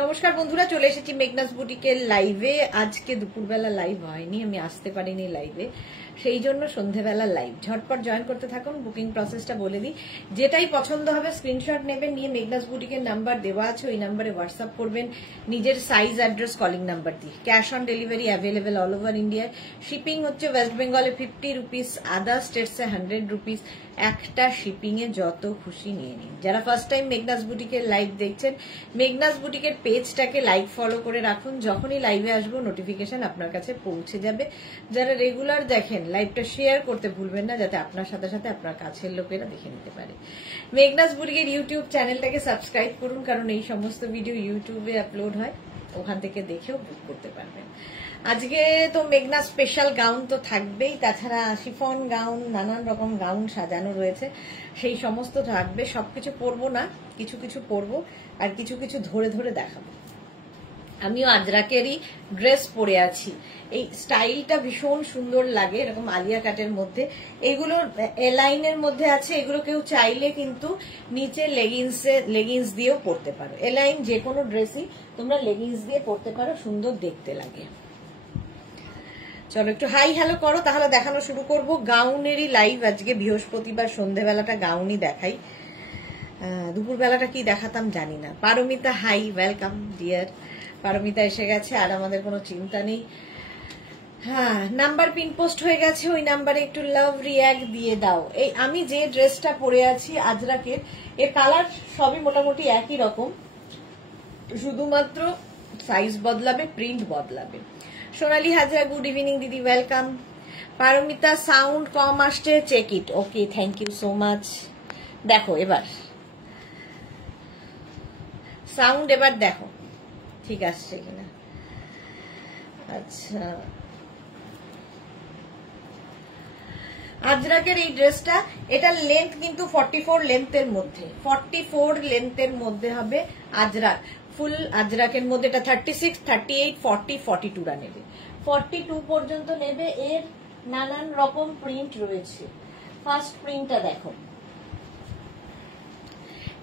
নমস্কার বন্ধুরা, চলে এসেছি মেঘনাস বুটিকের লাইভে। আজকে দুপুরবেলা লাইভ হয়নি, আমি আসতে পারিনি লাইভে, সেই জন্য সন্ধেবেলা লাইভ। ঝটপট জয়েন করতে থাকুন। বুকিং প্রসেসটা বলে দিই, যেটাই পছন্দ হবে স্ক্রিনশট নেবেন, নিয়ে মেঘনাস বুটিকের নাম্বার দেওয়া আছে, ওই নাম্বারে হোয়াটসঅ্যাপ করবেন নিজের সাইজ, অ্যাড্রেস, কলিং নাম্বার দিয়ে। Cash on delivery available all over ইন্ডিয়ায়। শিপিং হচ্ছে ওয়েস্ট বেঙ্গলে 50 রুপিস, আদার স্টেটসে 100 রুপিস। একটা শিপিং এ যত খুশি নিয়ে নিন। যারা ফার্স্ট টাইম মেঘনাস বুটিকের লাইভ দেখছেন, মেঘনাস বুটিকের পেজটাকে লাইক ফলো করে রাখুন, যখনই লাইভে আসবো নোটিফিকেশন আপনার কাছে পৌঁছে যাবে। যারা রেগুলার দেখেন, লাইভটা শেয়ার করতে ভুলবেন না, যাতে আপনার সাথে সাথে আপনার কাছের লোকেরা দেখে নিতে পারে। মেঘনাস বুটিকের ইউটিউব চ্যানেলটাকে সাবস্ক্রাইব করুন, কারণ এই সমস্ত ভিডিও ইউটিউবে আপলোড হয়, ওখান থেকে দেখেও বুক করতে পারবেন। আজকে তো মেঘনা স্পেশাল গাউন তো থাকবেই, তাছাড়া শিফন গাউন, নানান রকম গাউন সাজানো রয়েছে, সেই সমস্ত থাকবে। সবকিছু পরবো না, কিছু কিছু পরবো, আর কিছু কিছু ধরে ধরে দেখাবো। আমিও আজরাকেরই ড্রেস পরে আছি। এই স্টাইলটা ভীষণ সুন্দর লাগে, এরকম আলিয়া কাটের মধ্যে। এগুলো এলাইনের মধ্যে আছে, এগুলো কেউ চাইলে কিন্তু নিচে লেগিংস দিয়েও পরতে পারো। এলাইন যে কোনো ড্রেসই তোমরা লেগিংস দিয়ে পরতে পারো, সুন্দর দেখতে লাগে। চলো একটু হাই হ্যালো করো, তাহলে দেখানো শুরু করব। গাউনেরই লাইভ আজকে, বৃহস্পতিবার সন্ধ্যেবেলাটা গাউনই দেখাই। দুপুরবেলাটা কি দেখাতাম জানি না। Paramita hi, welcome dear. Paramita এসে গেছে, আর আমাদের কোনো চিন্তা নেই। হ্যাঁ, নাম্বার পিন পোস্ট হয়ে গেছে, ওই নাম্বারে একটু লাভ রিয়াক্ট দিয়ে দাও। এই আমি যে ড্রেসটা পরে আছি আজরাকের, এর কালার সবই মোটামুটি একই রকম, শুধুমাত্র সাইজ বদলাবে, প্রিন্ট বদলাবে। সোনালী হাজরা, গুড ইভিনিং দিদি, ওয়েলকাম। পারমিতা সাউন্ড কম আসছে, check it. Okay, thank you so much. দেখো এবার সাউন্ড, এবার দেখো ঠিক আসছে কিনা। আচ্ছা, আজরাকের এই ড্রেসটা, এটার লেন্থ কিন্তু 44 লেন্থের মধ্যে, 44 লেন্থের মধ্যে হবে আজরাক। ফুল আজরাকের মধ্যে এটা 36, 38, 40, 42 নেবে, 42 পর্যন্ত নেবে। এর নানান রকম প্রিন্ট রয়েছে। ফার্স্ট প্রিন্টটা দেখো,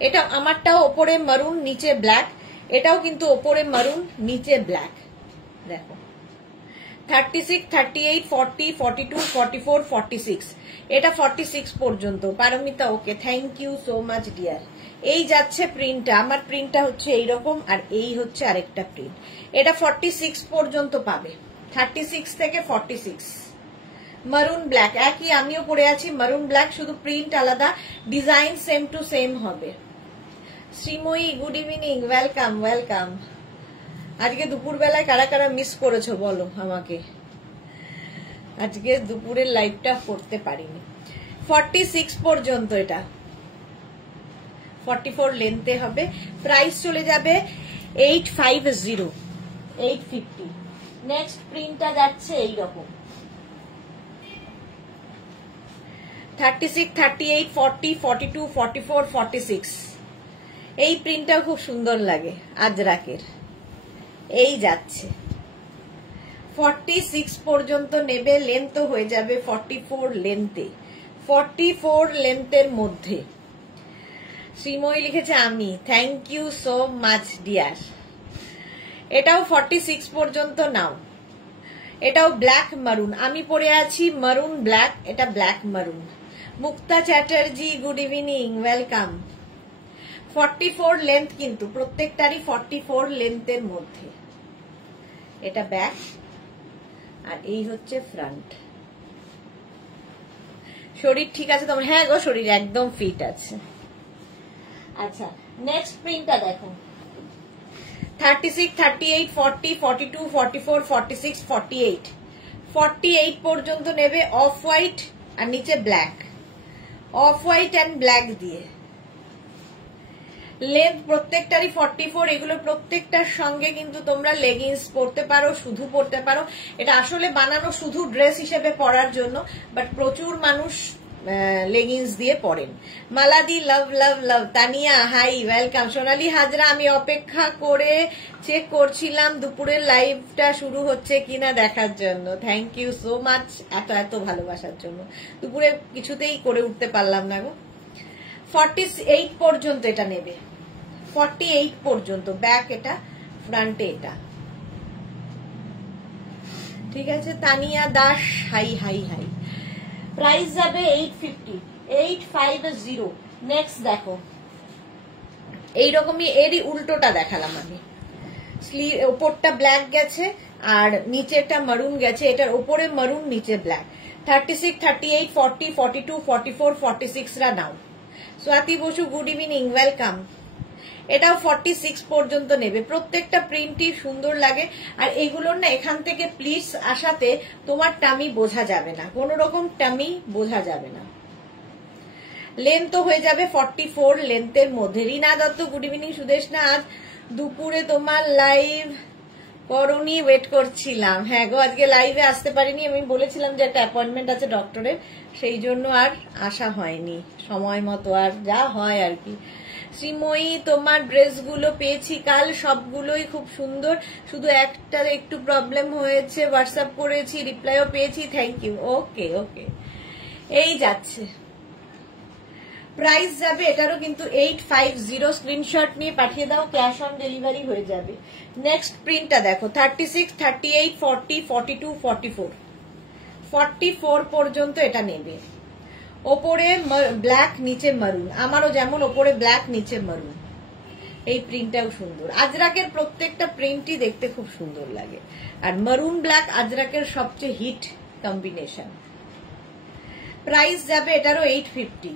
এটা আমারটাও ওপরে মারুন, নিচে ব্ল্যাক। এটাও কিন্তু ওপরে মারুন, নিচে ব্ল্যাক। দেখো 36, 38, 40, 42, 44, 46, এটা 46 পর্যন্ত। Paromita okay, thank you so much dear. এই যাচ্ছে প্রিন্টটা, আমার প্রিন্টটা হচ্ছে এইরকম, আর এই হচ্ছে আরেকটা প্রিন্ট। এটা 46 পর্যন্ত পাবে, 36 থেকে 46। মারুন ব্ল্যাক একই, আমিও পরে আছি মারুন ব্ল্যাক, শুধু প্রিন্ট আলাদা, ডিজাইন সেম টু সেম হবে। Srimoyee, good evening, welcome welcome. আজকে দুপুরবেলায় কারা কারা মিস করেছো বলো আমাকে, আজকে দুপুরের লাইভটা করতে পারিনি। 46 পর্যন্ত, এটা 44 লেন্থে হবে। প্রাইস চলে যাবে 850, 850। নেক্সট প্রিন্টটা যাচ্ছে এইরকম, 36, 38, 40, 42, 44, 46। এই প্রিন্টটাও খুব সুন্দর লাগে আজরাকের। এই যাচ্ছে 46 পর্যন্ত নেবে, লেন্থ হয়ে যাবে 44 লেন্থে, 44 লেন্থের মধ্যে। শ্রীময়ী লিখেছে আমি, thank you so much dear. এটাও 46 পর্যন্ত নাও। এটাও ব্ল্যাক মারুন, আমি পরে আছি মারুন ব্ল্যাক, এটা black maroon. Mukta Chatterjee, good evening, welcome. 44 length কিন্তু প্রত্যেকটারই, 44 লেন্থের মধ্যে। এটা ব্যাক, আর এই হচ্ছে ফ্রন্ট। শরীর ঠিক আছে তোমার? হ্যাঁ গো, শরীর একদম ফিট আছে। আচ্ছা, নেক্সট প্রিন্টটা দেখো, 36, 38, 40, 42, 44, 46, 48। 48 পর্যন্ত নেবে, অফ হোয়াইট আর নিচে black, off white and black দিয়ে। লেন্থ প্রত্যেকটারই 44। এগুলো প্রত্যেকটার সঙ্গে কিন্তু তোমরা লেগিংস পরতে পারো, শুধু পরতে পারো। এটা আসলে বানানো শুধু ড্রেস হিসেবে পরার জন্য, বাট প্রচুর মানুষ লেগিংস দিয়ে পরেন। মালাদি, love love love. Tania hi, welcome. Sonali Hazra, আমি অপেক্ষা করে চেক করছিলাম দুপুরের লাইভটা শুরু হচ্ছে কিনা দেখার জন্য। থ্যাংক ইউ সো মাচ এত এত ভালোবাসার জন্য। দুপুরে কিছুতেই করে উঠতে পারলাম না গো। 48 পর্যন্ত এটা নেবে, 48 পর্যন্ত ব্যাক, এটা ফ্রন্টে এটা, ঠিক আছে। Tania Das, high high high. Price যাবে 850, 850। নেক্সট দেখো, এইরকমই এরই উল্টোটা দেখালাম আমি। স্লিভ ওপরটা ব্ল্যাক গেছে আর নিচেটা মারুন গেছে, এটার ওপরে মারুন নিচে ব্ল্যাক। 36, 38, 40, 42, 44, 46 রা নাও। Swati Basu, good evening, welcome. এটাও 46 পর্যন্ত নেবে। প্রত্যেকটা প্রিন্টই সুন্দর লাগে। আর এগুলোর না এখান থেকে প্লিটস আসাতে তোমার টামি বোঝা যাবে না, কোন রকম টামি বোঝা যাবে না। লেন্থ হয়ে যাবে 44 লেন্থের মধ্যে। রিনা দত্ত, গুড ইভিনিং। সুদেশনা, আজ দুপুরে তোমার লাইভ করনি, ওয়েট করছিলাম। হ্যাঁ গো, আজকে লাইভে আসতে পারিনি, আমি বলেছিলাম যে একটা অ্যাপয়েন্টমেন্ট আছে ডক্টরের, সেই জন্য আর আসা হয়নি সময় মতো, আর যা হয় আর কি। শ্রীময়ী, তোমার ড্রেসগুলো পেয়েছি কাল, সবগুলোই খুব সুন্দর, শুধু একটা একটু প্রবলেম হয়েছে, হোয়াটসঅ্যাপ করেছি, রিপ্লাইও পেয়েছি, থ্যাংক ইউ। ওকে ওকে, এই যাচ্ছে। প্রাইস যাবে এটারও কিন্তু 850। স্ক্রিনশট নিয়ে পাঠিয়ে দাও, ক্যাশ অন ডেলিভারি হয়ে যাবে। নেক্সট প্রিন্টটা দেখো, 36, 38, 40, 42, 44, 44 পর্যন্ত এটা নেবে। ওপরে ব্ল্যাক নিচে মারুন, আমারও যেমন ওপরে ব্ল্যাক নিচে মারুন। এই প্রিন্টটাও সুন্দর। আজরাকের প্রত্যেকটা প্রিন্টই দেখতে খুব সুন্দর লাগে, আর মারুন ব্ল্যাক আজরাকের সবচেয়ে হিট কম্বিনেশন। প্রাইস যাবে এটারও 850।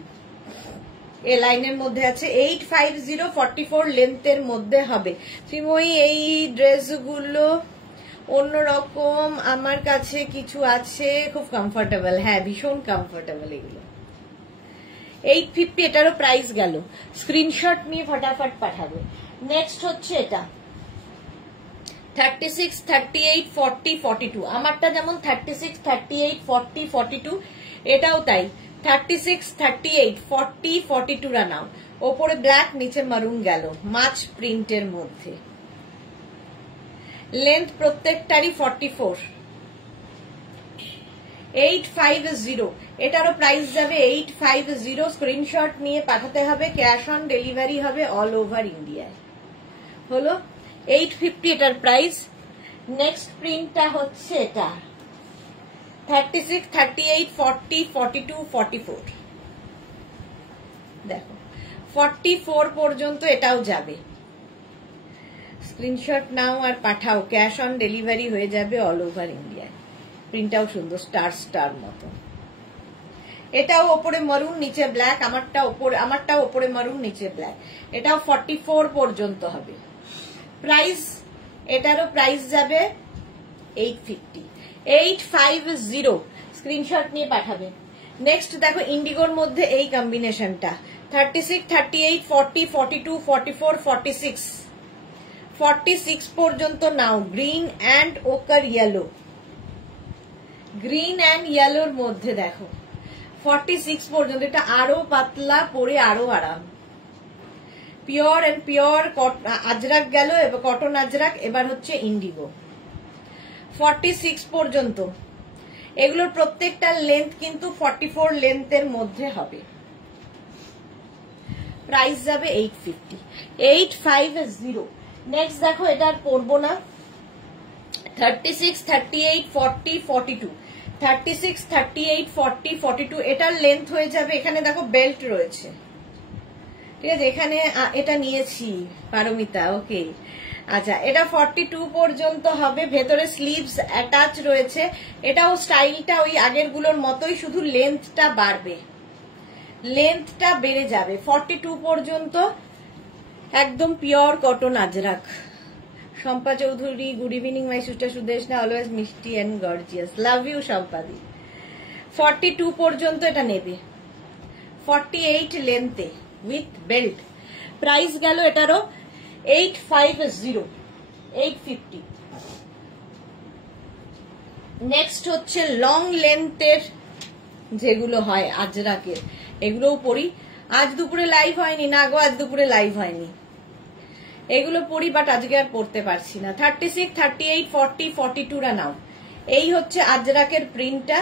এ লাইনের মধ্যে আছে 850, 44 লেন্থের মধ্যে হবে। শ্রীময়ী, এই ড্রেসগুলো অন্যরকম, আমার কাছে কিছু আছে, খুব কমফোর্টেবল। হ্যাঁ, ভীষণ কমফোর্টেবল এগুলো। 850 এটারও প্রাইস গেল। স্ক্রিনশট নিয়ে ফটাফট পাঠাবে। নেক্সট হচ্ছে এটা 36, 38, 40, 42। আমারটা যেমন 36, 38, 40, 42, এটাও তাই 36, 38, 40, 42 রা নাও। ওপরে ব্ল্যাক নিচে মারুন গেল, মাছ প্রিন্টের মধ্যে। লেন্থ প্রত্যেকটারই 44। 850, এটারও প্রাইস যাবে 850। স্ক্রিনশট নিয়ে পাঠাতে হবে, ক্যাশ অন ডেলিভারি হবে অল ওভার ইন্ডিয়ায়। হলো 850 এটার প্রাইস। নেক্সট প্রিন্টটা হচ্ছে এটা 36, 38, 40, 42, 44। দেখো 44 পর্যন্ত এটাও যাবে। স্ক্রিনশট নাও আর পাঠাও, ক্যাশ অন ডেলিভারি হয়ে যাবে অল ওভার ইন্ডিয়ায়। প্রিন্টটাও সুন্দর, স্টার স্টার মতো। এটাও ওপরে মারুন নিচে ব্ল্যাক, আমারটাও ওপরে মারুন নিচে ব্ল্যাক। এটাও 44 পর্যন্ত হবে। প্রাইস এটারও প্রাইস যাবে 850। 850 স্ক্রিনশট নিয়ে পাঠাবে। নেক্সট দেখো ইন্ডিগোর মধ্যে এই কম্বিনেশনটা 36, 38, 40, 42, 44, 46, 46 পর্যন্ত নাও। Green and ochre yellow, green and ইয়েলোর মধ্যে দেখো 46 পর্যন্ত। এটা আরো পাতলা, পরে আরো আরাম। পিওর এন্ড পিওর আজরাক গেল, এবার কটন আজরাক, এবার হচ্ছে ইন্ডিগো। 46 পর্যন্ত এগুলোর প্রত্যেকটা লেন্থ কিন্তু 44 লেন্থের মধ্যে হবে। প্রাইস যাবে 850। 850। নেক্সট দেখো, এটা আর পরবো না। 36, 38, 40, 42, 36, 38, 40, 42। এটার লেন্থ হয়ে যাবে, এখানে দেখো বেল্ট রয়েছে, ঠিক আছে। এখানে এটা নিয়েছি পারমিতা, ওকে। আচ্ছা, এটা 42 পর্যন্ত হবে। ভেতরে স্লিভস অ্যাটাচ রয়েছে। এটাও স্টাইলটা ওই আগের গুলোর মতোই, শুধু লেন্থটা বাড়বে, লেন্থটা বেড়ে যাবে। 42 পর্যন্ত একদম pure cotton Ajrak. Shampa Chowdhury, good evening my sister Sudeshna, always মিষ্টি and gorgeous, love you Shampadi. 42 পর্যন্ত এটা নেবে, 48 লেন্থে উইথ বেল্ট। প্রাইস গেল এটারও 850, 850। নেক্সট হচ্ছে লং লেন্থের যেগুলো হয় আজরাকের, এগুলোও পরি। আজ দুপুরে লাইভ হয়নি, না গো, আজ দুপুরে লাইভ হয়নি। এগুলো পরি, বাট আজকে আর পড়তে পারছি না। 36, 38, 40, 42 রা নাও। এই হচ্ছে আজরাকের প্রিন্টটা।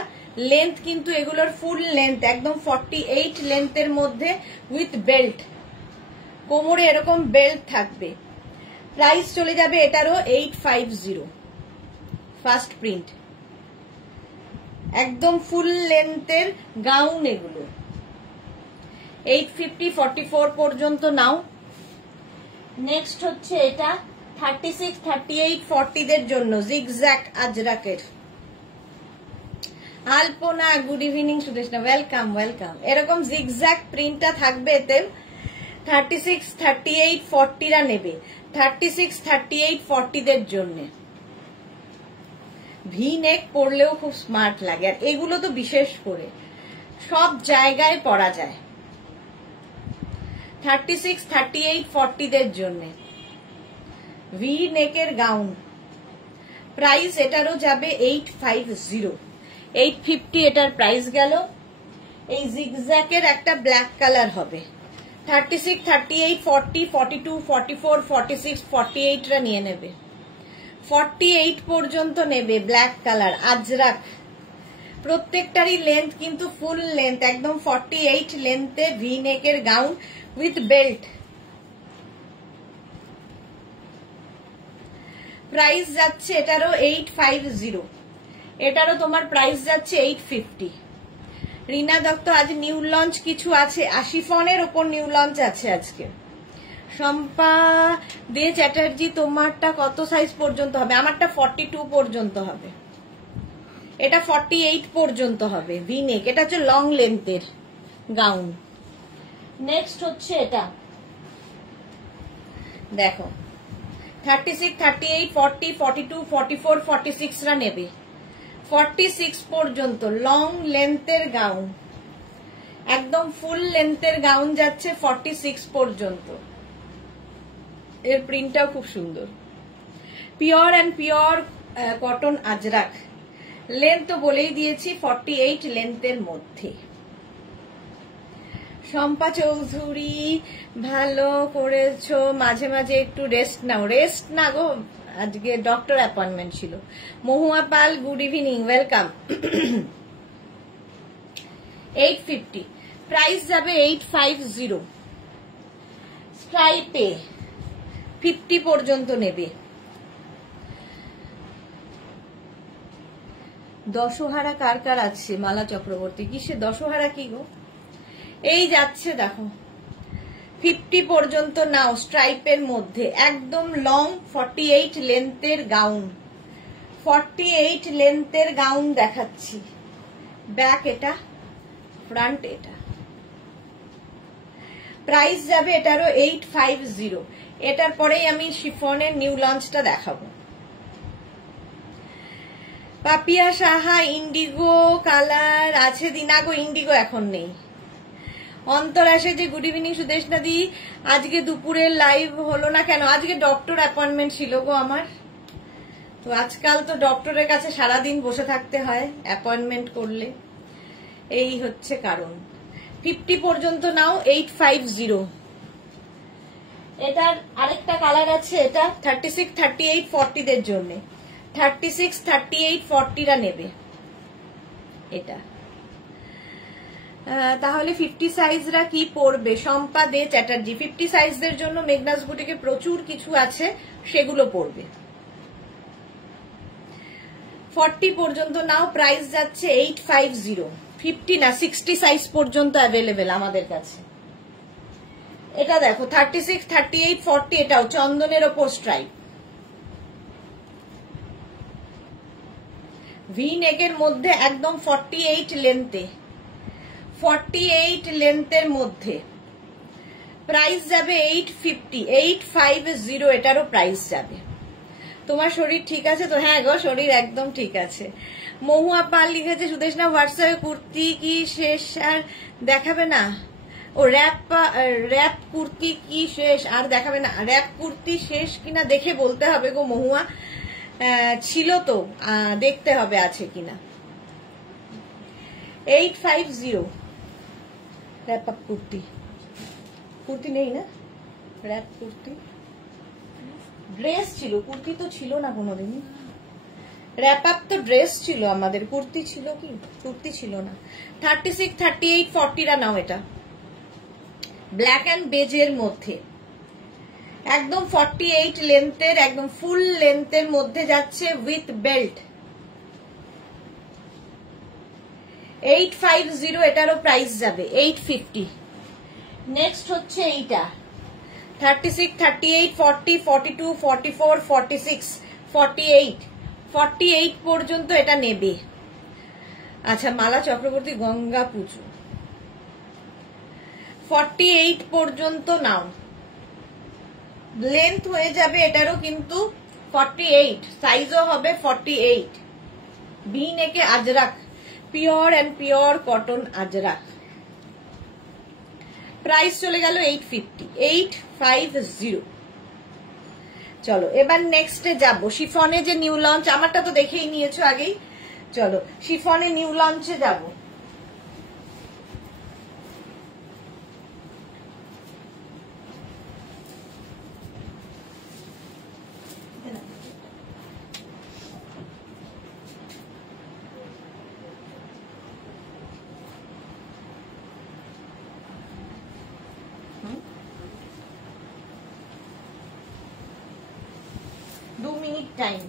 লেন্থ কিন্তু এগুলোর ফুল লেন্থ, একদম 48 লেন্থের মধ্যে উইথ বেল্ট। কোমরে এরকম বেল্ট থাকবে। প্রাইস চলে যাবে এটারও 850, ফার্স্ট প্রিন্ট, একদম ফুল লেন্থের গাউন এগুলো। 850, 44 পর্যন্ত নাও। নেক্সট হচ্ছে এটা 36, 38, 40 দের জন্য জিগজ্যাগ আজরাকের। Alpana good evening Sudeshna, welcome welcome. এরকম জিগজ্যাগ প্রিন্টটা থাকবে এতে। 36, 38, 40 রা নেবে। 36, 38, 40 দের জন্য ভি নেক পরলেও খুব স্মার্ট লাগে, আর এগুলো তো বিশেষ করে সব জায়গায় পরা যায়। 36, 38, 40 দের জন্য ভি নেকের গাউন। প্রাইস এটারও যাবে 850, 850 এটার প্রাইস গেল। এই জিগজ্যাগের একটা ব্ল্যাক কালার হবে। 36, 38, 40, 42, 44, 46, 48 রা নিয়ে নেবে। 48 পর্যন্ত নেবে ব্ল্যাক কালার আজরাক। প্রত্যেকটারই লেন্থ কিন্তু ফুল লেন্থ, একদম 48 লেন্থে ভি নেকের গাউন উইথ বেল্ট। প্রাইস যাচ্ছে এটারও 850, এটারও তোমার প্রাইস যাচ্ছে 850। রিনা দত্ত, আজ নিউ লঞ্চ কিছু আছে, আশিফনের ওপর নিউ লঞ্চ আছে আজকে। শম্পা দে চ্যাটার্জি, তোমারটা কত সাইজ পর্যন্ত হবে? আমারটা 42 পর্যন্ত হবে, এটা 48 পর্যন্ত হবে ভি নেক। এটা হচ্ছে লং লেন্থের গাউন। নেক্সট হচ্ছে এটা দেখো 36, 38, 40, 42, 44, 46 রা নেবে। 46 পর্যন্ত লং লেন্থের গাউন, একদম ফুল লেন্থের গাউন যাচ্ছে 46 পর্যন্ত। এর প্রিন্টটাও খুব সুন্দর, pure and pure cotton Ajrak. Length তো বলেই দিয়েছি 48 লেন্থের মধ্যে। শম্পা চৌধুরী, ভালো করেছো, মাঝে মাঝে একটু রেস্ট নাও। রেস্ট না গো, আজকে ডক্টর অ্যাপয়েন্টমেন্ট ছিল। মহুয়া পাল, গুড ইভিনিং, ওয়েলকাম। 850, প্রাইস যাবে 850। স্ট্রাইপে 50 পর্যন্ত নেবে। দশহারা কার কার আছে? মালা চক্রবর্তী, কিসে দশহারা কি গো? এই যাচ্ছে দেখো 50 পর্যন্ত নাও, স্ট্রাইপের মধ্যে একদম লং 48 লেন্থের গাউন। 48 লেন্থের গাউন দেখাচ্ছি। ব্যাক এটা, ফ্রন্ট এটা। প্রাইস যাবে এটারও 850। এটার পরেই আমি শিফনের নিউ লঞ্চটা দেখাবো। পাপিয়া সাহা, ইন্ডিগো কালার আছে দিনাগো, ইন্ডিগো এখন নেই। অন্তর আসে যে গুড ইভিনিং সুদেশনা দি, আজকে দুপুরের লাইভ হলো না কেন? আজকে ডক্টর অ্যাপয়েন্টমেন্ট ছিল গো আমার, তো আজকাল তো ডক্টরের কাছে সারাদিন বসে থাকতে হয় অ্যাপয়েন্টমেন্ট করলে, এই হচ্ছে কারণ। 50 পর্যন্ত নাও, 850। এটার আরেকটা কালার আছে, এটা 36, 38, 40 দের জন্য। 36, 38, 40 রা নেবে এটা। তাহলে 50 সাইজরা কি পরবে? শম্পা দে চ্যাটার্জি, 50 সাইজদের জন্য মেঘনাস বুটিকে প্রচুর কিছু আছে, সেগুলো পরবে। 40 পর্যন্ত নাও, প্রাইস যাচ্ছে 850। 50 না, 60 সাইজ পর্যন্ত অ্যাভেলেবেল আমাদের কাছে। এটা দেখো 36, 38, 40, এটাও চন্দনের ওপর স্ট্রাইপ, ভি নেকের মধ্যে একদম 48 লেন্থে, 48 লেন্থের মধ্যে। প্রাইস যাবে 850, 850 এটারও প্রাইস যাবে। তোমার শরীর ঠিক আছে তো? হ্যাঁ গো, শরীর একদম ঠিক আছে। মহুয়া পাল লিখেছে সুদেশনা হোয়াটসঅ্যাপে, কুর্তি কি শেষ আর দেখাবে না? ও র্যাপ কুর্তি কি শেষ আর দেখাবে না? র্যাপ কুর্তি শেষ কিনা দেখে বলতে হবে গো মহুয়া, ছিল তো, দেখতে হবে আছে কিনা। 850 র্যাপ আপ কুর্তি, কুর্তি নেই না? র্যাপ কুর্তি ড্রেস ছিল, কুর্তি তো ছিল না কোনোদিন। র্যাপ আপ তো ড্রেস ছিল আমাদের, কুর্তি ছিল কি? কুর্তি ছিল না। 36, 38, 40 রা নাও। এটা ব্ল্যাক অ্যান্ড বেজের মধ্যে, একদম 48 লেন্থের, একদম ফুল লেন্থের মধ্যে যাচ্ছে উইথ বেল্ট। 850 এটারও প্রাইস যাবে 850। নেক্সট হচ্ছে এইটা 36, 38, 40, 42, 44, 46, 48, 48 পর্যন্ত এটা নেবে। আচ্ছা, মালা চক্রবর্তী গঙ্গা পুজো 48 পর্যন্ত নাও, লেন্থ হয়ে যাবে এটারও কিন্তু 48, সাইজও হবে 48। ভি নেকে Ajrak, pure and pure cotton Ajrak, price চলে গেল 850, 850। চলো এবার নেক্সটে যাব, শিফনে যে নিউ লঞ্চ, আমারটা তো দেখেই নিয়েছো আগেই। চলো শিফনে নিউ লঞ্চে যাব। Minute time.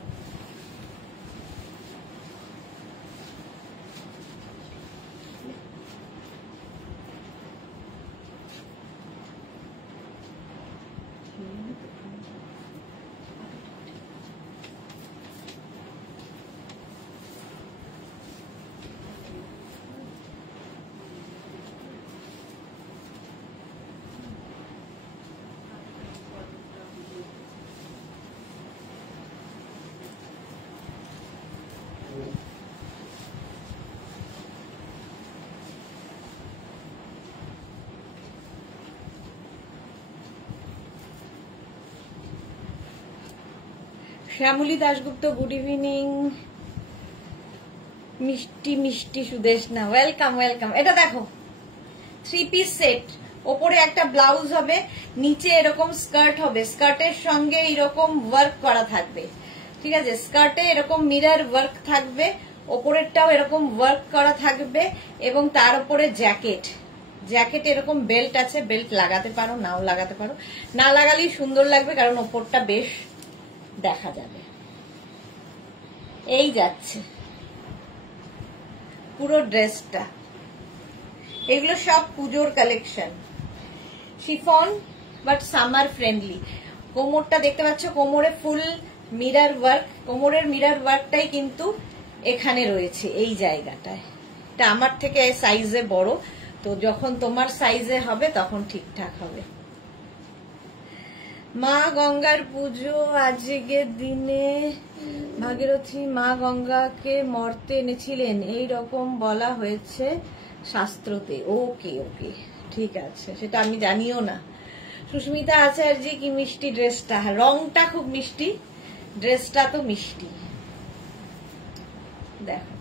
Shyamali Dasgupta, good evening. মিষ্টি মিষ্টি সুদেশনা, ওয়েলকাম ওয়েলকাম। এটা দেখো 3 পিস সেট, ওপরে একটা ব্লাউজ হবে, নিচে এরকম স্কার্ট হবে, স্কার্টের সঙ্গে এরকম ওয়ার্ক করা থাকবে, ঠিক আছে? স্কার্টে এরকম মিরর ওয়ার্ক থাকবে, ওপরেরটাও এরকম ওয়ার্ক করা থাকবে, এবং তার উপরে জ্যাকেট, জ্যাকেটে এরকম বেল্ট আছে, বেল্ট লাগাতে পারো নাও লাগাতে পারো, না লাগালেই সুন্দর লাগবে কারণ ওপরটা বেশ দেখা যাবে। এই যাচ্ছে পুরো ড্রেসটা, এগুলো সব পুজোর collection, chiffon but summer friendly. কোমরটা দেখতে পাচ্ছ, কোমরে ফুল মিরর ওয়ার্ক, কোমরের মিরর ওয়ার্কটাই কিন্তু এখানে রয়েছে এই জায়গাটায়। এটা আমার থেকে সাইজে বড়, তো যখন তোমার সাইজে হবে তখন ঠিকঠাক হবে। মা গঙ্গার পুজো, আজকের দিনে ভাগীরথী মা গঙ্গাকে মর্তে এনেছিলেন এই রকম বলা হয়েছে শাস্ত্রতে। ওকে ওকে, ঠিক আছে, সেটা আমি জানিও না। সুস্মিতা আচার্য, কি মিষ্টি ড্রেসটা, রংটা খুব মিষ্টি, ড্রেসটা তো মিষ্টি। দেখো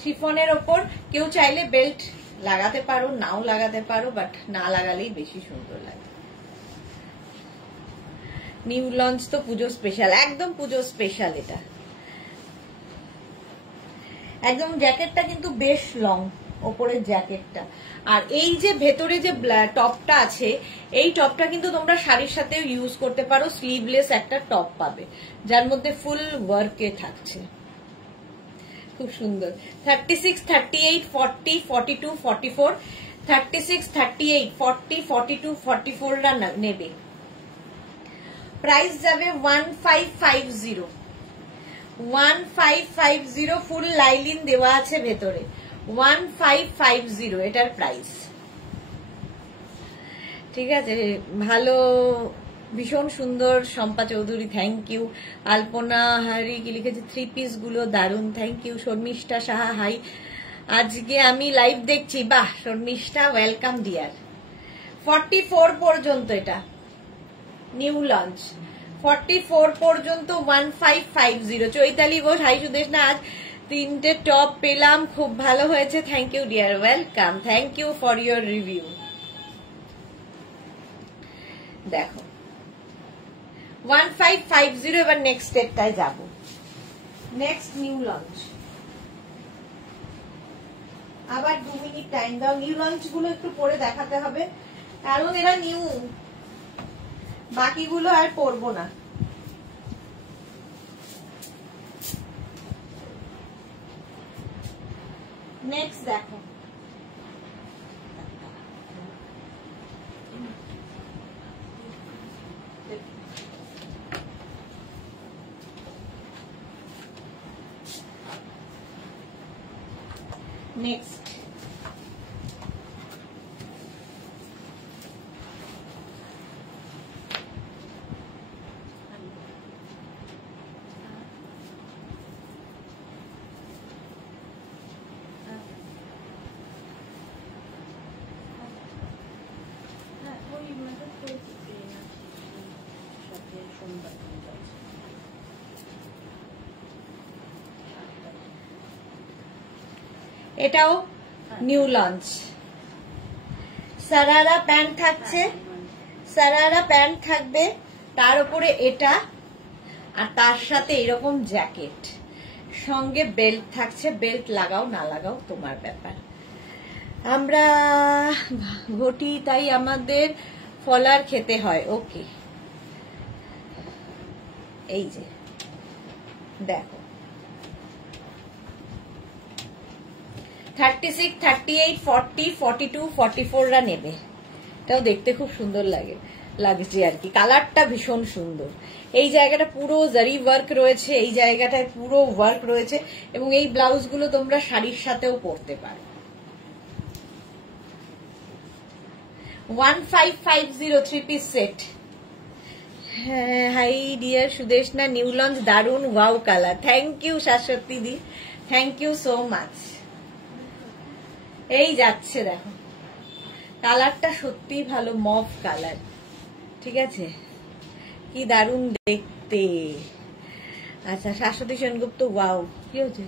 শিফনের ওপর কেউ চাইলে বেল্ট লাগাতে পারো, নাও লাগাতে পারো, বাট না লাগালেই বেশি সুন্দর লাগে। নিউ লঞ্চ তো পুজো স্পেশাল, একদম পুজো স্পেশাল। এটা একদম, জ্যাকেটটা কিন্তু বেশ লং, ওপরের জ্যাকেটটা। আর এই যে ভেতরে যে টপটা আছে, এই টপটা কিন্তু তোমরা শাড়ির সাথেও ইউজ করতে পারো, স্লিভলেস একটা টপ পাবে যার মধ্যে ফুল ওয়ার্কে থাকছে, খুব সুন্দর। 36, 38, 40, 42, 44, 36, 38, 40, 42, 44টা নেবে। প্রাইস যাবে 1550, 1550, ফুল লাইলিন দেওয়া আছে ভেতরে, 1550 এটার প্রাইস, ঠিক আছে? ভালো, ভীষণ সুন্দর। Shampa Chowdhury, thank you. আলপনা হারি কি লিখেছে, 3 পিস গুলো দারুন, thank you. Sharmistha Saha, hi, আজকে আমি লাইভ দেখছি, বাহ শর্মিষ্ঠা, ওয়েলকাম ডিয়ার। 44 পর্যন্ত এটা নিউ লঞ্চ, 44 পর্যন্ত 1550। চৈতালি ঘোষ, হাই সুদেশ না, আজ 3টে টপ পেলাম, খুব ভালো হয়েছে, thank you dear, welcome, thank you for your review. দেখো 1550। এবার নেক্সট স্টেপটায় যাব, নেক্সট নিউ লঞ্চ। আবার 2 মিনিট টাইম দাও, নিউ লঞ্চ গুলো একটু পরে দেখাতে হবে কারণ এরা নিউ, বাকিগুলো আর পরবো না। নেক্সট দেখো, নেক্সট এটাও নিউ লঞ্চ, সারারা প্যান্ট থাকছে, সারারা প্যান্ট থাকবে, তার উপরে এটা, আর তার সাথে এরকম জ্যাকেট, সঙ্গে বেল্ট থাকছে। বেল্ট লাগাও না লাগাও তোমার ব্যাপার। আমরা ঘটি তাই আমাদের ফলার খেতে হয়। ওকে, এই যে দেখো 36, 38, 40, 42, 44রা নেবে। এটাও দেখতে খুব সুন্দর লাগছে আর কি, কালারটা ভীষণ সুন্দর। এই জায়গাটা পুরো জারি ওয়ার্ক রয়েছে, এই জায়গাটায় পুরো ওয়ার্ক রয়েছে, এবং এই ব্লাউজগুলো তোমরা শাড়ির সাথেও পরতে পারো। 1550 3 piece set. Hi dear Sudeshna, new launch দারুন, wow colour. Thank you Shashwati di, thank you so much. এই যাচ্ছে দেখো, কালারটা সত্যি ভালো, মভ কালার, ঠিক আছে, কি দারুণ দেখতে। আচ্ছা শাশ্বতী সেনগুপ্ত, ওয়াও, কি হচ্ছে?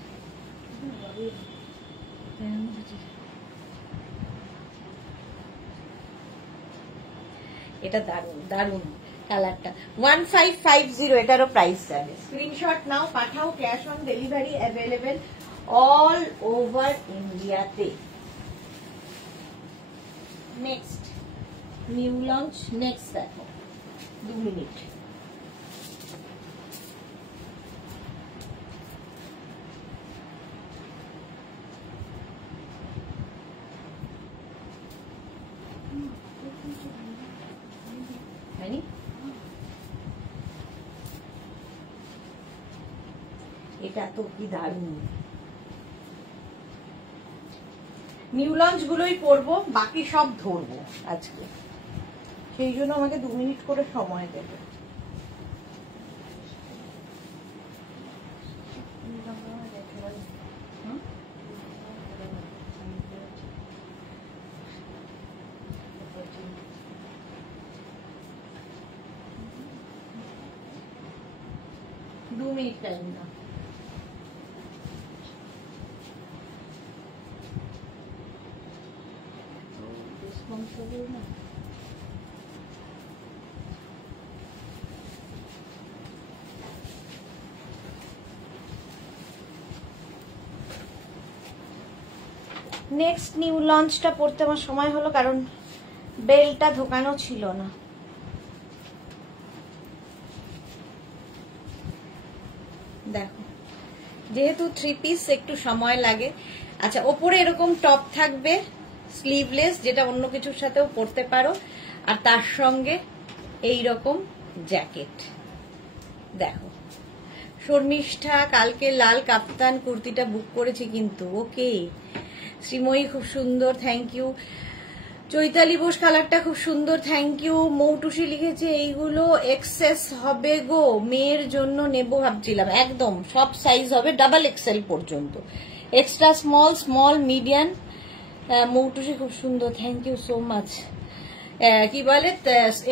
এটা দারুণ দারুণ কালারটা। 1550, এটারও প্রাইস যাবে। স্ক্রিনশট নাও, পাঠাও, cash on delivery available all over ইন্ডিয়াতে। নেক্সট নিউ লঞ্চ, নেক্সট দেখো, 2 মিনিট। এটা তো কি দারুণ। নিউ লঞ্চ গুলোই পরবো, বাকি সব ধরবো আজকে, সেই জন্য আমাকে 2 মিনিট করে সময় দেবে। दो मिनट टाइम ना, নেক্সট নিউ লঞ্চটা পড়তে আমার সময় হলো, কারণ বেলটা ঢোকানো ছিল না। দেখো, যেহেতু 3 পিস একটু সময় লাগে। আচ্ছা, ওপরে এরকম টপ থাকবে স্লিভলেস, যেটা অন্য কিছুর সাথেও পরতে পারো, আর তার সঙ্গে এই রকম জ্যাকেট। দেখো, শর্মিষ্ঠা কালকে লাল কাপ্তান কুর্তিটা বুক করেছি কিন্তু। ওকে শ্রীময়ী, খুব সুন্দর, থ্যাংক ইউ। চৈতালি বোস, কালারটা খুব সুন্দর, থ্যাংক ইউ। মৌটুসি লিখেছে এইগুলো এক্সেস হবে গো, মেয়ের জন্য নেব ভাবছিলাম। একদম সব সাইজ হবে, ডাবল এক্সেল পর্যন্ত, extra small, small, medium. Moutushi খুব সুন্দর, থ্যাংক ইউ সো মাচ। কি বলে,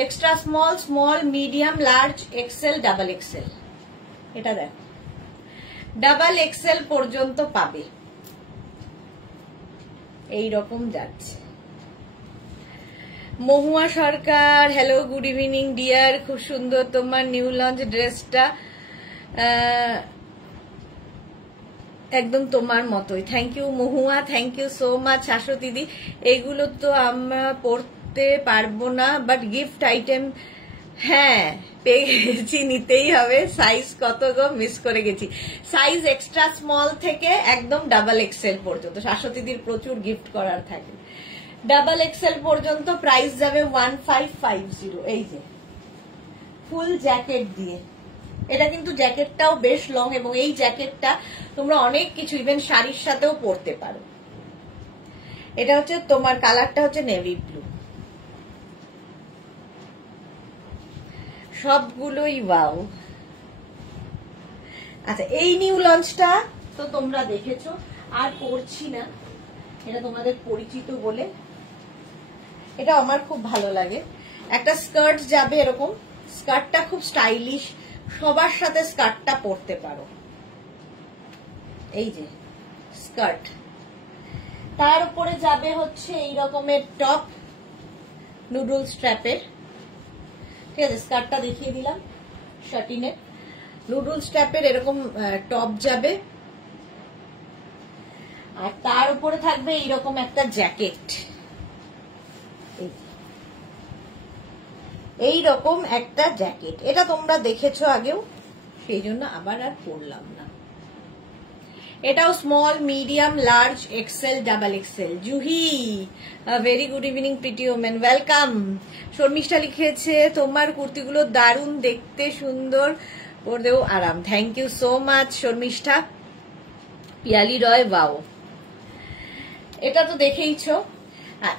extra small, small, medium, large, XL, double XL. এটা দেখ, ডাবল এক্সেল পর্যন্ত পাবে, এই রকম যাচ্ছে। Mahua Sarkar, hello, good evening dear, খুব সুন্দর তোমার নিউ লঞ্চ ড্রেসটা, একদম তোমার মতোই। Thank you Mahua, thank you so much. Shashwati di, এইগুলো তো আমরা পড়তে পারবো না, বাট গিফট আইটেম হ্যাঁ পেয়ে গেছি, নিতেই হবে। সাইজ কত গো, মিস করে গেছি। সাইজ এক্সট্রা স্মল থেকে একদম ডাবল এক্সেল পর্যন্ত। শাশ্বতীদির প্রচুর গিফট করার থাকে। ডাবল এক্সেল পর্যন্ত প্রাইস যাবে 1550। এই যে ফুল জ্যাকেট দিয়ে, এটা কিন্তু জ্যাকেটটাও বেশ লং, এবং এই জ্যাকেটটা তোমরা অনেক কিছু ইভেন শাড়ির সাথেও পরতে পারো। এটা হচ্ছে তোমার কালারটা হচ্ছে নেভি ব্লু, সবগুলোই ওয়াও। আচ্ছা এই নিউ লঞ্চটা তো তোমরা দেখেছো, আর পরছি না, এটা তোমাদের পরিচিত বলে। এটা আমার খুব ভালো লাগে। একটা স্কার্ট যাবে এরকম, স্কার্টটা খুব স্টাইলিশ, সবার সাথে স্কার্টটা পরতে পারো। এই যে স্কার্ট, তার উপরে যাবে হচ্ছে এই রকমের টপ, নুডল স্ট্র্যাপের। ঠিক আছে, স্কার্টটা দেখিয়ে দিলাম, শার্টিনের নুডল স্ট্র্যাপের এরকম টপ যাবে, আর তার উপরে থাকবে এইরকম একটা জ্যাকেট, এই রকম একটা জ্যাকেট। এটা তোমরা দেখেছো আগেও, সেই জন্য আবার আর পরলাম না। এটাও small, medium, large, XL, double XL. Juhi very good evening pretty women, welcome. Sharmistha লিখেছে তোমার কুর্তিগুলো দারুণ দেখতে, সুন্দর, পরতেও আরাম। Thank you so much Sharmistha. Piyali Roy, বাও। এটা তো দেখেইছো,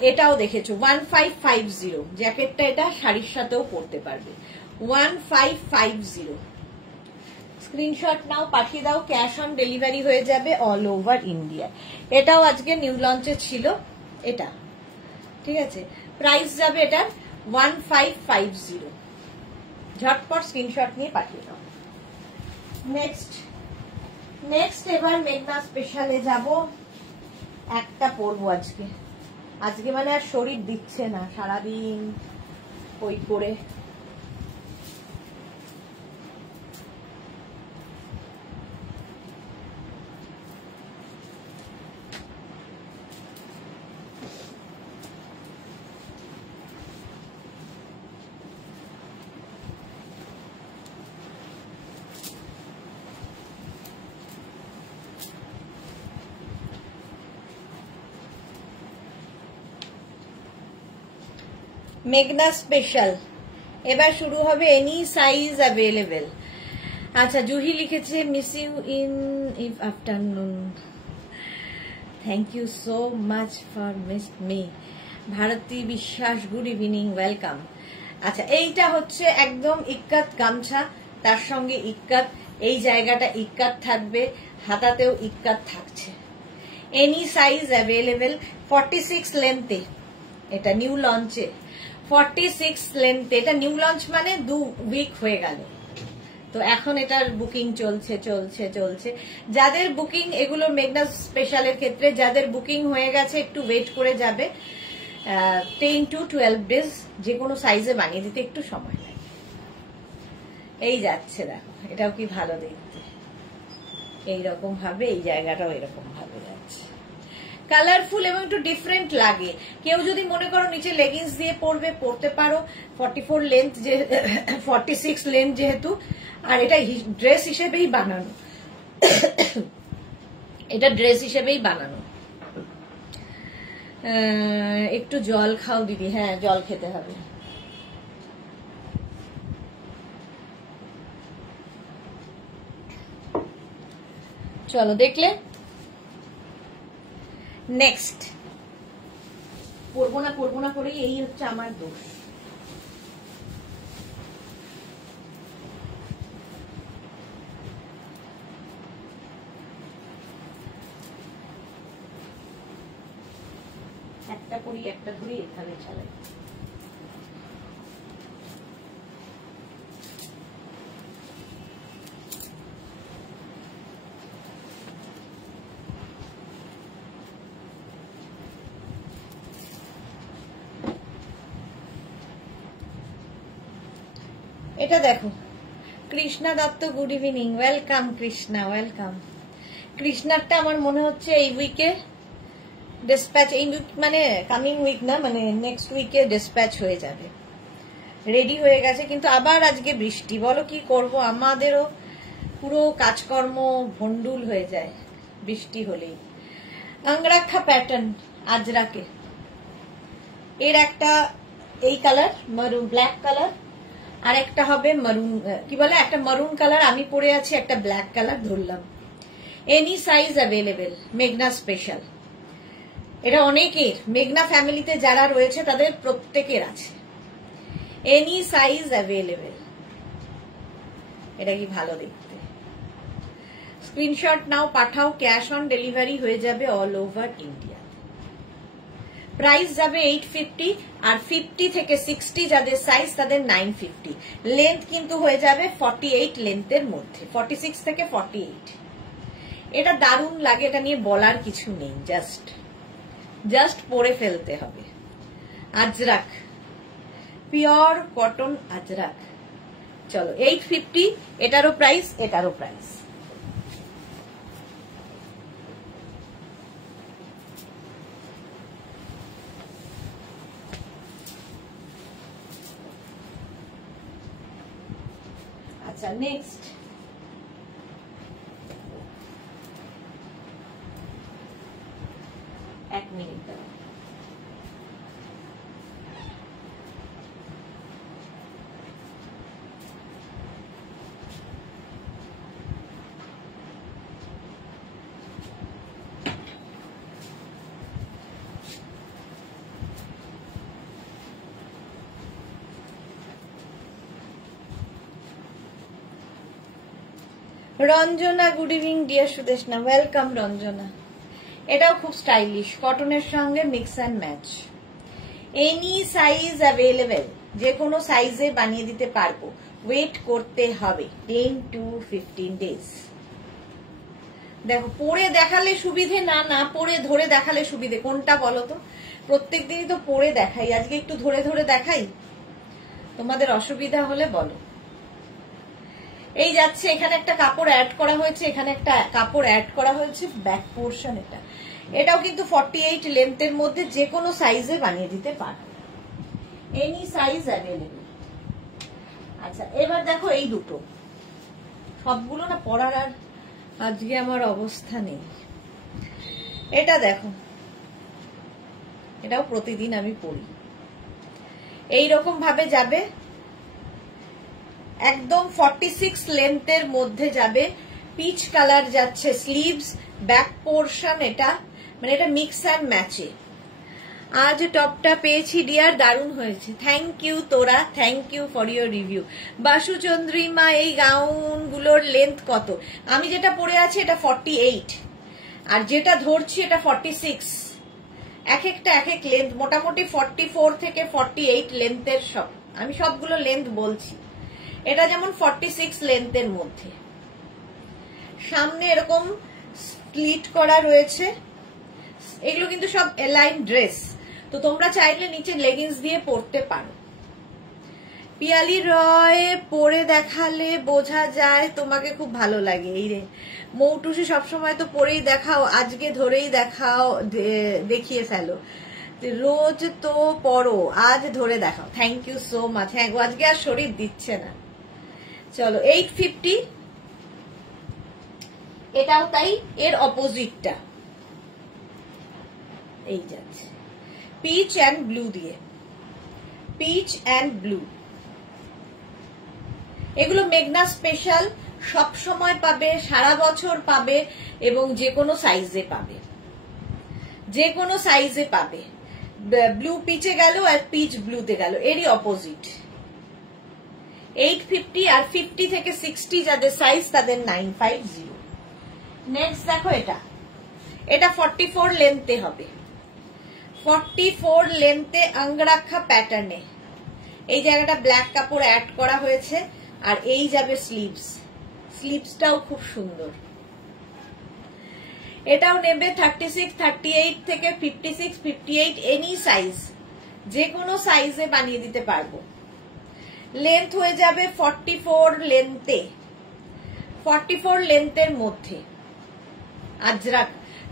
এটাও দেখেছো 1550 জ্যাকেটটা। এটা শাড়ির সাথেও পরতে পারবে। 1550 স্ক্রিনশট নাও, পাঠিয়ে দাও, ক্যাশ অন ডেলিভারি হয়ে যাবে অল ওভার ইন্ডিয়া। এটাও আজকে নিউ লঞ্চে ছিল এটা, ঠিক আছে। প্রাইস যাবে এটার 1550। ঝটপট স্ক্রিনশট নিয়ে পাঠিয়ে দাও। নেক্সট এবার মেঘনা স্পেশালে যাব। একটা পরবো আজকে মানে আর শরীর দিচ্ছে না, সারাদিন ওই করে। মেঘনা স্পেশাল এবার শুরু হবে, এনি সাইজ অ্যাভেলেবেল। আচ্ছা জুহি লিখেছে miss you in if afternoon, thank you so much for miss me. Bharati Biswas, good evening, welcome. আচ্ছা এইটা হচ্ছে একদম ইক্কাত গামছা, তার সঙ্গে ইক্কাত, এই জায়গাটা ইক্কাত থাকবে, হাতাতেও ইক্কাত থাকছে। Any size available, 46 লেন্থে। এটা নিউ লঞ্চে 46 লেন্থে। এটা নিউ লঞ্চ মানে 2 উইক হয়ে গেল, তো এখন এটার বুকিং চলছে। যাদের বুকিং, এগুলো মেঘনা স্পেশালের ক্ষেত্রে যাদের বুকিং হয়ে গেছে একটু ওয়েট করে যাবে। 10 to 12 ডেজ যে কোনো সাইজে বানিয়ে দিতে একটু সময় লাগে। এই যাচ্ছে, দেখো এটাও কি ভালো দেখতে, এইরকম ভাবে, এই জায়গাটাও এরকম ভাবে যাচ্ছে, কালারফুল এবং একটু ডিফারেন্ট লাগে। কেউ যদি মনে করো নিচে লেগিংস দিয়ে পরতে পারো। 44 লেন্থ, 46 লেন্থ যেহেতু, আর এটা ড্রেস হিসেবেই বানানো, এটা ড্রেস হিসেবেই বানানো। একটু জল খাও দিদি। হ্যাঁ জল খেতে হবে। চলো দেখলে। নেক্সট পরবো না করেই এই হচ্ছে আমার দোষ। একটা করি, একটা ধরি, এখানে চালাই। এটা দেখো, Krishna Dutta, good evening, welcome Krishna, welcome. কৃষ্ণারটা আমার মনে হচ্ছে এই উইকে ডিসপ্যাচ, এই উইক মানে কামিং উইক না, মানে নেক্সট উইকে ডিসপ্যাচ হয়ে যাবে। রেডি হয়ে গেছে, কিন্তু আবার আজকে বৃষ্টি, বলো কি করব, আমাদেরও পুরো কাজকর্ম ভন্ডুল হয়ে যায় বৃষ্টি হলেই। আংরাক্ষা প্যাটার্ন আজরাকে, এর একটা এই কালার মারুন ব্ল্যাক কালার, আর একটা হবে মারুন কি বলে একটা মারুন কালার, আমি পরে আছি একটা ব্ল্যাক কালার ধরলাম। এনি সাইজ অ্যাভেলেবেল, মেঘনা স্পেশাল। এটা অনেকের, মেঘনা ফ্যামিলিতে যারা রয়েছে তাদের প্রত্যেকের আছে। Any size available. এটা কি ভালো দেখতে, স্ক্রিনশট নাও, পাঠাও, ক্যাশ অন ডেলিভারি হয়ে যাবে অল ওভার ইন্ডিয়া। প্রাইস যাবে 850, আর 50 থেকে 60 যাদের সাইজ তাদের 950। লেন্থ কিন্তু হয়ে যাবে 48 লেন্থের মধ্যে, 46 থেকে 48। এটা দারুণ লাগে, এটা নিয়ে বলার কিছু নেই, জাস্ট পরে ফেলতে হবে। Ajrak, pure cotton Ajrak. চলো 850, এটারও প্রাইস, এটারও প্রাইস। আচ্ছা নেক্সট, এক মিনিট দাও। Ranjana, good evening deer Sudeshna, welcome Ranjana. এটাও খুব স্টাইলিশ, কটনের সঙ্গে mix and match. Any size available, যে কোনো সাইজে বানিয়ে দিতে পারবো। ওয়েট করতে হবে 10 to 15 days। দেখো পরে দেখালে সুবিধে না, না পরে ধরে দেখালে সুবিধে, কোনটা বলো তো? প্রত্যেক দিনই তো পরে দেখাই, আজকে একটু ধরে ধরে দেখাই, তোমাদের অসুবিধা হলে বলো। এই যাচ্ছে, এখানে একটা কাপড় অ্যাড করা হয়েছে, এখানে একটা কাপড় অ্যাড করা হয়েছে, ব্যাক পোর্শন। এটাও কিন্তু 48 লেন্থের মধ্যে যে কোনো সাইজে বানিয়ে দিতে পারো, এনি সাইজ অ্যাভেলেবল। আচ্ছা এবার দেখো এই দুটো, সবগুলো না পরার আর আজকে আমার অবস্থা নেই। এটা দেখো, এটাও প্রতিদিন আমি পরি, এইরকম ভাবে যাবে, একদম 46 লেন্থের মধ্যে যাবে, পিচ কালার যাচ্ছে স্লিভস, ব্যাক পোর্শন। এটা মানে এটা মিক্স অ্যান্ড ম্যাচে। আজ টপটা পেয়েছি ডিয়ার, দারুণ হয়েছে, থ্যাংক ইউ তোরা, thank you for your review. Basu Chandrima, এই গাউন গুলোর লেন্থ কত? আমি যেটা পরে আছি এটা 48, আর যেটা ধরছি এটা 46। এক একটা এক এক লেন্থ, মোটামুটি 44 থেকে 48 লেন্থের সব, আমি সবগুলো লেন্থ বলছি। এটা যেমন 46 লেন্থের মধ্যে, সামনে এরকম স্প্লিট করা রয়েছে, এগুলো কিন্তু সব এলাইন ড্রেস, তো তোমরা চাইলে নিচে লেগিংস দিয়ে পরতে পারো। পিয়ালি রয়, পরে দেখালে বোঝা যায় তোমাকে খুব ভালো লাগে। এই রে মৌটুসি, সবসময় তো পরেই দেখাও, আজকে ধরেই দেখাও, দেখিয়ে ফেলো, রোজ তো পরো, আজ ধরে দেখাও। Thank you so much. হ্যাঁ আজকে আর শরীর দিচ্ছে না। চলো 850, এটাও তাই, এর অপোজিটটা এই যাচ্ছে পিচ অ্যান্ড ব্লু দিয়ে, পিচ অ্যান্ড ব্লু। এগুলো মেঘনা স্পেশাল, সব সময় পাবে, সারা বছর পাবে, এবং যে কোনো সাইজে পাবে, যে কোনো সাইজে পাবে। ব্লু পিচে গেল আর পিচ ব্লুতে গেল, এরই অপোজিট। 850, আর 50 থেকে 60 যাদের সাইজ তাদের 950। নেক্সট দেখো, এটা 44 লেন্থে হবে, 44 লেন্থে আঙ্গরাক্ষা প্যাটার্নে। এই জায়গাটা ব্ল্যাক কাপড় অ্যাড করা হয়েছে, আর এই যাবে স্লিভস, স্লিভসটাও খুব সুন্দর। এটাও নেবে 36, 38 থেকে 56, 58, এনি সাইজ, যে কোনো সাইজে বানিয়ে দিতে পারবো। লেন্থ হয়ে যাবে 44 লেন্থে, 44 লেন্থের মধ্যে। আজরাক,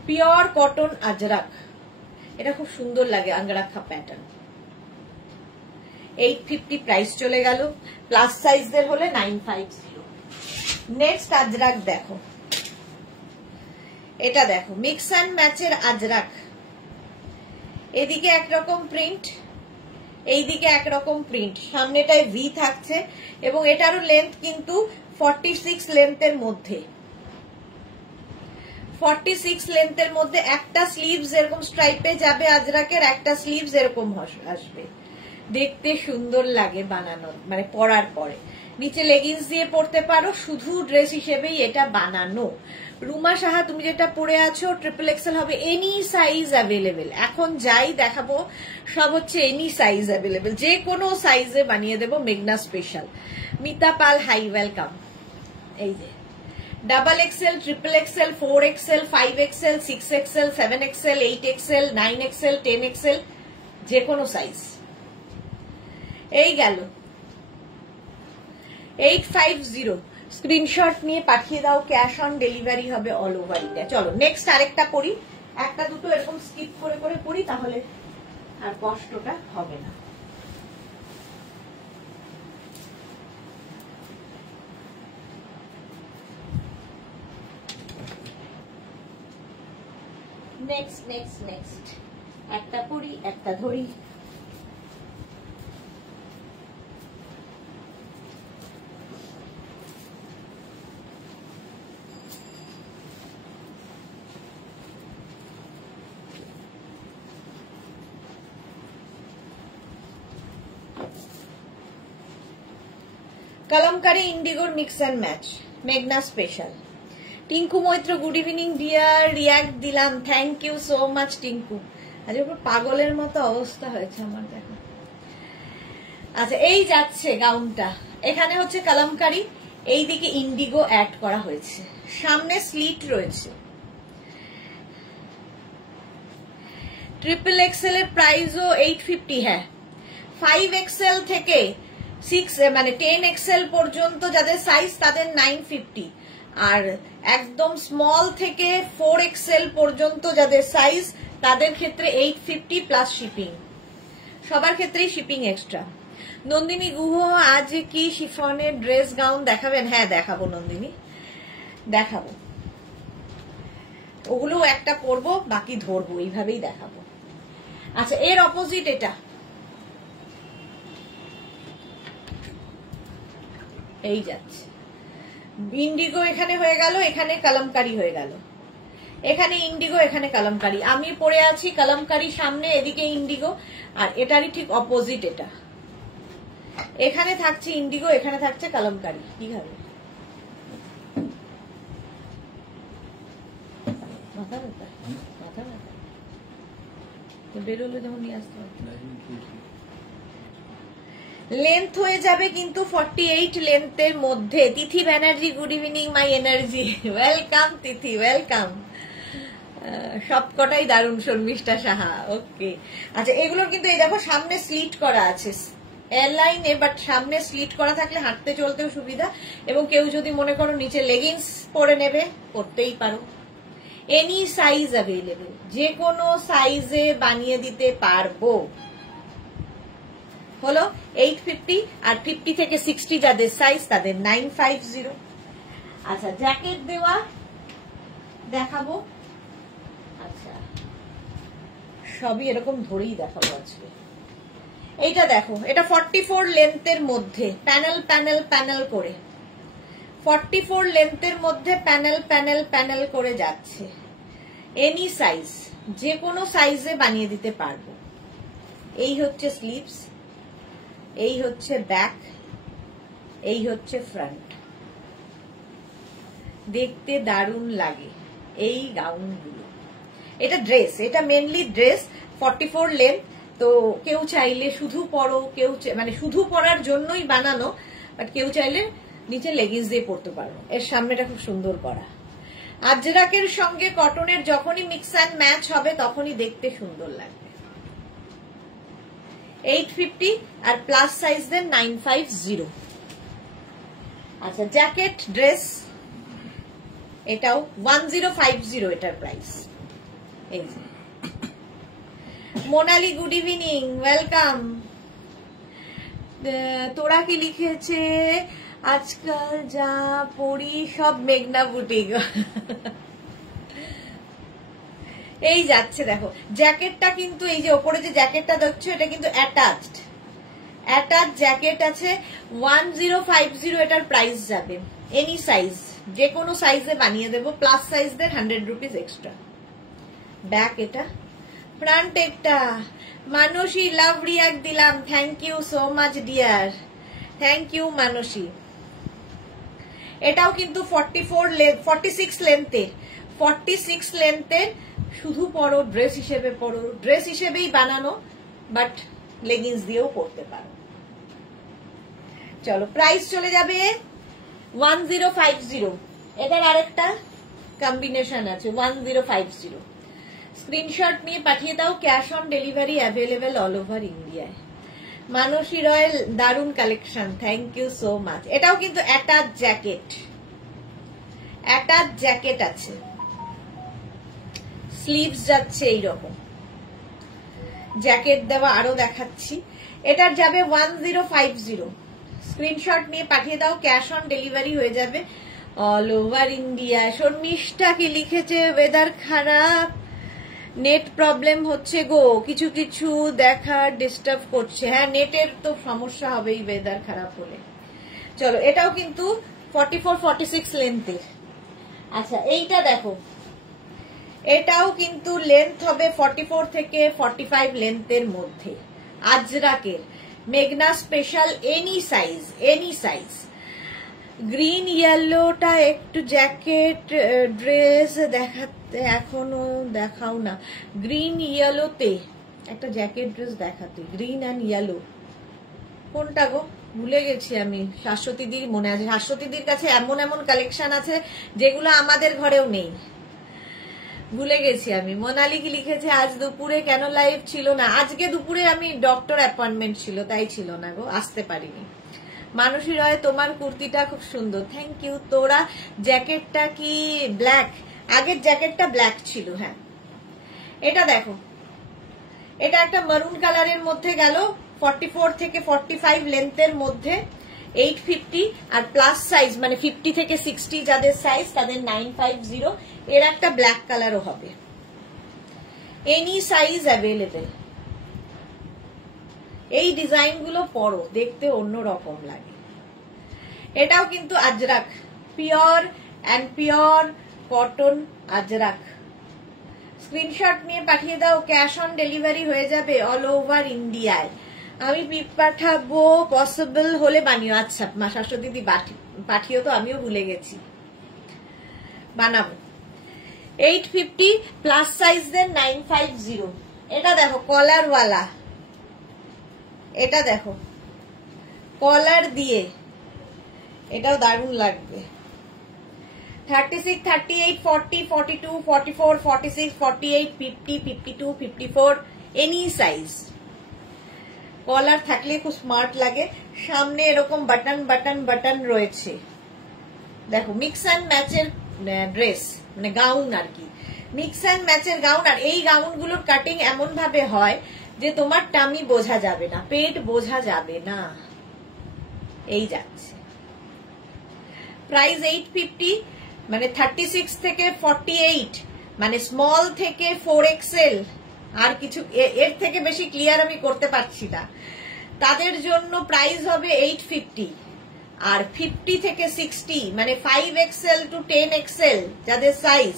পিওর কটন আজরাক, এটা খুব সুন্দর লাগে, আঙ্গরাক্ষা প্যাটার্ন। 850 প্রাইস চলে গেল, প্লাস সাইজদের হলে 950। নেক্সট আজরাক দেখো, এটা দেখো মিক্স অ্যান্ড ম্যাচের আজরাক। এদিকে একরকম প্রিন্ট, এইদিকে একরকম প্রিন্ট, সামনেটায় ভি থাকছে এবং এটারও লেন্থ কিন্তু 46 লেন্থের মধ্যে, 46 লেন্থের মধ্যে। একটা স্লিভস এরকম স্ট্রাইপে যাবে আজরাকের, একটা স্লিভস এরকম আসবে, দেখতে সুন্দর লাগে বানানো, মানে পরার পরে। নিচে লেগিংস দিয়ে পরতে পারো, শুধু ড্রেস হিসেবেই এটা বানানো। রুমা সাহা তুমি যেটা পরে আছো ট্রিপল এক্সেল হবে, এনি সাইজ অ্যাভেলেবেল। এখন যাই দেখাবো সব হচ্ছে এনি সাইজ অ্যাভেলেবেল, যে কোনো সাইজে বানিয়ে দেবো। মেঘনা special, Mita Pal, hi welcome. এই যে double XL, triple XL, 4 XL, 5 XL, 6 XL, 7 XL, 8 XL, 9 XL, 10 XL, যে কোনো সাইজ। এই গেল 850, স্ক্রিনশট নিয়ে পাঠিয়ে দাও, ক্যাশ অন ডেলিভারি হবে অল ওভার ইন্ডিয়া। চলো নেক্সট আরেকটা পড়ি, একটা দুটো এরকম স্কিপ করে করে পড়ি, তাহলে আর কষ্টটা হবে না। নেক্সট নেক্সট নেক্সট একটা পড়ি, একটা ধরি। কলমকারি ইন্ডিগোর মিক্স অ্যান্ড ম্যাচ, মেঘনা special. Tinku Maitra, good evening dear, react দিলাম, thank you so much Tinku. আজ পাগলের মতো অবস্থা হয়েছে আমার, দেখো। আচ্ছা এই যাচ্ছে গাউনটা, এখানে হচ্ছে কলমকারি, এইদিকে ইন্ডিগো অ্যাড করা হয়েছে, সামনে স্লিট রয়েছে। ট্রিপল এক্সেল এর প্রাইসও 850, হ্যাঁ। 5 এক্সেল থেকে 6 মানে 10 এক্সেল পর্যন্ত যাদের সাইজ তাদের 950, আর একদম স্মল থেকে 4 এক্সেল পর্যন্ত যাদের সাইজ তাদের ক্ষেত্রে 850 প্লাস শিপিং। সবার ক্ষেত্রেই শিপিং এক্সট্রা। নন্দিনী গুহ, আজ কি শিফনের ড্রেস গাউন দেখাবেন? হ্যাঁ দেখাবো নন্দিনী, দেখাবো। ওগুলো একটা পরবো, বাকি ধরবো, এইভাবেই দেখাবো। আচ্ছা এর অপোজিট এটা, এই যাচ্ছে ইন্ডিগো, এখানে হয়ে গেল, এখানে কলমকারি হয়ে গেল, এখানে ইন্ডিগো, এখানে কলমকারি। আমি পরে আছি কলমকারি সামনে, এদিকে ইন্ডিগো, আর এটারই ঠিক অপোজিট এটা, এখানে থাকছে ইন্ডিগো, এখানে থাকছে কলমকারি। কি হবে মাথা ব্যথা, মাথা ব্যথা বেরোলে যখন নিয়ে আসতে হবে। লেন্থ হয়ে যাবে কিন্তু 48 লেন্থের মধ্যে। Tithi Banerjee, good evening my energy, welcome Tithi, welcome. সবকটাই দারুণ, শর্মিষ্ঠা সাহা, ওকে। আচ্ছা এগুলোর কিন্তু এই দেখো সামনে স্লিট করা আছে এয়ারলাইনে, বাট সামনে স্লিট করা থাকলে হাঁটতে চলতেও সুবিধা, এবং কেউ যদি মনে করো নিচে লেগিংস পরে নেবে, করতেই পারো। এনি সাইজ অ্যাভেলেবল, যে কোনো সাইজে বানিয়ে দিতে পারবো। হলো 850, আর 50 থেকে 60 যাদের সাইজ তাদের 950। আচ্ছা জ্যাকেট দেওয়া দেখাবো, আচ্ছা সবই এরকম ধরেই দেখাবো আজকে। এইটা দেখো, এটা 44 লেন্থের মধ্যে, প্যানেল প্যানেল প্যানেল করে, 44 লেন্থের মধ্যে প্যানেল প্যানেল প্যানেল করে যাচ্ছে। এনি সাইজ, যে কোনো সাইজে বানিয়ে দিতে পারবো। এই হচ্ছে স্লিভস, এই হচ্ছে ব্যাক, এই হচ্ছে ফ্রন্ট, দেখতে দারুণ লাগে এই গাউনগুলো। এটা ড্রেস, এটা মেনলি ড্রেস, 44 লেন্থ। তো কেউ চাইলে শুধু পরো, কেউ মানে শুধু পরার জন্যই বানানো, বাট কেউ চাইলে নিচে লেগিংস দিয়ে পরতে পারো। এর সামনেটা খুব সুন্দর করা। আজরাকের সঙ্গে কটনের যখনই মিক্স অ্যান্ড ম্যাচ হবে তখনই দেখতে সুন্দর লাগবে। 850 আর প্লাস সাইজ দেন 950। আচ্ছা জ্যাকেট ড্রেস, এটাও 1050 এটার প্রাইস। এই মোনালি, গুড ইভিনিং, ওয়েলকাম। তোরা কি লিখেছে আজকাল যা পড়ি সব মেঘনা বুটিক। এই যাচ্ছে দেখো জ্যাকেটটা কিন্তু এই যে ওপরে যে জ্যাকেটটা দেখছো এটা কিন্তু অ্যাটাচড জ্যাকেট আছে 1050 এটার প্রাইস যাবে এনি সাইজ যে কোনো সাইজে বানিয়ে দেবো প্লাস সাইজদের 100 রুপিস এক্সট্রা। ব্যাক এটা ফ্রন্ট একটা মানসী লাভ রিয়াক্ট দিলাম thank you so much dear thank you Manasi. এটাও কিন্তু 46 লেন্থের শুধু পরো ড্রেস হিসেবে পরো ড্রেস হিসেবেই বানানো বাট লেগিংস দিয়েও পরতে পারো। চলো প্রাইস চলে যাবে 1050 এটার আরেকটা কম্বিনেশন আছে 1050 স্ক্রিনশট নিয়ে পাঠিয়ে দাও cash on delivery available all over ইন্ডিয়ায়। মানসী রয়েল দারুন collection thank you so much. এটাও কিন্তু অ্যাটাচ জ্যাকেট আছে স্লিভস যাচ্ছে এইরকম জ্যাকেট দেওয়া আরো দেখাচ্ছি এটার যাবে 1050 স্ক্রিনশট নিয়ে পাঠিয়ে দাও ক্যাশ অন ডেলিভারি হয়ে যাবে অল ওভার ইন্ডিয়া। শর্মিষ্ঠা কি লিখেছে ওয়েদার খারাপ নেট প্রবলেম হচ্ছে গো কিছু কিছু দেখার ডিস্টার্ব করছে। হ্যাঁ নেটের তো সমস্যা হবেই ওয়েদার খারাপ হলে। চলো এটাও কিন্তু 44-46 লেন্থের। আচ্ছা এইটা দেখো এটাও কিন্তু লেন্থ হবে 44 থেকে 45 লেন্থের মধ্যে আজরাকের মেঘনা স্পেশাল এনি সাইজ গ্রিন ইয়েলোটা একটু জ্যাকেট ড্রেস দেখাতে এখনো দেখাও না গ্রিন ইয়েলোতে একটা জ্যাকেট ড্রেস দেখাতে গ্রিন অ্যান্ড ইয়েলো কোনটা গো ভুলে গেছি আমি। শাশ্বতীদির মনে আছে শাশ্বতীদির কাছে এমন কালেকশন আছে যেগুলো আমাদের ঘরেও নেই ভুলে গেছি আমি। মোনালি কি লিখেছে আজ দুপুরে কেন লাইভ ছিল না আজকে দুপুরে আমি ডক্টর অ্যাপয়েন্টমেন্ট ছিল তাই ছিল না গো আসতে পারিনি। মানসী রয় তোমার কুর্তিটা খুব সুন্দর থ্যাংক ইউ। তোরা জ্যাকেটটা কি ব্ল্যাক আগের জ্যাকেটটা ব্ল্যাক ছিল। হ্যাঁ এটা দেখো এটা একটা মারুন কালারের মধ্যে গেল 44 থেকে 45 লেন্থের মধ্যে 850 আর প্লাস সাইজ মানে 50 থেকে 60 যাদের সাইজ তাদের 950 এর একটা ব্ল্যাক কালারও হবে এনি সাইজ অ্যাভেলেবেল। এই ডিজাইন গুলো পরো দেখতে অন্যরকম লাগে। এটাও কিন্তু Ajrak pure cotton Ajrak screenshot নিয়ে পাঠিয়ে দাও ক্যাশ অন ডেলিভারি হয়ে যাবে অল ওভার ইন্ডিয়ায়। আমি পিক পাঠাবো পসিবল হলে বানিও। আচ্ছা মা শাশ্বতী পাঠিও তো আমিও ভুলে গেছি বানাবো। 850 প্লাস সাইজ দেন 950। এটা দেখো কলারওয়ালা এটা দেখো কলার দিয়ে এটাও দারুণ লাগবে 36, 38, 40, 42, 44, 46, 48, 50, 52, 54 এনি সাইজ। কলার থাকলে খুব স্মার্ট লাগে সামনে এরকম বাটন রয়েছে দেখো মিক্স অ্যান্ড ম্যাচের ড্রেস মানে গাউন আর কি মিক্স অ্যান্ড ম্যাচের গাউন। আর এই গাউন গুলোর কাটিং এমন ভাবে হয় যে তোমার টামি বোঝা যাবে না পেট বোঝা যাবে না এই যাচ্ছে। প্রাইস 850 মানে 36 থেকে 48 মানে স্মল থেকে 4XL আর কিছু এর থেকে বেশি ক্লিয়ার আমি করতে পারছি না তাদের জন্য প্রাইস হবে 850 আর 50 থেকে 60 মানে 5XL to 10XL যাদের সাইজ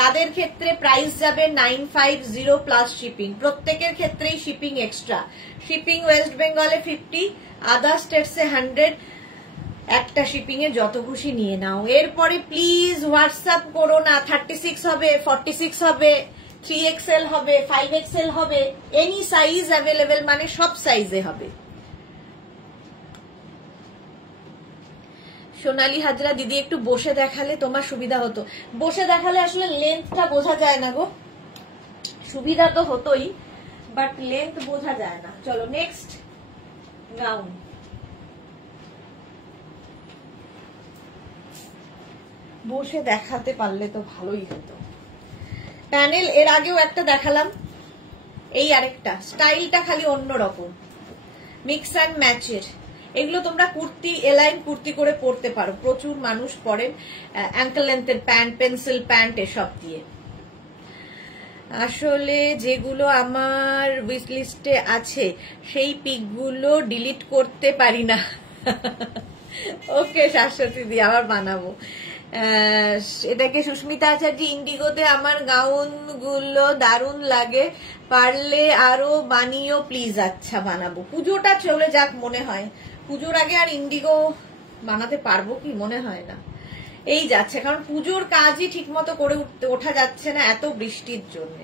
তাদের ক্ষেত্রে প্রাইস যাবে 950 প্লাস শিপিং। প্রত্যেকের ক্ষেত্রেই শিপিং এক্সট্রা শিপিং ওয়েস্ট বেঙ্গলে 50 আদার স্টেটসে 100 একটা শিপিং এ যত খুশি নিয়ে নাও। এরপরে প্লিজ হোয়াটসঅ্যাপ করো না 36 হবে 46 হবে 3XL হবে 5XL হবে এনি সাইজ অ্যাভেলেবেল মানে সব সাইজে হবে। সোনালী হাজরা দিদি একটু বসে দেখালে তোমার সুবিধা হতো। বসে দেখালে আসলে লেন্থটা বোঝা যায় না গো সুবিধা তো হতোই বাট লেন্থ বোঝা যায় না। চলো নেক্সট গাউন বসে দেখাতে পারলে তো ভালোই হতো। প্যানেল এর আগেও একটা দেখালাম এই আরেকটা স্টাইলটা খালি অন্যরকম মিক্স অ্যান্ড ম্যাচের এগুলো তোমরা কুর্তি, এলাইন কুর্তি করে পরতে পারো, প্রচুর মানুষ পরেন অ্যাঙ্কেল লেন্থের প্যান্ট, পেন্সিল প্যান্ট এসব দিয়ে। আসলে যেগুলো আমার উইশ লিস্টে আছে সেই পিকগুলো ডিলিট করতে পারি না। ওকে শাশ্বতী দি, আবার বানাবো। এটাকে সুস্মিতা আচার্য, ইন্ডিগোতে আমার গাউন গুলো দারুণ লাগে, পারলে আরো বানিও প্লিজ। আচ্ছা বানাবো, পুজোটা চলে যাক মনে হয়, পুজোর আগে আর ইন্ডিগো বানাতে পারবো কি মনে হয় না। এই যাচ্ছে, কারণ পুজোর কাজই ঠিক মতো করে ওঠা যাচ্ছে না এত বৃষ্টির জন্য।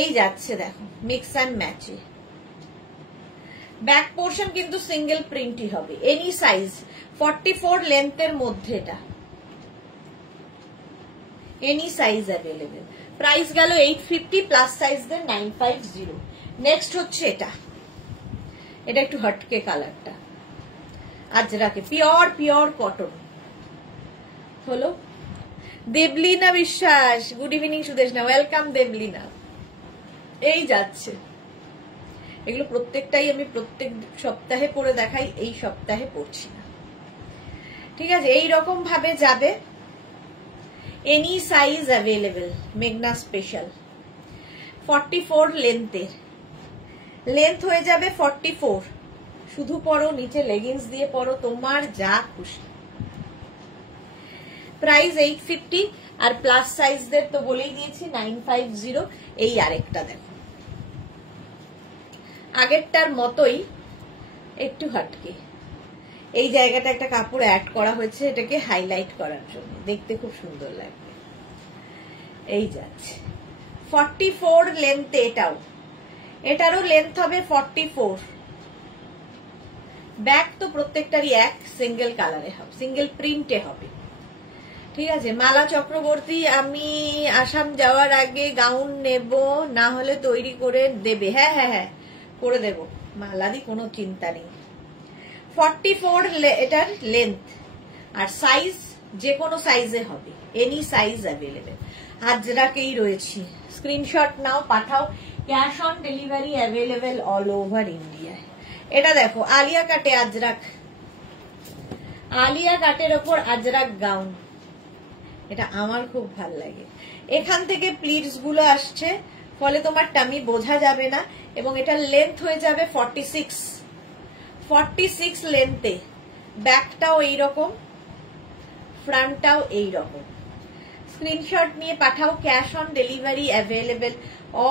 এই যাচ্ছে দেখো, মিক্স অ্যান্ড ম্যাচে। ব্যাক পোর্শন কিন্তু সিঙ্গেল প্রিন্টই হবে, এনি সাইজ, 44 লেন্থের মধ্যে, এটা এনি সাইজ অ্যাভেলেবেল। প্রাইস গেল 850, প্লাস সাইজদের 950। নেক্সট হচ্ছে এটা, এটা একটু হটকে কালারটা, আজরাকে পিওর পিওর কটন হলো। দেবলিনা বিশ্বাস, good evening Sudeshna, welcome Deblina. এই যাচ্ছে, এগুলো প্রত্যেকটাই আমি প্রত্যেক সপ্তাহে পরে দেখাই, এই সপ্তাহে পড়ছি না, ঠিক আছে। এইরকম ভাবে যাবে, এনি সাইজ অ্যাভেলেবেল, মেঘনা স্পেশাল, 44 লেন্থের, লেন্থ হয়ে যাবে 44। শুধু পরো, নিচে লেগিংস দিয়ে পরো, তোমার যা খুশি। প্রাইস 850, আর প্লাস সাইজদের তো বলেই দিয়েছি 950। এই আরেকটা দেখো, আগেরটার মতোই একটু হটকে, এই জায়গাটা একটা কাপড় অ্যাড করা হয়েছে এটাকে হাইলাইট করার জন্য, দেখতে খুব সুন্দর লাগবে। এই যাচ্ছে 44 লেন্থে, এটারও লেন্থ হবে 44। ব্যাক তো প্রত্যেকটারই এক সিঙ্গেল কালারে হবে, সিঙ্গেল প্রিন্টে হবে, ঠিক আছে। মালা চক্রবর্তী, আমি আসাম যাওয়ার আগে গাউন নেব, না হলে তৈরি করে দেবে? হ্যাঁ হ্যাঁ হ্যাঁ করে দেব মালাদি, কোনো চিন্তা নেই। 44 এটার লেন্থ, আর সাইজ যে কোনো সাইজে হবে, এনি সাইজ অ্যাভেলেবেল। আজরাকেই রয়েছি, স্ক্রিনশট নাও, পাঠাও, cash on delivery available all over ইন্ডিয়ায়। এটা দেখো আলিয়া কাটে আজরাক, আলিয়া কাটের ওপর আজরাক গাউন, এটা আমার খুব ভাল লাগে। এখান থেকে প্লিটস গুলো আসছে, ফলে তোমার টামি বোঝা যাবে না, এবং এটার লেন্থ হয়ে যাবে 46 লেন্থে। ব্যাকটাও এইরকম, ফ্রন্টটাও এইরকম। স্ক্রিনশট নিয়ে পাঠাও, cash on delivery available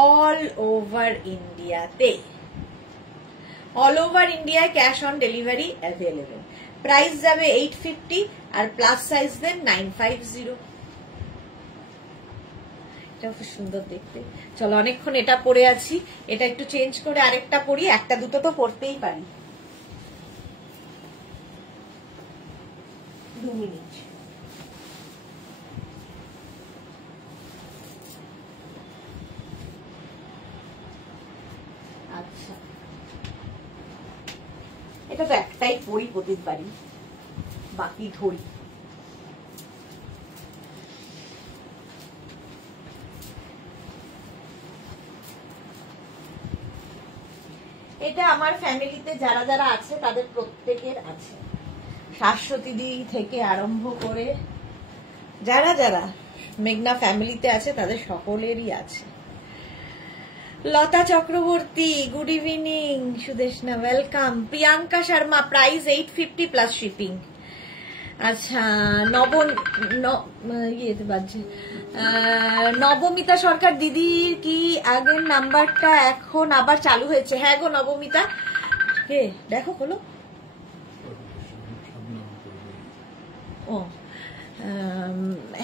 all over ইন্ডিয়াতে, অল ওভার ইন্ডিয়ায় cash on delivery available. Price যাবে 850, আর প্লাস সাইজ দেন 950। এটা খুব সুন্দর দেখতে। চলো, অনেকক্ষণ এটা পরে আছি, এটা একটু চেঞ্জ করে আরেকটা পরি, একটা দুটো তো পরতেই পারি। 2 মিনিট। আচ্ছা, এটা তো একটাই পরি প্রতিবারই, বাকি ধরি। এটা আমার ফ্যামিলিতে যারা যারা আছে তাদের প্রত্যেকের আছে, শাশ্বতী দি থেকে আরম্ভ করে যারা যারা মেঘনা ফ্যামিলিতে আছে তাদের সকলেরই আছে। Lata Chakraborty, good evening Sudeshna, welcome. Priyanka Sharma, price 850 plus shipping. আচ্ছা, নবমিতা সরকার দিদির কি আগের নাম্বারটা এখন আবার চালু হয়েছে? হ্যাঁ গো নবমিতা, কে দেখো হলো। ও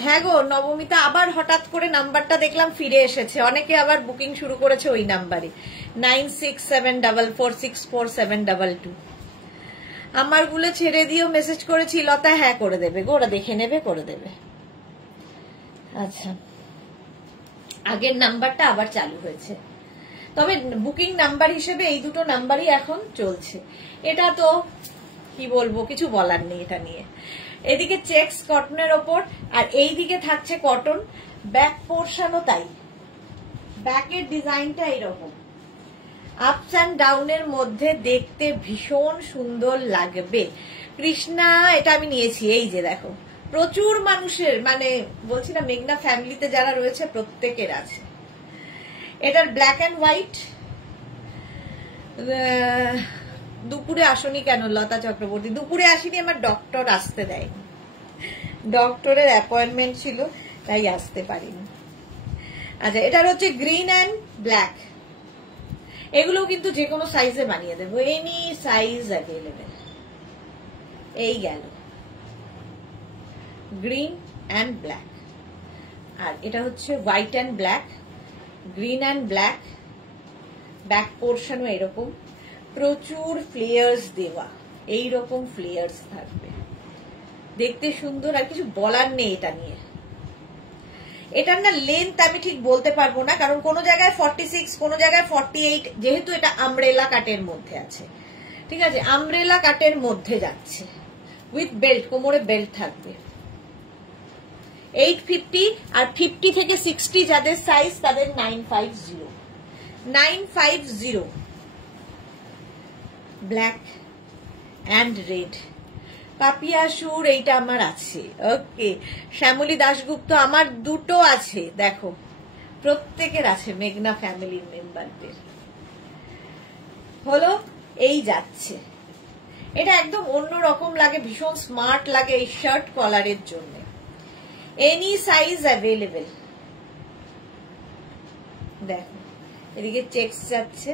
হ্যাঁ গো নবমিতা, আবার হঠাৎ করে নাম্বারটা দেখলাম ফিরে এসেছে, অনেকে আবার বুকিং শুরু করেছে ওই নাম্বারে, 9674464722। আমার গুলো ছেড়ে দিও, মেসেজ করেছি লতা, হ্যাঁ করে দেবে গো, ওরা দেখে নেবে, করে দেবে। আচ্ছা, আগের নাম্বারটা আবার চালু হয়েছে, তবে বুকিং নাম্বার হিসেবে এই দুটো নাম্বারই এখন চলছে। এটা তো কি বলবো, কিছু বলার নেই এটা নিয়ে। এদিকে চেক্স কটনের ওপর, আর এই দিকে থাকছে কটন, ব্যাক পোর্শনও তাই, ব্যাকের ডিজাইনটা এইরকম, আপস অ্যান্ড ডাউনের মধ্যে দেখতে ভীষণ সুন্দর লাগবে। কৃষ্ণা এটা আমি নিয়েছি, এই যে দেখো প্রচুর মানুষের, মানে বলছি না মেঘনা ফ্যামিলিতে যারা রয়েছে প্রত্যেকের আছে। এটার ব্ল্যাক অ্যান্ড হোয়াইট। দুপুরে আসনি কেন লতা চক্রবর্তী? দুপুরে আসিনি, আমার ডক্টর আসতে দেয়নি, ডক্টরের অ্যাপয়েন্টমেন্ট ছিল তাই আসতে পারিনি। আচ্ছা, এটার হচ্ছে গ্রিন অ্যান্ড ব্ল্যাক। এগুলো কিন্তু যে কোনো সাইজে বানিয়ে দেবো, এনি সাইজ অ্যাভেলেবেল। এই গেল গ্রিন অ্যান্ড ব্ল্যাক। আর এটা হচ্ছে white and black, green and black. Back পোর্শনও এরকম, প্রচুর ফ্লেয়ার্স দেওয়া, এইরকম ফ্লেয়ার্স থাকবে, দেখতে সুন্দর। আর কিছু বলার নেই এটা নিয়ে। এটার না লেন্থ আমি ঠিক বলতে পারবো না, কারণ কোনো জায়গায় 46, কোনো জায়গায় 48, যেহেতু এটা আমব্রেলা কাটের মধ্যে আছে। ঠিক আছে, আমব্রেলা কাটের মধ্যে যাচ্ছে, উইথ বেল্ট, কোমরে বেল্ট থাকবে। 850, আর 50 থেকে 60 যাদের সাইজ তাদের 950। 950 ব্ল্যাক অ্যান্ড রেড। পাপিয়া সুর এইটা আমার আছে। ওকে, শ্যামলী দাশগুপ্ত আমার দুটো আছে, দেখো প্রত্যেকের আছে, মেঘনা ফ্যামিলির মেম্বারদের হলো। এই যাচ্ছে, এটা একদম অন্যরকম লাগে, ভীষণ স্মার্ট লাগে এই শার্ট কলারের জন্য। Any size available. দেখো এদিকে চেকস যাচ্ছে,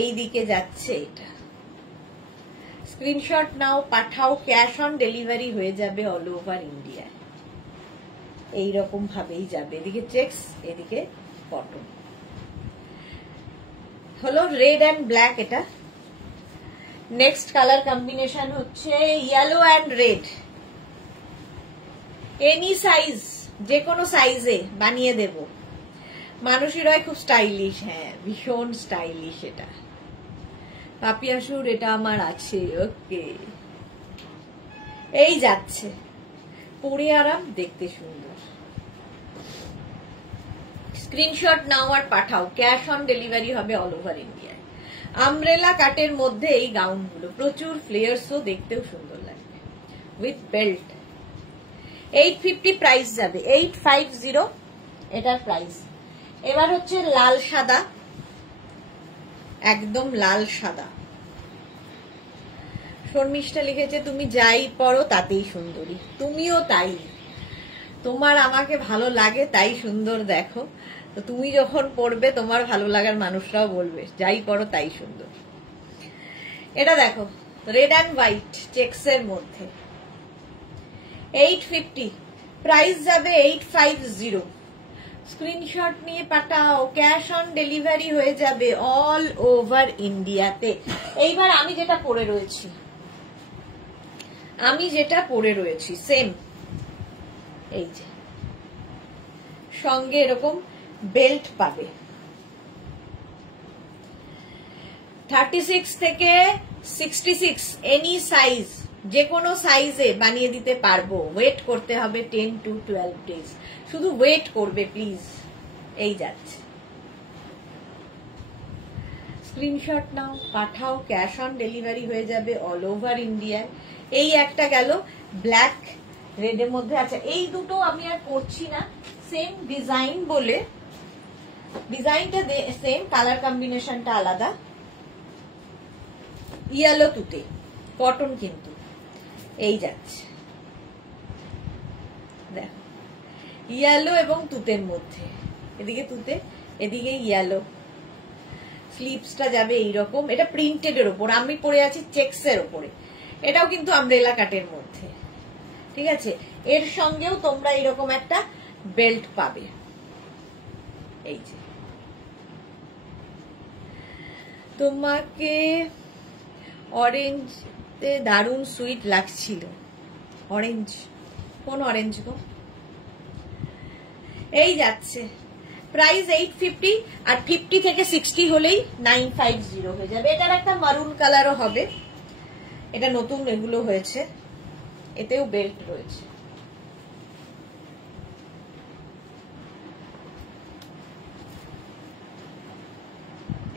এই দিকে যাচ্ছে। এটা স্ক্রিনশট নাও, পাঠাও, ক্যাশ অন ডেলিভারি হয়ে যাবে অল ওভার ইন্ডিয়া। এইরকম ভাবেই যাবে, এদিকে চেকস, এদিকে কটন। হলো রেড অ্যান্ড ব্ল্যাক। এটা নেক্সট কালার কম্বিনেশন হচ্ছে yellow and red. Any size, যে কোনো সাইজে বানিয়ে দেব। মানুষই রয় খুব স্টাইলিশ, হ্যাঁ ভীষণ স্টাইলিশ। এটা পাপিয়া সুর এটা আমার আছে। ওকে, এই যাচ্ছে, পরে আরাম, দেখতে সুন্দর। স্ক্রিনশট নাও আর পাঠাও, ক্যাশ অন ডেলিভারি হবে অল ওভার ইন্ডিয়ায়। আমব্রেলা কাটের মধ্যে এই গাউনগুলো প্রচুর ফ্লেয়ার্সও, দেখতেও সুন্দর লাগবে, উইথ বেল্ট। 850 প্রাইস যাবে, 850 এটার প্রাইস। এবার হচ্ছে লাল সাদা, একদম লাল সাদা। শর্মিষ্ঠা লিখেছে তুমি যাই পরো তাতেই সুন্দরী। তুমিও তাই, তোমার আমাকে ভালো লাগে তাই সুন্দর। দেখো তো তুমি যখন পড়বে তোমার ভালো লাগার মানুষরাও বলবে যাই পরো তাই সুন্দর। এটা দেখো রেড অ্যান্ড হোয়াইট চেকসের মধ্যে। 850 প্রাইস যাবে 850। স্ক্রিনশট নিয়ে পাঠাও, ক্যাশ অন ডেলিভারি হয়ে যাবে অল ওভার ইন্ডিয়াতে। এইবার আমি যেটা পরে রয়েছি সেম, এই যে সঙ্গে এরকম বেল্ট পাবে। 36 থেকে 66 এনি সাইজ, যে কোনো সাইজে বানিয়ে দিতে পারবো। ওয়েট করতে হবে 10 to 12 days, শুধু ওয়েট করবে প্লিজ। এই যাচ্ছে, স্ক্রিনশট নাও, পাঠাও, ক্যাশ অন ডেলিভারি হয়ে যাবে অল ওভার ইন্ডিয়ায়। এই একটা গেল ব্ল্যাক রেডের মধ্যে। আচ্ছা, এই দুটো আমি আর পরছি না, সেম ডিজাইন বলে, ডিজাইনটা সেম, কালার কম্বিনেশনটা আলাদা। ইয়েলো তুতে, কটন কিন্তু। এই যাচ্ছে, দেখো ইয়েলো এবং তুতের মধ্যে, এদিকে তুতে এদিকে ইয়েলো। স্লিপসটা যাবে এইরকম, এটা প্রিন্টেড এর ওপর, আমি পরে আছি চেকস এর ওপরে। এটাও কিন্তু আমব্রেলা কাটের মধ্যে। ঠিক আছে, এর সঙ্গেও তোমরা এরকম একটা বেল্ট পাবে। এই যে তোমাকে অরেঞ্জ দারুণ সুইট লাগছিল। অরেঞ্জ, কোন অরেঞ্জ গো? এই যাচ্ছে, প্রাইস 850, আর 50 থেকে 60 হলেই 950 হয়ে যাবে। এটার একটা মারুন কালারও হবে, এটা নতুন এগুলো হয়েছে, এতেও বেল্ট রয়েছে।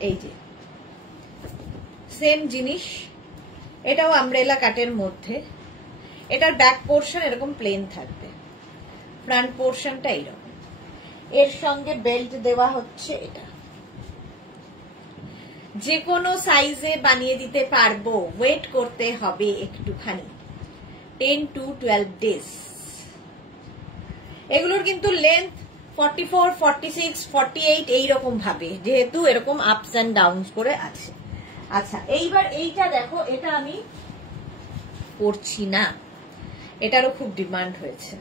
এই যে সেম জিনিস, এটাও আমব্রেলা কাটের মধ্যে। এটার ব্যাক পোর্শন এরকম প্লেন থাকবে, ফ্রন্ট পোর্শনটা এইরকম। এর সঙ্গে বেল্ট দেওয়া হচ্ছে এটা। যে কোনো সাইজে বানিয়ে দিতে পারবো, ওয়েট করতে হবে একটুখানি, 10 to 12 ডেজ। এগুলোর কিন্তু লেন্থ 44, 46, 48 এইরকম ভাবে, যেহেতু এরকম আপস অ্যান্ড ডাউনস করে আছে। আচ্ছা, এইবার এইটা দেখো, এটা আমি পরছি না, এটারও খুব ডিমান্ড হয়েছে।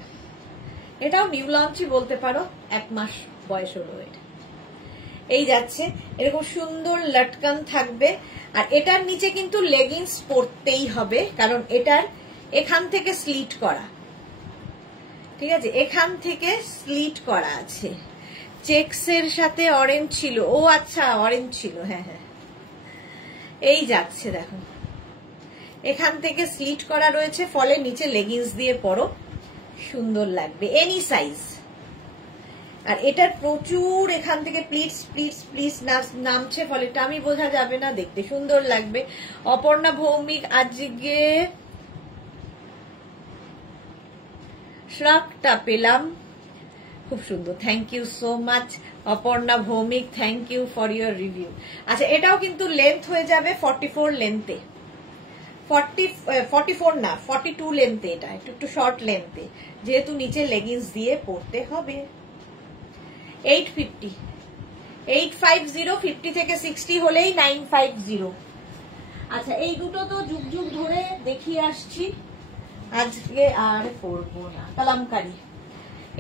এটাও নিউ লঞ্চই বলতে পারো, 1 মাস বয়স হলো এটা। এই যাচ্ছে, এরকম সুন্দর লটকান থাকবে। আর এটার নিচে কিন্তু লেগিংস পরতেই হবে, কারণ এটার এখান থেকে স্লিট করা, ঠিক আছে, এখান থেকে স্লিট করা আছে। চেক্সের সাথে অরেঞ্জ ছিল, ও আচ্ছা অরেঞ্জ ছিল, হ্যাঁ হ্যাঁ। এই যাচ্ছে দেখো, এখান থেকে স্লিট করা রয়েছে, ফলে নিচে লেগিংস দিয়ে পরো, সুন্দর লাগবে, এনি সাইজ। আর এটার প্রচুর এখান থেকে প্লিটস প্লিটস প্লিটস নামছে, ফলে টামি বোঝা যাবে না, দেখতে সুন্দর লাগবে। অপর্ণা ভৌমিক আজকে শ্রাকটা পেলাম, খুব সুন্দর, thank you so much Aparna Bhowmik, thank you for your review. আচ্ছা, এটাও কিন্তু লেন্থ হয়ে যাবে 44 লেন্থে, 44 না 42 লেন্থে, এটা একটু শর্ট লেন্থে, যেহেতু নিচে লেগিংস দিয়ে পরতে হবে। 850, 850, 50 থেকে 60 হলেই 950। আচ্ছা, এই দুটো তো যুগ যুগ ধরে দেখিয়ে আসছি, আজকে আর পরবো না। কালামকারী,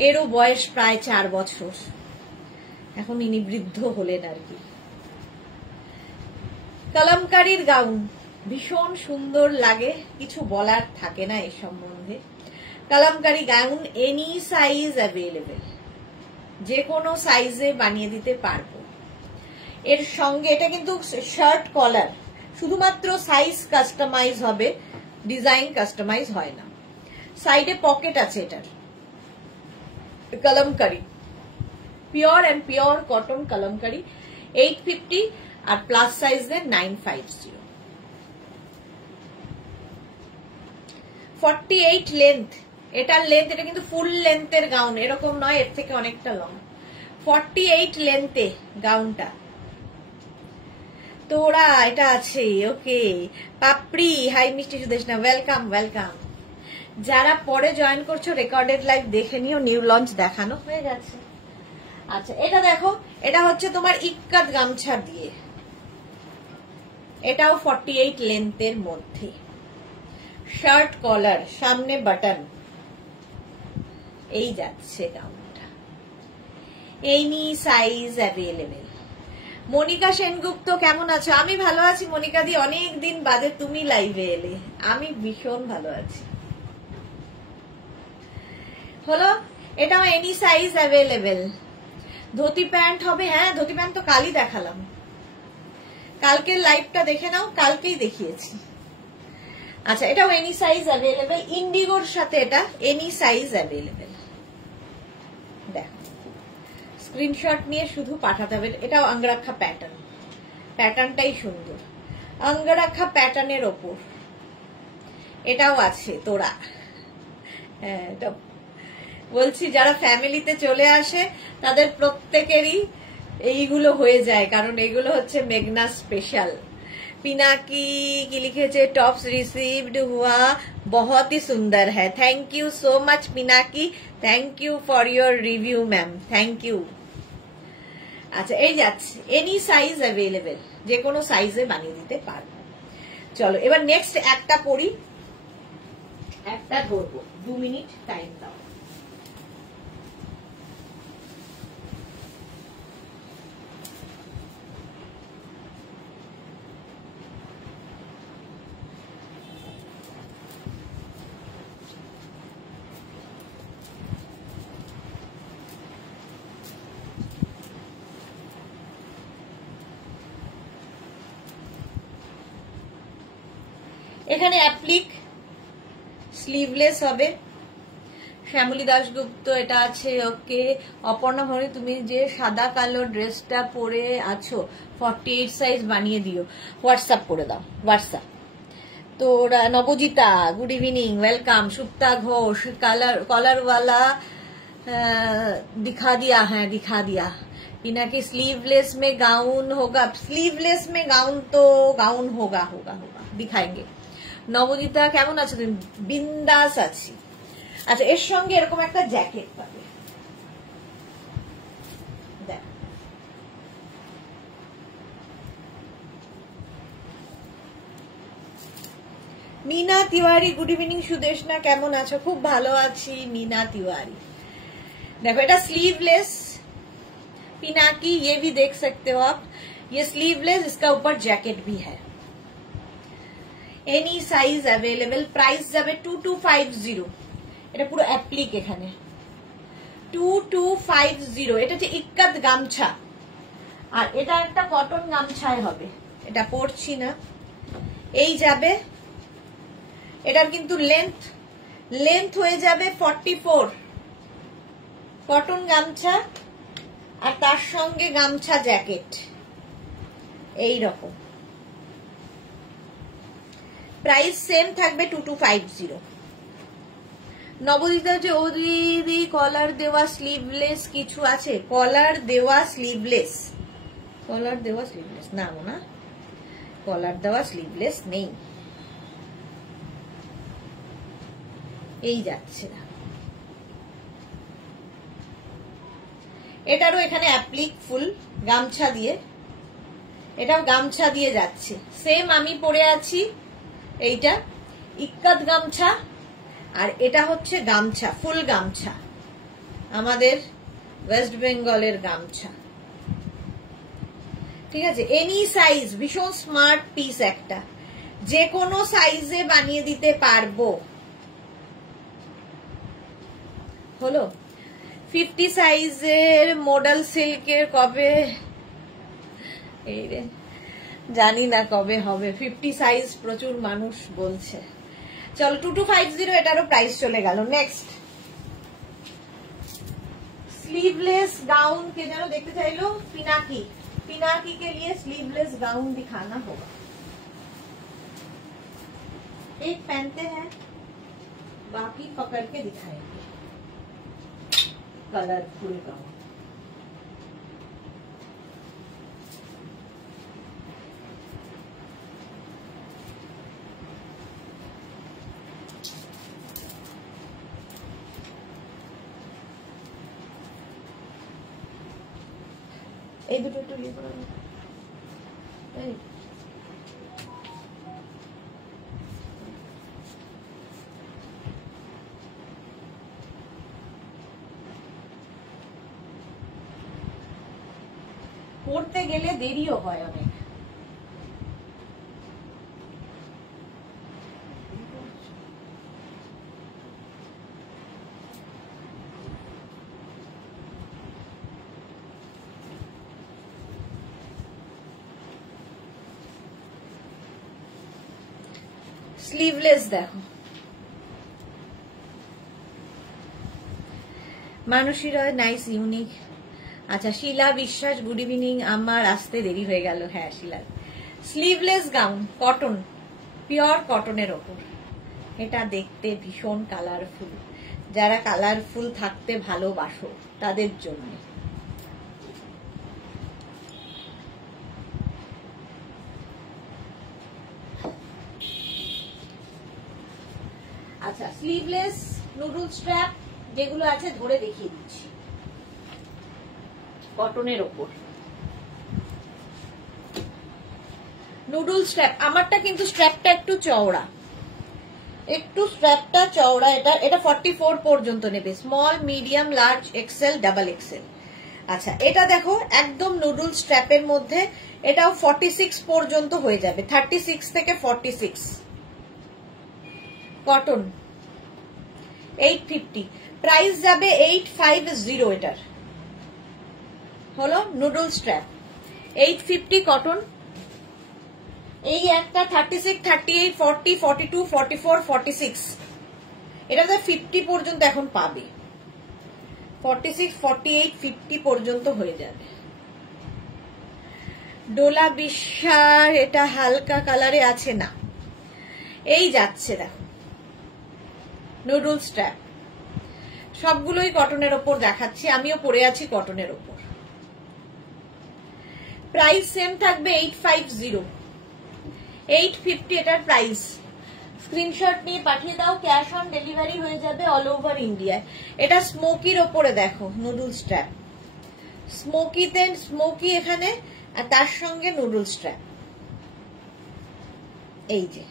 এরও বয়স প্রায় 4 বছর, এখন ইনি বৃদ্ধ হলেন আর কি। কালামকারীর গাউন ভীষণ সুন্দর লাগে, কিছু বলার থাকে না এই সম্বন্ধে। Kalamkari gown any size available, যে কোনো সাইজে বানিয়ে দিতে পারবো। এর সঙ্গে এটা কিন্তু শার্ট কলার, শুধুমাত্র সাইজ কাস্টমাইজ হবে, ডিজাইন কাস্টমাইজ হয় না। সাইডে পকেট আছে এটার। Kalamkari pure and pure cotton Kalamkari, 850 আর প্লাস সাইজের 950। 48 লেন্থ, এটার লেন্থ, এটা কিন্তু ফুল লেন্থের গাউন, এরকম নয়, এর থেকে অনেকটা লং। 48 লেন্থে গাউনটা। তোরা এটা আছে, ওকে। পাপড়ি, হাই মিষ্টি সুদেশনা, ওয়েলকাম ওয়েলকাম। যারা পরে জয়েন করছো রেকর্ডেড লাইভ দেখে নিও, নিউ লঞ্চ দেখানো হয়ে গেছে। আচ্ছা, এটা দেখো, এটা হচ্ছে তোমার ইক্কাত গামছা দিয়ে, এটাও 48 লেন্থের মধ্যে, শার্ট কলার, সামনে বাটন, এই যাচ্ছে গাউনটা, any size available. Monica Sengupta কেমন আছো? আমি ভালো আছি মনিকা দি, অনেক দিন বাদে তুমি লাইভে এলে, আমি ভীষণ ভালো আছি। হলো, এটাও any size available. Dhoti pant হবে, হ্যাঁ ধুতি প্যান্ট তো কালই দেখালাম, কালকের লাইভটা দেখে নাও, কালকেই দেখিয়েছি। আচ্ছা, এটাও এনি সাইজ অ্যাভেলেবেল, ইন্ডিগোর সাথে এটা এনি সাইজ অ্যাভেলেবেল। দেখো, স্ক্রিনশট নিয়ে শুধু পাঠাতে হবে। এটাও অঙ্গরাখা প্যাটার্ন, প্যাটার্নটাই সুন্দর, অঙ্গরাখা প্যাটার্নের ওপর এটাও আছে। তোরা হ্যাঁ, বলছি যারা ফ্যামিলিতে চলে আসে তাদের প্রত্যেকেরই এইগুলো হয়ে যায়, কারণ এগুলো হচ্ছে মেঘনা স্পেশাল। পিনাকি কি লিখেছে, টপস রিসিভড হুয়া बहुत ही सुंदर है, thank you so much Pinaki, thank you for your review ma'am, thank you. আচ্ছা, এই যাচ্ছে, এনি সাইজ অ্যাভেলেবেল, যে কোনো সাইজে বানিয়ে দিতে পারবো। চলো এবার নেক্সট একটা পড়ি, একটা ধরবো, 2 মিনিট টাইম দাও। এখানে অ্যাপ্লিক, স্লিভলেস হবে, শ্যামলী দাশগুপ্ত এটা আছে, ওকে। অপর্ণা ভরি, তুমি যে সাদা কালো ড্রেসটা পরে আছো 48 সাইজ বানিয়ে দিও, হোয়াটসঅ্যাপ করে দাও, হোয়াটসঅ্যাপ। তো নবজিতা, good evening, welcome. Supta Ghosh, कलरवाला दिखा दिया है, दिखा दिया। पिनाकी स्लीवलेस में गाउन होगा, स्लीवलेस में गाउन तो गाउन होगा होगा होगा, दिखाएंगे। নবজিতা কেমন আছো তুমি? বিন্দাস আছি। আচ্ছা, এর সঙ্গে এরকম একটা জ্যাকেট পাবে, দেখ। Meena Tiwari, good evening. सुदेशना কেমন আছো? খুব ভালো আছি मीना तिवारी। देखो এটা स्लीवलेस पिनाकी, ये भी देख सकते हो आप, ये स्लीवलेस, इसका ऊपर जैकेट भी है। Any size available. प्राइस যাবে 2250। এটা পুরো অ্যাপ্লিক, এখানে 2250। এটা হচ্ছে ইক্কাত গামছা, আর এটা একটা কটন গামছায় হবে। এটা পরছি না, এই যাবে। এটার কিন্তু লেন্থ হয়ে যাবে 44। কটন গামছা আর তার সঙ্গে গামছা জ্যাকেট, এই রকম। প্রাইস সেম থাকবে 2250। নবদিতা যে ও দিদি কলার দেওয়া স্লিভলেস কিছু আছে? কলার দেওয়া স্লিভলেস, কলার দেওয়া স্লিভলেস না, না কলার দেওয়া স্লিভলেস নেই, এই যাচ্ছে না। এটারও এখানে অ্যাপ্লিক ফুল গামছা দিয়ে, এটাও গামছা দিয়ে যাচ্ছে। সেম আমি পরে আছি, এইটা ইক্কাত গামছা, আর এটা হচ্ছে গামছা, ফুল গামছা, আমাদের ওয়েস্ট বেঙ্গলের গামছা। ঠিক আছে, এনি সাইজ, ভীষণ স্মার্ট পিস একটা, যে কোনো সাইজে বানিয়ে দিতে পারবো। হলো 50 সাইজের মডেল সিল্কের কবে, এই রে জানি না কবে হবে। 50 সাইজ প্রচুর মানুষ বলছে। চলো 2250, এটারও প্রাইস চলে গেল। নেক্সট स्लीवलेस गाउन के जनो देखते चाइलो, पिनाकी, पिनाकी के लिए स्लीवलेस गाउन दिखाना होगा। एक पहनते हैं, बाकी पकड़ के दिखाएंगे। कलरफुल गाउन, এই দুটো একটু ইয়ে করে এই পড়তে গেলে দেরিও হয় অনেক। স্লিভলেস দেখো, মানসী রয়, নাইস, ইউনিক। আচ্ছা, শিলা বিশ্বাস, গুড ইভিনিং। আমার আসতে দেরি হয়ে গেল। হ্যাঁ শিলা, স্লিভলেস গাউন, কটন, পিওর কটনের ওপর। এটা দেখতে ভীষণ কালারফুল, যারা কালারফুল থাকতে ভালোবাসো তাদের জন্য। আচ্ছা, স্লিভলেস নুডল স্ট্র্যাপ যেগুলো আছে ধরে দেখিয়ে দিচ্ছি, কটনের ওপর নুডল স্ট্র্যাপ। আমারটা কিন্তু স্ট্র্যাপটা একটু চওড়া, একটু স্ট্র্যাপটা চওড়া। এটা 44 পর্যন্ত নেবে, small, medium, large, XL, double XL. আচ্ছা, এটা দেখো একদম নুডল স্ট্র্যাপের মধ্যে, এটাও 46 পর্যন্ত হয়ে যাবে, 36 থেকে 46। কটন, 850। প্রাইস যাবে 850। এটার হলো নুডল স্ট্র্যাপ, 850 কটন। এই একটা 36, 38, 40, 42, 44, 46, এটাতে 50 পর্যন্ত এখন পাবে, 46, 48, 50 পর্যন্ত হয়ে যাবে। ডোলা বিশ্বাস এটা হালকা কালারে আছে না, এই যাচ্ছে দেখো নুডল স্ট্র্যাপ, সবগুলোই কটনের ওপর দেখাচ্ছি, আমিও পরে আছি কটনের ওপর। প্রাইস সেম থাকবে 850, 850 এটার প্রাইস। স্ক্রিনশট নিয়ে পাঠিয়ে দাও, ক্যাশ অন ডেলিভারি হয়ে যাবে অল ওভার ইন্ডিয়ায়। এটা স্মোকির ওপরে দেখো নুডল স্ট্র্যাপ, স্মোকিতে স্মোকি এখানে, আর তার সঙ্গে নুডল স্ট্র্যাপ। এই যে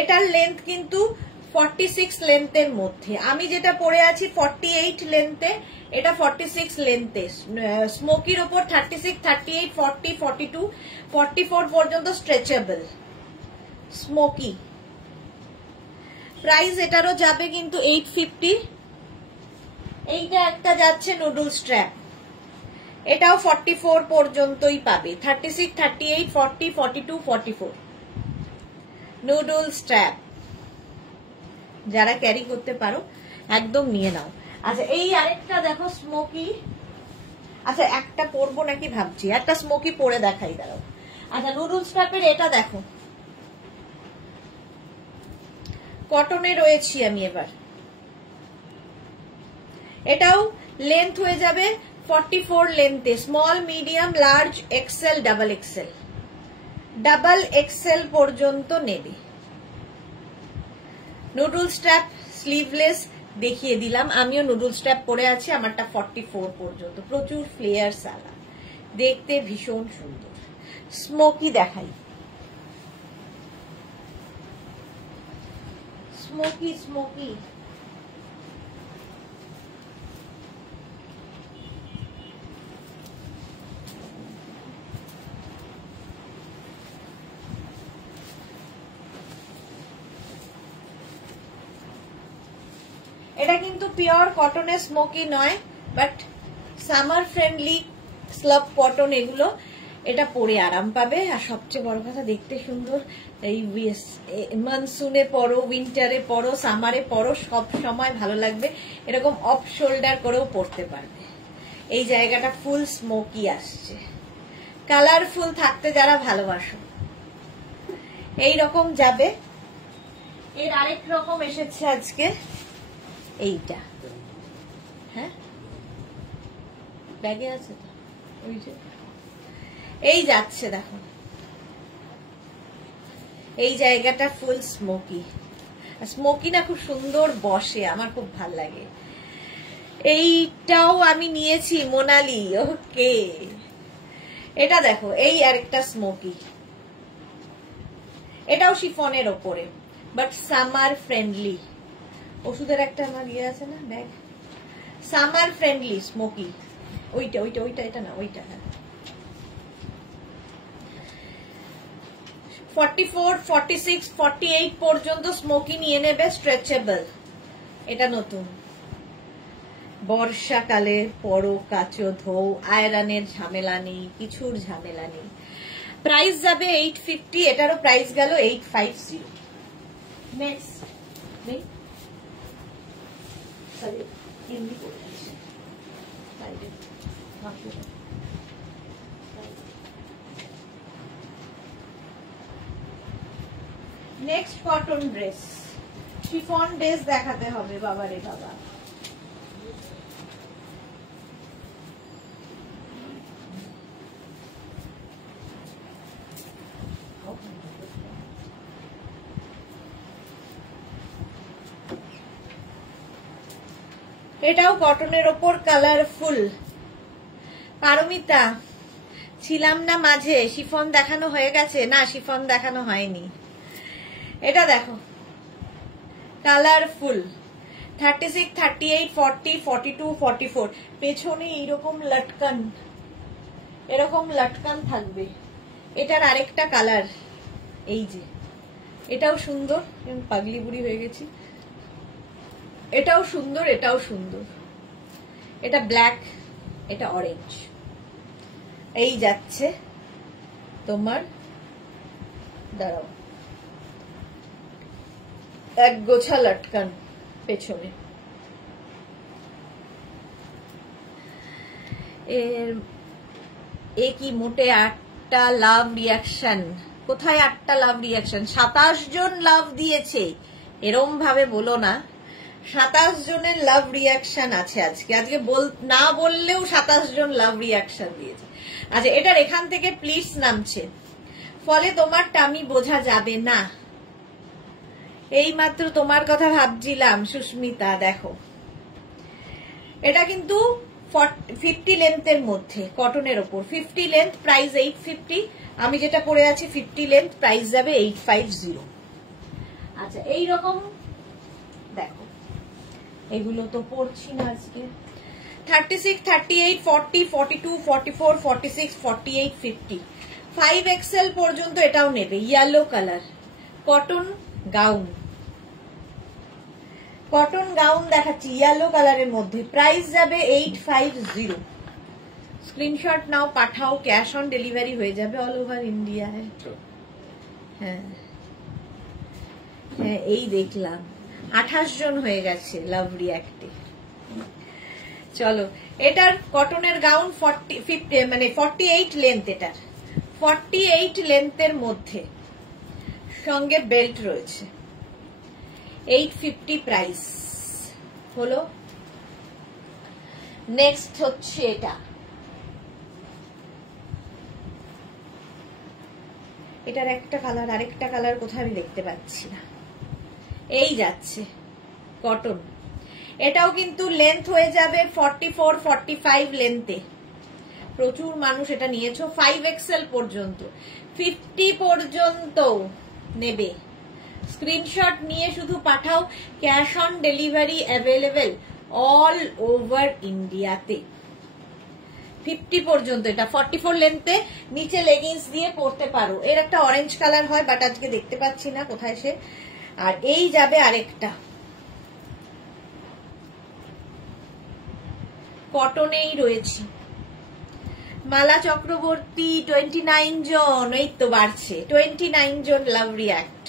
এটার লেন্থ কিন্তু 46 লেন্থের মধ্যে, আমি যেটা পরে আছি 48 লেন্থে, এটা 46 লেন্থে। স্মোকির ওপর 36, 38, 40, 42, 44 পর্যন্ত স্ট্রেচেবল স্মোকি। প্রাইস এটারও যাবে কিন্তু 850। এইটা একটা যাচ্ছে নুডল স্ট্র্যাপ, এটাও 44 পর্যন্তই পাবে, 36, 38, 40, 42, 44 নুডল স্ট্র্যাপ। যারা ক্যারি করতে পারো একদম নিয়ে নাও। আচ্ছা এই আরেকটা দেখো স্মোকি, আচ্ছা একটা পরবো নাকি ভাবছি, একটা স্মোকি পরে দেখাই দাঁড়াও। আচ্ছা নুডল স্ট্র্যাপের এটা দেখো, কটনে রয়েছি আমি এবার, এটাও লেন্থ হয়ে যাবে 44 লেন্থে, small, medium, large, XL, double XL, double XL পর্যন্ত নেবে। নুডল স্ট্র্যাপ স্লিভলেস দেখিয়ে দিলাম, আমিও নুডল স্ট্র্যাপ পরে আছি, আমারটা 44 পর্যন্ত, প্রচুর ফ্লেয়ার সালা, দেখতে ভীষণ সুন্দর। স্মোকি দেখাই, স্মোকি স্মোকি এটা কিন্তু পিওর কটনের স্মোকি নয়, but summer friendly slab cotton এগুলো, এটা পরে আরাম পাবে। আর সবচেয়ে বড় কথা দেখতে সুন্দর, এই মনসুনে পরো, উইন্টারে পরো, সামারে পরো, সব সময় ভালো লাগবে। এরকম অফ শোল্ডার করেও পরতে পারবে। এই জায়গাটা ফুল স্মোকি আসছে, কালারফুল থাকতে যারা ভালোবাসো এই রকম যাবে। এর আরেক রকম এসেছে আজকে, এইটা হ্যাঁ ব্যাগে আছে তো, ওই যে এই যাচ্ছে দেখো, এই জায়গাটা ফুল স্মোকি, স্মোকি না খুব সুন্দর বসে, আমার খুব ভাল লাগে। এইটাও আমি নিয়েছি মোনালি, ওকে এটা দেখো, এই আরেকটা স্মোকি, এটাও শিফনের ওপরে, বাট সামার ফ্রেন্ডলি। ওষুধের একটা আমার ইয়ে আছে না ব্যাগ, সামার ফ্রেন্ডলি স্মোকি, ওইটা ওইটা ওইটা, এটা না ওইটা, হ্যাঁ 44, 46, 48 পর্যন্ত স্মোকি নিয়ে নেবে, স্ট্রেচেবল। এটা নতুন, বর্ষাকালে পরো, কাচো, ধো, আয়রনের ঝামেলা নেই, কিছুর ঝামেলা নেই। প্রাইস যাবে 850, এটারও প্রাইস গেল 850। Next next cotton dress, chiffon dress দেখাতে হবে, বাবা রে বাবা। এটাও কটনের ওপর, কালারফুল। পারমিতা ছিলাম না মাঝে, শিফন দেখানো হয়ে গেছে? না শিফন দেখানো হয়নি। এটা দেখো কালারফুল, 36, 38, 40, 42, 44, পেছনে এইরকম লটকান, এরকম লটকান থাকবে। এটার আরেকটা কালার, এই যে এটাও সুন্দর, পাগলি বুড়ি হয়ে গেছি। এটাও সুন্দর, এটাও সুন্দর, এটা ব্ল্যাক, এটা অরেঞ্জ। এই যাচ্ছে তোমার, দাঁড়াও এক গোছা লটকান পেছনে। এ কি মোটে 8টা লাভ রিয়াকশন? কোথায় 8টা লাভ রিয়াকশন? 27 জন লাভ দিয়েছে, এরম ভাবে বলো না। 27 জনের লাভ রিয়াকশন আছে আজকে না বললেও 27 জন লাভ রিয়াকশন দিয়েছে। আচ্ছা, এটার এখান থেকে প্লিজ নামছে, ফলে তোমার টামি বোঝা যাবে না। এই মাত্র তোমার কথা ভাবছিলাম সুস্মিতা। দেখো, এটা কিন্তু 50 লেন্থের মধ্যে, কটনের ওপর 50 লেন্থ, প্রাইস 850। আমি যেটা পরে আছি 50 লেন্থ, প্রাইস যাবে 850। আচ্ছা, এইরকম দেখো, এগুলো তো পড়ছি না আজকে। 36, 38, 40, 42, 44, 46, 48, 50, 5XL পর্যন্ত এটাও নেবে। Yellow colour cotton gown, cotton gown দেখাচ্ছি ইয়েলো কালারের মধ্যে, প্রাইস যাবে 850। স্ক্রিনশট নাও, পাঠাও, ক্যাশ অন ডেলিভারি হয়ে যাবে অল ওভার ইন্ডিয়ায়। হ্যাঁ হ্যাঁ, এই দেখলাম 28 জন হয়ে গেছে লাভ রিয়াক্টে। চলো, এটার কটনের গাউন 48 লেন্থ, এটার 48 লেন্থের মধ্যে, সঙ্গে বেল্ট রয়েছে, 850 প্রাইস হলো। নেক্সট হচ্ছে এটা, এটার একটা কালার, আরেকটা কালার কোথায় আমি দেখতে পাচ্ছি না। এই যাচ্ছে কটন, এটাও কিন্তু লেন্থ হয়ে যাবে 44, 45 লেন্থে। প্রচুর মানুষ এটা নিয়েছো, 5XL পর্যন্ত, 50 পর্যন্ত নেবে। স্ক্রিনশট নিয়ে শুধু পাঠাও, cash on delivery available all over ইন্ডিয়াতে। 50 পর্যন্ত, এটা 44 লেন্থে, নিচে লেগিংস দিয়ে পরতে পারো। এর একটা অরেঞ্জ কালার হয়, বাট আজকে দেখতে পাচ্ছি না কোথায় সে। আর এই যাবে আরেকটা, কটনেই রয়েছে। মালা চক্রবর্তী 29 জন, এই তো বাড়ছে, 29 জন লাভ রিয়াক্ট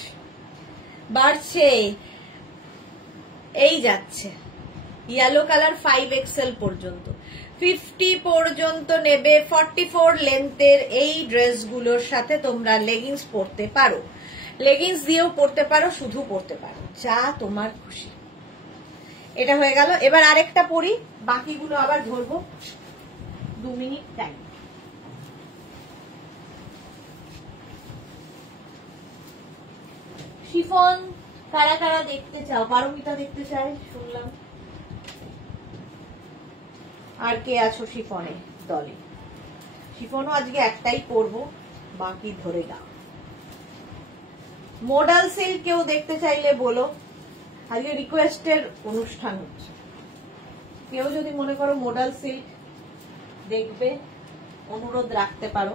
বাড়ছে। এই যাচ্ছে ইয়েলো কালার 5XL পর্যন্ত, 50 পর্যন্ত নেবে। 44 লেন্থের এই ড্রেসগুলোর সাথে তোমরা লেগিংস পরতে পারো, লেগিংস দিয়েও পরতে পারো, শুধু পরতে পারো, যা তোমার খুশি। এটা হয়ে গেল। এবার আরেকটা পরি, বাকিগুলো আবার ধরবো। 2 মিনিট টাইম। শিফন কারা কারা দেখতে চাও? পারমিতা দেখতে চাই শুনলাম। আর কে আছো শিফনে দলে? শিফনও আজকে একটাই করব, বাকি ধরে দাও। মডাল সিল্ক কেউ দেখতে চাইলে বলো, আজকে রিকোয়েস্টের অনুষ্ঠান হচ্ছে। কেউ যদি মনে করো মডাল সিল্ক দেখবে, অনুরোধ রাখতে পারো।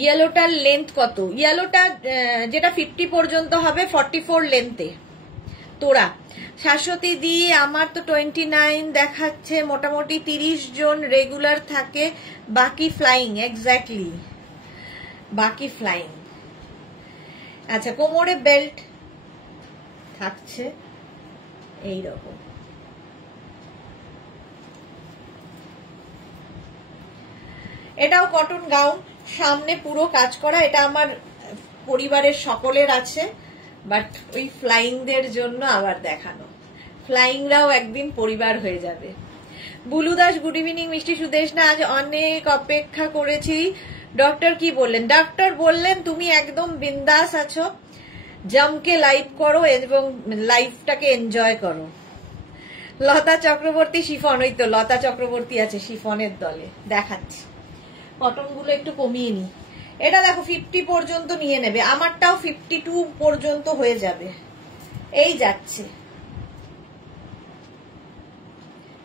ইয়েলোটার লেন্থ কত? ইয়েলোটা যেটা 50 পর্যন্ত হবে 44 লেন্থে তোরা। শাশ্বতী দি, আমার তো 29 দেখাচ্ছে, মোটামুটি 30 জন রেগুলার থাকে, বাকি ফ্লাইং। এক্স্যাক্টলি, বাকি ফ্লাইং। আচ্ছা, কোমরে বেল্ট থাকছে এইরকম। এটাও কটন গাউন, সামনে পুরো কাজ করা। এটা আমার পরিবারের সকলের আছে, বাট ওই ফ্লাইংদের জন্য আবার দেখানো। ফ্লাইংরাও একদিন পরিবার হয়ে যাবে। Bulu Das, good evening. মিষ্টি সুদেশ না, আজ অনেক অপেক্ষা করেছি। ডক্টর কি বললেন? ডক্টর বললেন তুমি একদম বিন্দাস আছো, জমকে লাইভ করো এবং লাইফটাকে এনজয় করো। লতা চক্রবর্তী শিফন, ওই তো লতা চক্রবর্তী আছে শিফনের দলে, দেখাচ্ছি। কটনগুলো একটু কমিয়ে নি। এটা দেখো 50 পর্যন্ত নিয়ে নেবে, আমারটাও 52 পর্যন্ত হয়ে যাবে। এই যাচ্ছে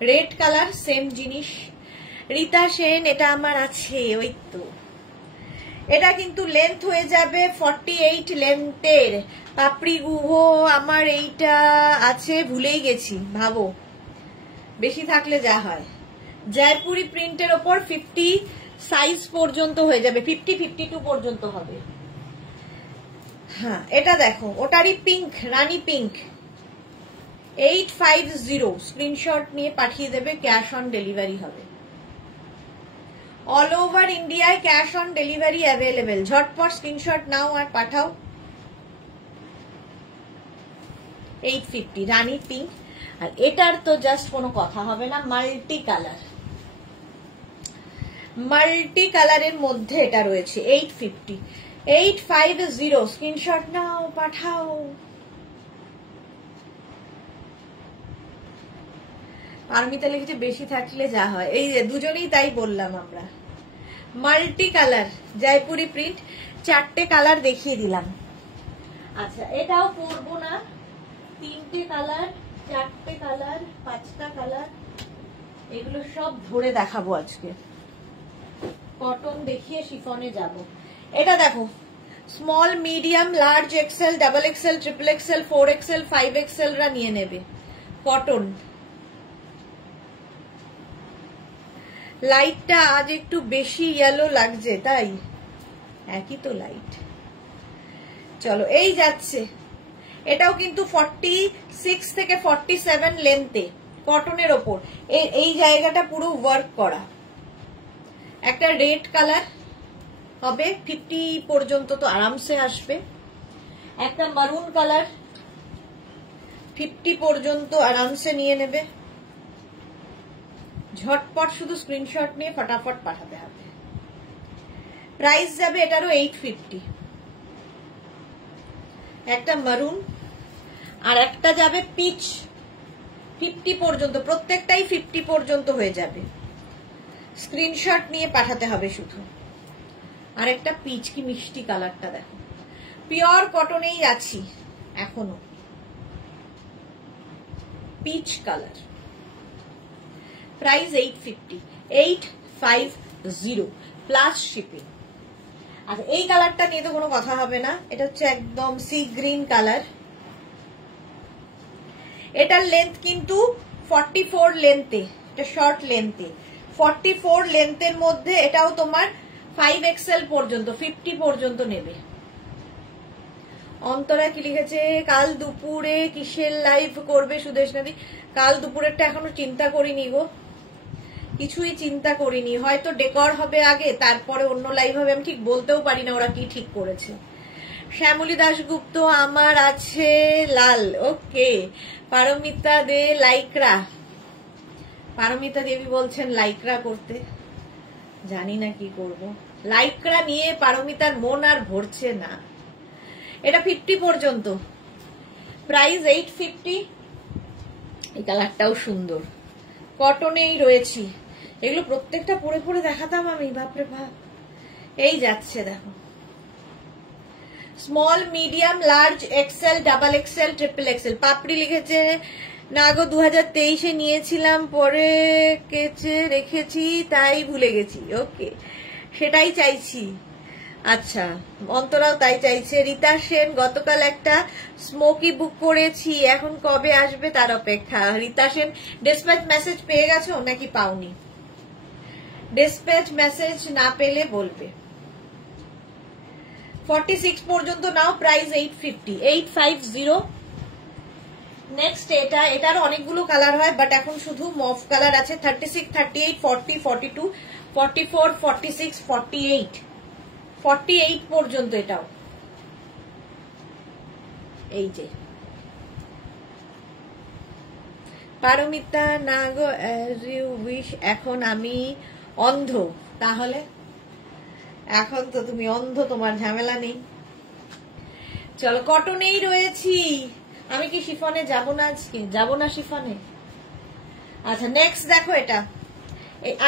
রেড কালার, সেম জিনিস। রীতা সেন, এটা আমার আছে, ওই তো। এটা কিন্তু লেন্থ হয়ে যাবে 48 লেন্থের। পাপড়ি গুহ আমার এইটা আছে, ভুলেই গেছি, ভাবো বেশি থাকলে যা হয়। জয়পুরি প্রিন্টের ওপর 50 সাইজ পর্যন্ত হয়ে যাবে, 50-52 পর্যন্ত হবে। হ্যাঁ, এটা দেখো, ওটারই পিঙ্ক, রানী পিঙ্ক, 850। স্ক্রিনশট নিয়ে পাঠিয়ে দেবে, ক্যাশ অন ডেলিভারি হবে। অল ওভার ইন্ডিয়ায় ক্যাশ অন ডেলিভারি অ্যাভেলেবেল। ঝটপট স্ক্রিনশট নাও আর পাঠাও। 850 রানী পিঙ্ক। আর এটার তো জাস্ট কোনো কথা হবে না, মাল্টি কালার, মাল্টি কালারের মধ্যে এটা রয়েছে 850। 850 স্ক্রিনশট নাও, পাঠাও। পারমিতা লিখেছে বেশি থাকলে যা হয়, এই দুজনেই তাই বললাম আমরা। মাল্টি কালার জয়পুরি প্রিন্ট, 4টে কালার দেখিয়ে দিলাম। আচ্ছা, এটাও পরবো না, 3টে কালার, 4টে কালার, 5টা কালার, এগুলো সব ধরে দেখাবো আজকে। কটন দেখিয়ে শিফনে যাব। এটা দেখো, small, medium, large, XL, double XL, triple XL, 4XL, 5XL রা নিয়ে নেবে। কটন। লাইটটা আজ একটু বেশি ইয়েলো লাগছে, তাই একই তো লাইট। চলো, এই যাচ্ছে। এটাও কিন্তু 46 থেকে 47 লেন্থে, কটনের ওপর। এই জায়গাটা পুরো ওয়ার্ক করা। একটা রেড কালার হবে, 50 পর্যন্ত তো আরামসে আসবে। একটা মারুন কালার, 50 পর্যন্ত আরামসে নিয়ে নেবে। ঝটপট শুধু স্ক্রিনশট নিয়ে ফটাফট পাঠাতে হবে। প্রাইস যাবে এটারও 850। একটা মারুন আর একটা যাবে পিচ, 50 পর্যন্ত, প্রত্যেকটাই 50 পর্যন্ত হয়ে যাবে। স্ক্রিনশট নিয়ে পাঠাতে হবে শুধু। আর একটা পিচ, কি মিষ্টি কালারটা দেখো। পিওর কটনেই আছি এখনো, peach colour. Price 850, 850 plus shipping. আচ্ছা, এই কালারটা নিয়ে তো কোনো কথা হবে না, এটা হচ্ছে একদম সি গ্রিন কালার। এটার লেন্থ কিন্তু 44 লেন্থে, এটা শর্ট লেন্থে, 44 লেন্থের মধ্যে। এটাও তোমার 5XL পর্যন্ত, 50 পর্যন্ত নেবে। অন্তরা কি লিখেছে, কাল দুপুরে কিসের লাইভ করবে সুদেশনাদি? কাল দুপুরেরটা এখনো চিন্তা করিনি গো, কিছুই চিন্তা করিনি। হয়তো ডেকর হবে আগে, তারপরে অন্য লাইভ হবে, আমি ঠিক বলতেও পারি না ওরা কি ঠিক করেছে। শ্যামলী দাশগুপ্ত, আমার আছে লাল। ওকে, পারমিতা দে লাইকরা, পারমিতা দেবী বলছেন লাইকরা করতে, জানি না কি করব। লাইকরা নিয়ে পারমিতার মন আর ভরছে না। এটা 50 পর্যন্ত, প্রাইস 850। এই কালারটাও সুন্দর, কটনেই রয়েছি। এগুলো প্রত্যেকটা পরে পরে দেখাতাম আমি, বাপরে বাপ। এই যাচ্ছে দেখো, small, medium, large, XL, double XL, triple XL. Papri লিখেছে না গো, 2023-এ নিয়েছিলাম, পরে কেচে রেখেছি, তাই ভুলে গেছি। ওকে, সেটাই চাইছি। আচ্ছা, অন্তরাও তাই চাইছে। রীতা সেন, গতকাল একটা স্মোকি বুক করেছি, এখন কবে আসবে তার অপেক্ষা। রীতা সেন, ডিসপ্যাচ মেসেজ পেয়ে গেছো নাকি পাওনি? ডিসপ্যাচ মেসেজ না পেলে বলবে। 46 পর্যন্ত নাও, প্রাইস 850, 850। নেক্সট এটার অনেকগুলো কালার হয়, বাট এখন শুধু মফ কালার আছে। 36, 38, 40, 42, 44, 46, 48, 48 পর্যন্ত। এটাও এই যে পারমিতা, না গো অ্যাজ ইউ উইশ। এখন আমি অন্ধ, তাহলে এখন তো তুমি অন্ধ, তোমার ঝামেলা নেই। চলো, কটনেই রয়েছি। আমি কি শিফনে যাব না আজকে? যাব না শিফনে। আচ্ছা, নেক্সট দেখো, এটা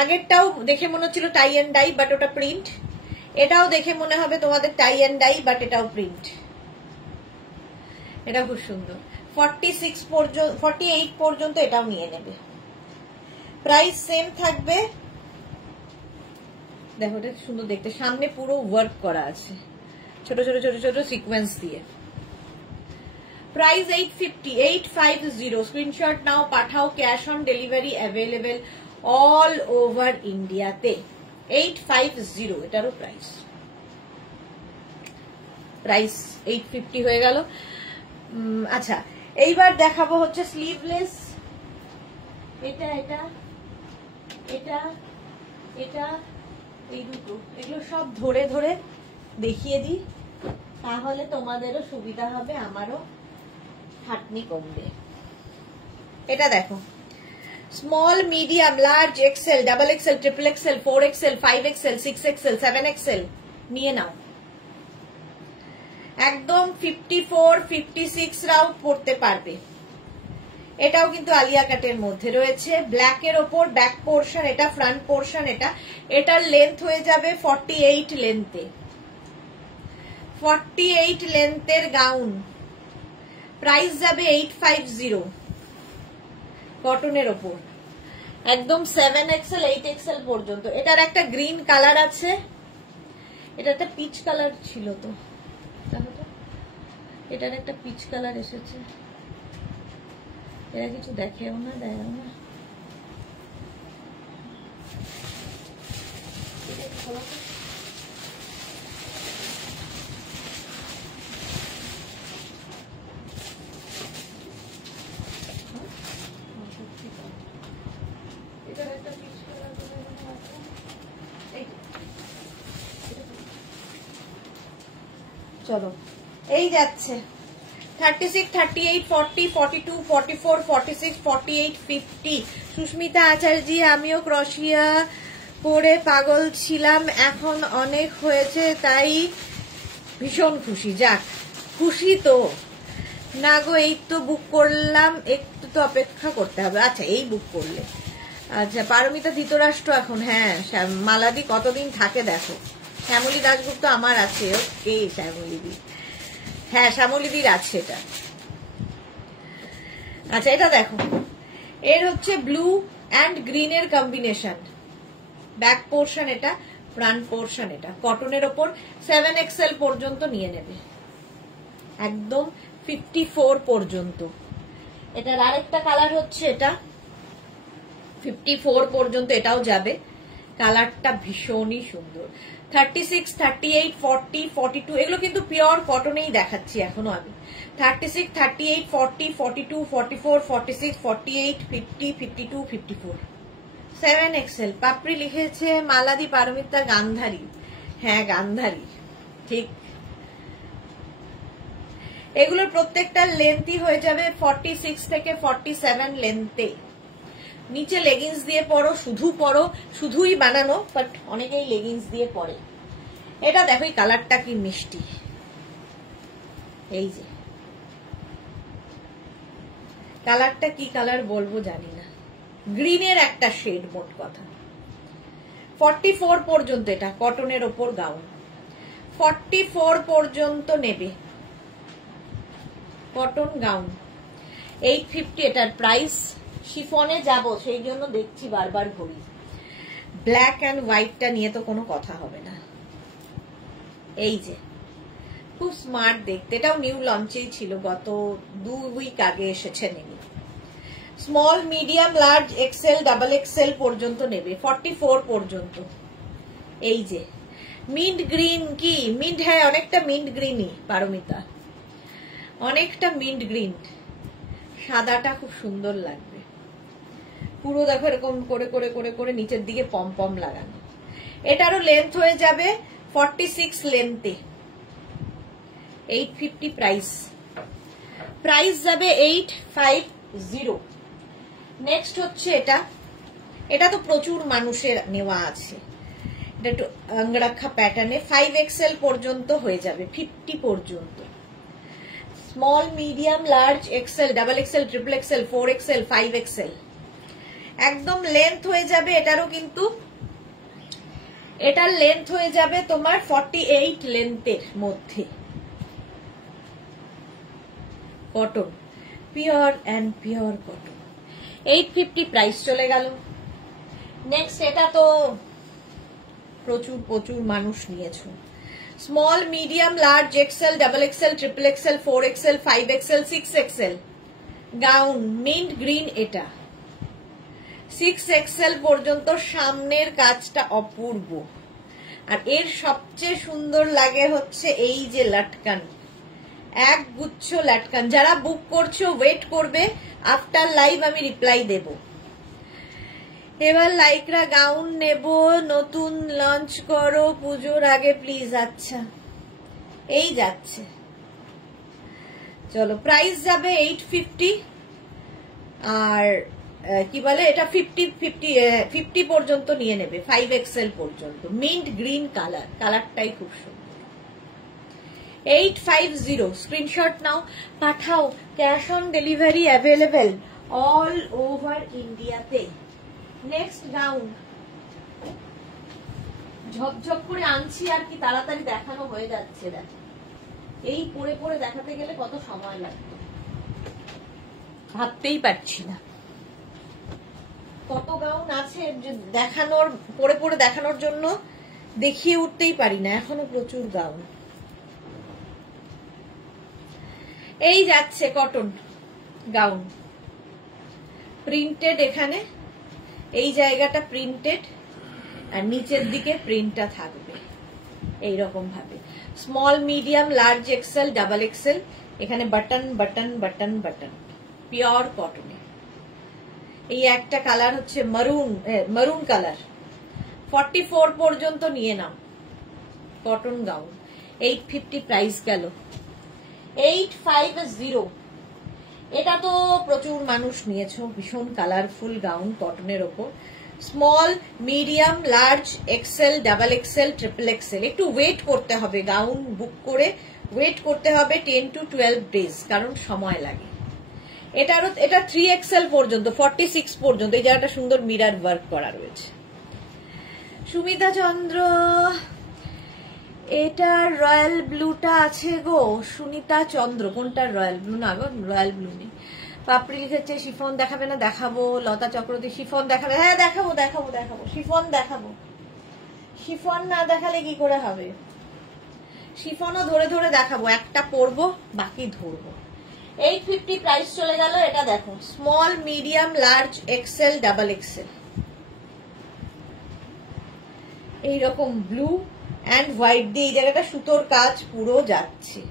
আগেরটাও দেখে মনে হচ্ছিল টাই এন্ড ডাই, বাট ওটা প্রিন্ট। এটাও দেখে মনে হবে তোমাদের টাই এন্ড ডাই, বাট এটাও প্রিন্ট। এটা খুব সুন্দর। 46 পর্যন্ত, 48 পর্যন্ত এটাও নিয়ে নেবে। প্রাইস সেম থাকবে। দেখো, এটা সুন্দর দেখতে, সামনে পুরো ওয়ার্ক করা আছে, ছোট ছোট ছোট ছোট সিকোয়েন্স দিয়ে। প্রাইস 850, 850। স্ক্রিনশট নাও, পাঠাও। Cash on delivery available all over ইন্ডিয়াতে। 850 এটারও প্রাইস। প্রাইস 850 হয়ে গেল। আচ্ছা, এইবার দেখাবো হচ্ছে স্লিভলেস। এটা এটা এটা এটা এই দুটো, এগুলো সব ধরে ধরে দেখিয়ে দিই, তাহলে তোমাদেরও সুবিধা হবে, আমারও খাটনি কমবে। এটা দেখো, small, medium, large, XL, double XL, triple XL, 4 XL, 5 XL, 6 XL, 7 XL নিয়ে নাও। একদম 54, 56 রাও পড়তে পারবে। এটাও কিন্তু আলিয়া কাটের মধ্যে রয়েছে, ব্ল্যাক এর ওপর, ব্যাক পোর্শন, এটা ফ্রন্ট পোর্শন। এটার লেন্থ হয়ে যাবে 48 লেন্থে, 48 লেন্থের গাউন। প্রাইস যাবে 850 কটনের ওপর, একদম 7 এক্সেল, 8 এক্সেল পর্যন্ত। এটার একটা গ্রিন কালার আছে, এটা একটা পিচ কালার ছিল, তো এটার একটা পিচ কালার এসেছে। এরা কিছু দেখেও না, দেয়ও না। চলো, এই যাচ্ছে 36, 38, 40, 42, 44, 46, 48, 50। সুস্মিতা আচার্যি, আমিও ক্রশিয়া পরে পাগল ছিলাম, এখন অনেক হয়েছে, তাই ভীষণ খুশি। যাক, খুশি তো না গো, এই তো বুক করলাম, একটু তো অপেক্ষা করতে হবে। আচ্ছা, এই বুক করলে। আচ্ছা, পারমিতা ধৃতরাষ্ট্র এখন, হ্যাঁ মালাদি কতদিন থাকে দেখো। শ্যামলী দাশগুপ্ত আমার আছে, ওকে শ্যামলীদি, হ্যাঁ শ্যামলীদির আছে এটা। আচ্ছা, এটা দেখো, এর হচ্ছে ব্লু অ্যান্ড গ্রিনের কম্বিনেশন। ব্যাক পোর্শন এটা, ফ্রন্ট পোর্শন এটা, কটনের ওপর 7 এক্সেল পর্যন্ত নিয়ে নেবে, একদম 54 পর্যন্ত। এটার আরেকটা কালার হচ্ছে এটা, 54 পর্যন্ত এটাও যাবে। কালারটা ভীষণই সুন্দর। 36, 38, 40, 42 এগুলো কিন্তু পিওর কটনেই দেখাচ্ছি এখনো আমি। 36, 38, 40, 42, 44, 46, 48, 50, 52, 54, 7 এক্সেল। পাপড়ি লিখেছে মালাদি পারমিতা গান্ধারী, হ্যাঁ গান্ধারী, ঠিক। এগুলোর প্রত্যেকটা লেন্থই হয়ে যাবে 46 থেকে 47 লেন্থে। নিচে লেগিংস দিয়ে পরো, শুধুই বানানো, বাট অনেকেই লেগিংস দিয়ে পরে। এটা দেখো, এই কালারটা কি মিষ্টি, এই যে কালারটা কি কালার বলবো জানি না, গ্রিনের একটা শেড, মোট কথা। 44 পর্যন্ত এটা কটনের ওপর গাউন, 44 পর্যন্ত নেবে কটন গাউন। 850 এটার প্রাইস। শিফনে যাব, সেই জন্য দেখছি বারবার ঘড়ি। ব্ল্যাক অ্যান্ড হোয়াইটটা নিয়ে তো কোনো কথা হবে না। এই যে খুব স্মার্ট দেখতে, এটাও নিউ লঞ্চেই ছিল, গত 2 উইক আগে এসেছে নেমি। Small, medium, large, XL, double XL পর্যন্ত নেবে, 44 পর্যন্ত। এই যে মিন্ট গ্রিন, কি মিন্ট, হ্যাঁ অনেকটা মিন্ট গ্রিনই পারমিতা, অনেকটা মিন্ট গ্রিন। সাদাটা খুব সুন্দর লাগবে, পুরো দেখো এরকম করে করে করে করে নিচের দিকে পম পম লাগানো। এটারও লেন্থ হয়ে যাবে 46 লেন্থে, 850 প্রাইস। প্রাইস যাবে 850। নেক্সট হচ্ছে এটা, এটা তো প্রচুর মানুষের নেওয়া আছে। এটা একটু অঙ্গরাক্ষা প্যাটার্নে, 5 এক্সেল পর্যন্ত হয়ে যাবে, 50 পর্যন্ত। Small, medium, large, XL, double XL, triple XL, 4 XL, 5 XL. একদম লেন্থ হয়ে যাবে, এটারও কিন্তু এটার লেন্থ হয়ে যাবে তোমার 48 লেন্থের মধ্যে। Cotton, pure and pure cotton, 850 price চলে গেল। নেক্সট, এটা তো প্রচুর প্রচুর মানুষ নিয়েছো, small medium large XL, double XL, triple XL, 4XL, 5XL, 6XL gown mint green. এটা 6XL পর্যন্ত। সামনের কাজটা অপূর্ব। আর এর সবচেয়ে সুন্দর লাগে হচ্ছে এই যে লাটকান, এক গুচ্ছ লাটকান। যারা বুক করছো ওয়েট করবে, আফটার লাইভ আমি রিপ্লাই দেব। এবার লাইকরা গাউন নেব, নতুন লঞ্চ করো পুজোর আগে প্লিজ। আচ্ছা এই যাচ্ছে, চলো প্রাইস যাবে 850। আর কি বলে এটা 50 পর্যন্ত নিয়ে নেবে, 5XL পর্যন্ত। মিন্ট গ্রিন কালার, কালারটাই খুব সুন্দর। 850 স্ক্রিনশট নাও, পাঠাও। Cash on delivery available all over ইন্ডিয়াতে। নেক্সট গাউন ঝপঝপ করে আনছি আর কি, তাড়াতাড়ি দেখানো হয়ে যাচ্ছে। দেখো এই পরে পরে দেখাতে গেলে কত সময় লাগতো, ভাবতেই পারছি না। কত গাউন আছে যে দেখানোর, পরে পরে দেখানোর জন্য দেখিয়ে উঠতেই পারি না, এখনো প্রচুর গাউন। এই যাচ্ছে কটন গাউন, প্রিন্টেড। এখানে এই জায়গাটা প্রিন্টেড আর নিচের দিকে প্রিন্টটা থাকবে এইরকম ভাবে। Small medium large XL, double XL. এখানে button button button button, pure কটনে। এই একটা কালার হচ্ছে মারুন কালার। 44 পর্যন্ত নিয়ে নাও। কটন গাউন 850 প্রাইস গেল। 850। এটা তো প্রচুর মানুষ নিয়েছো, ভীষণ কালারফুল গাউন কটনের ওপর। Small medium large XL, double XL, triple Excel. একটু ওয়েট করতে হবে, গাউন বুক করে ওয়েট করতে হবে 10 to 12 ডেজ, কারণ সময় লাগে। এটা 3XL পর্যন্ত, 46 পর্যন্ত। এই জায়গাটা সুন্দর মিরার ওয়ার্ক করা রয়েছে। সুমিতা চন্দ্র, এটা রয়্যাল ব্লুটা আছে গো। সুনিতা চন্দ্র, কোনটা রয়্যাল ব্লু? না গো, রয়্যাল ব্লু নেই। পাপড়ি লিখেছে শিফন দেখাবে না? দেখাবো। লতা চক্রবর্তী, শিফন দেখাবে? হ্যাঁ দেখাবো দেখাবো দেখাবো, শিফন দেখাবো। শিফন না দেখালে কি করে হবে? শিফনও ধরে ধরে দেখাবো, একটা পরবো বাকি ধরবো। 850 প্রাইস চলে গেল। এটা দেখো, small medium large XL, double Excel. এইরকম ব্লু অ্যান্ড হোয়াইট দিয়ে এই জায়গাটা সুতোর কাজ পুরো যাচ্ছে,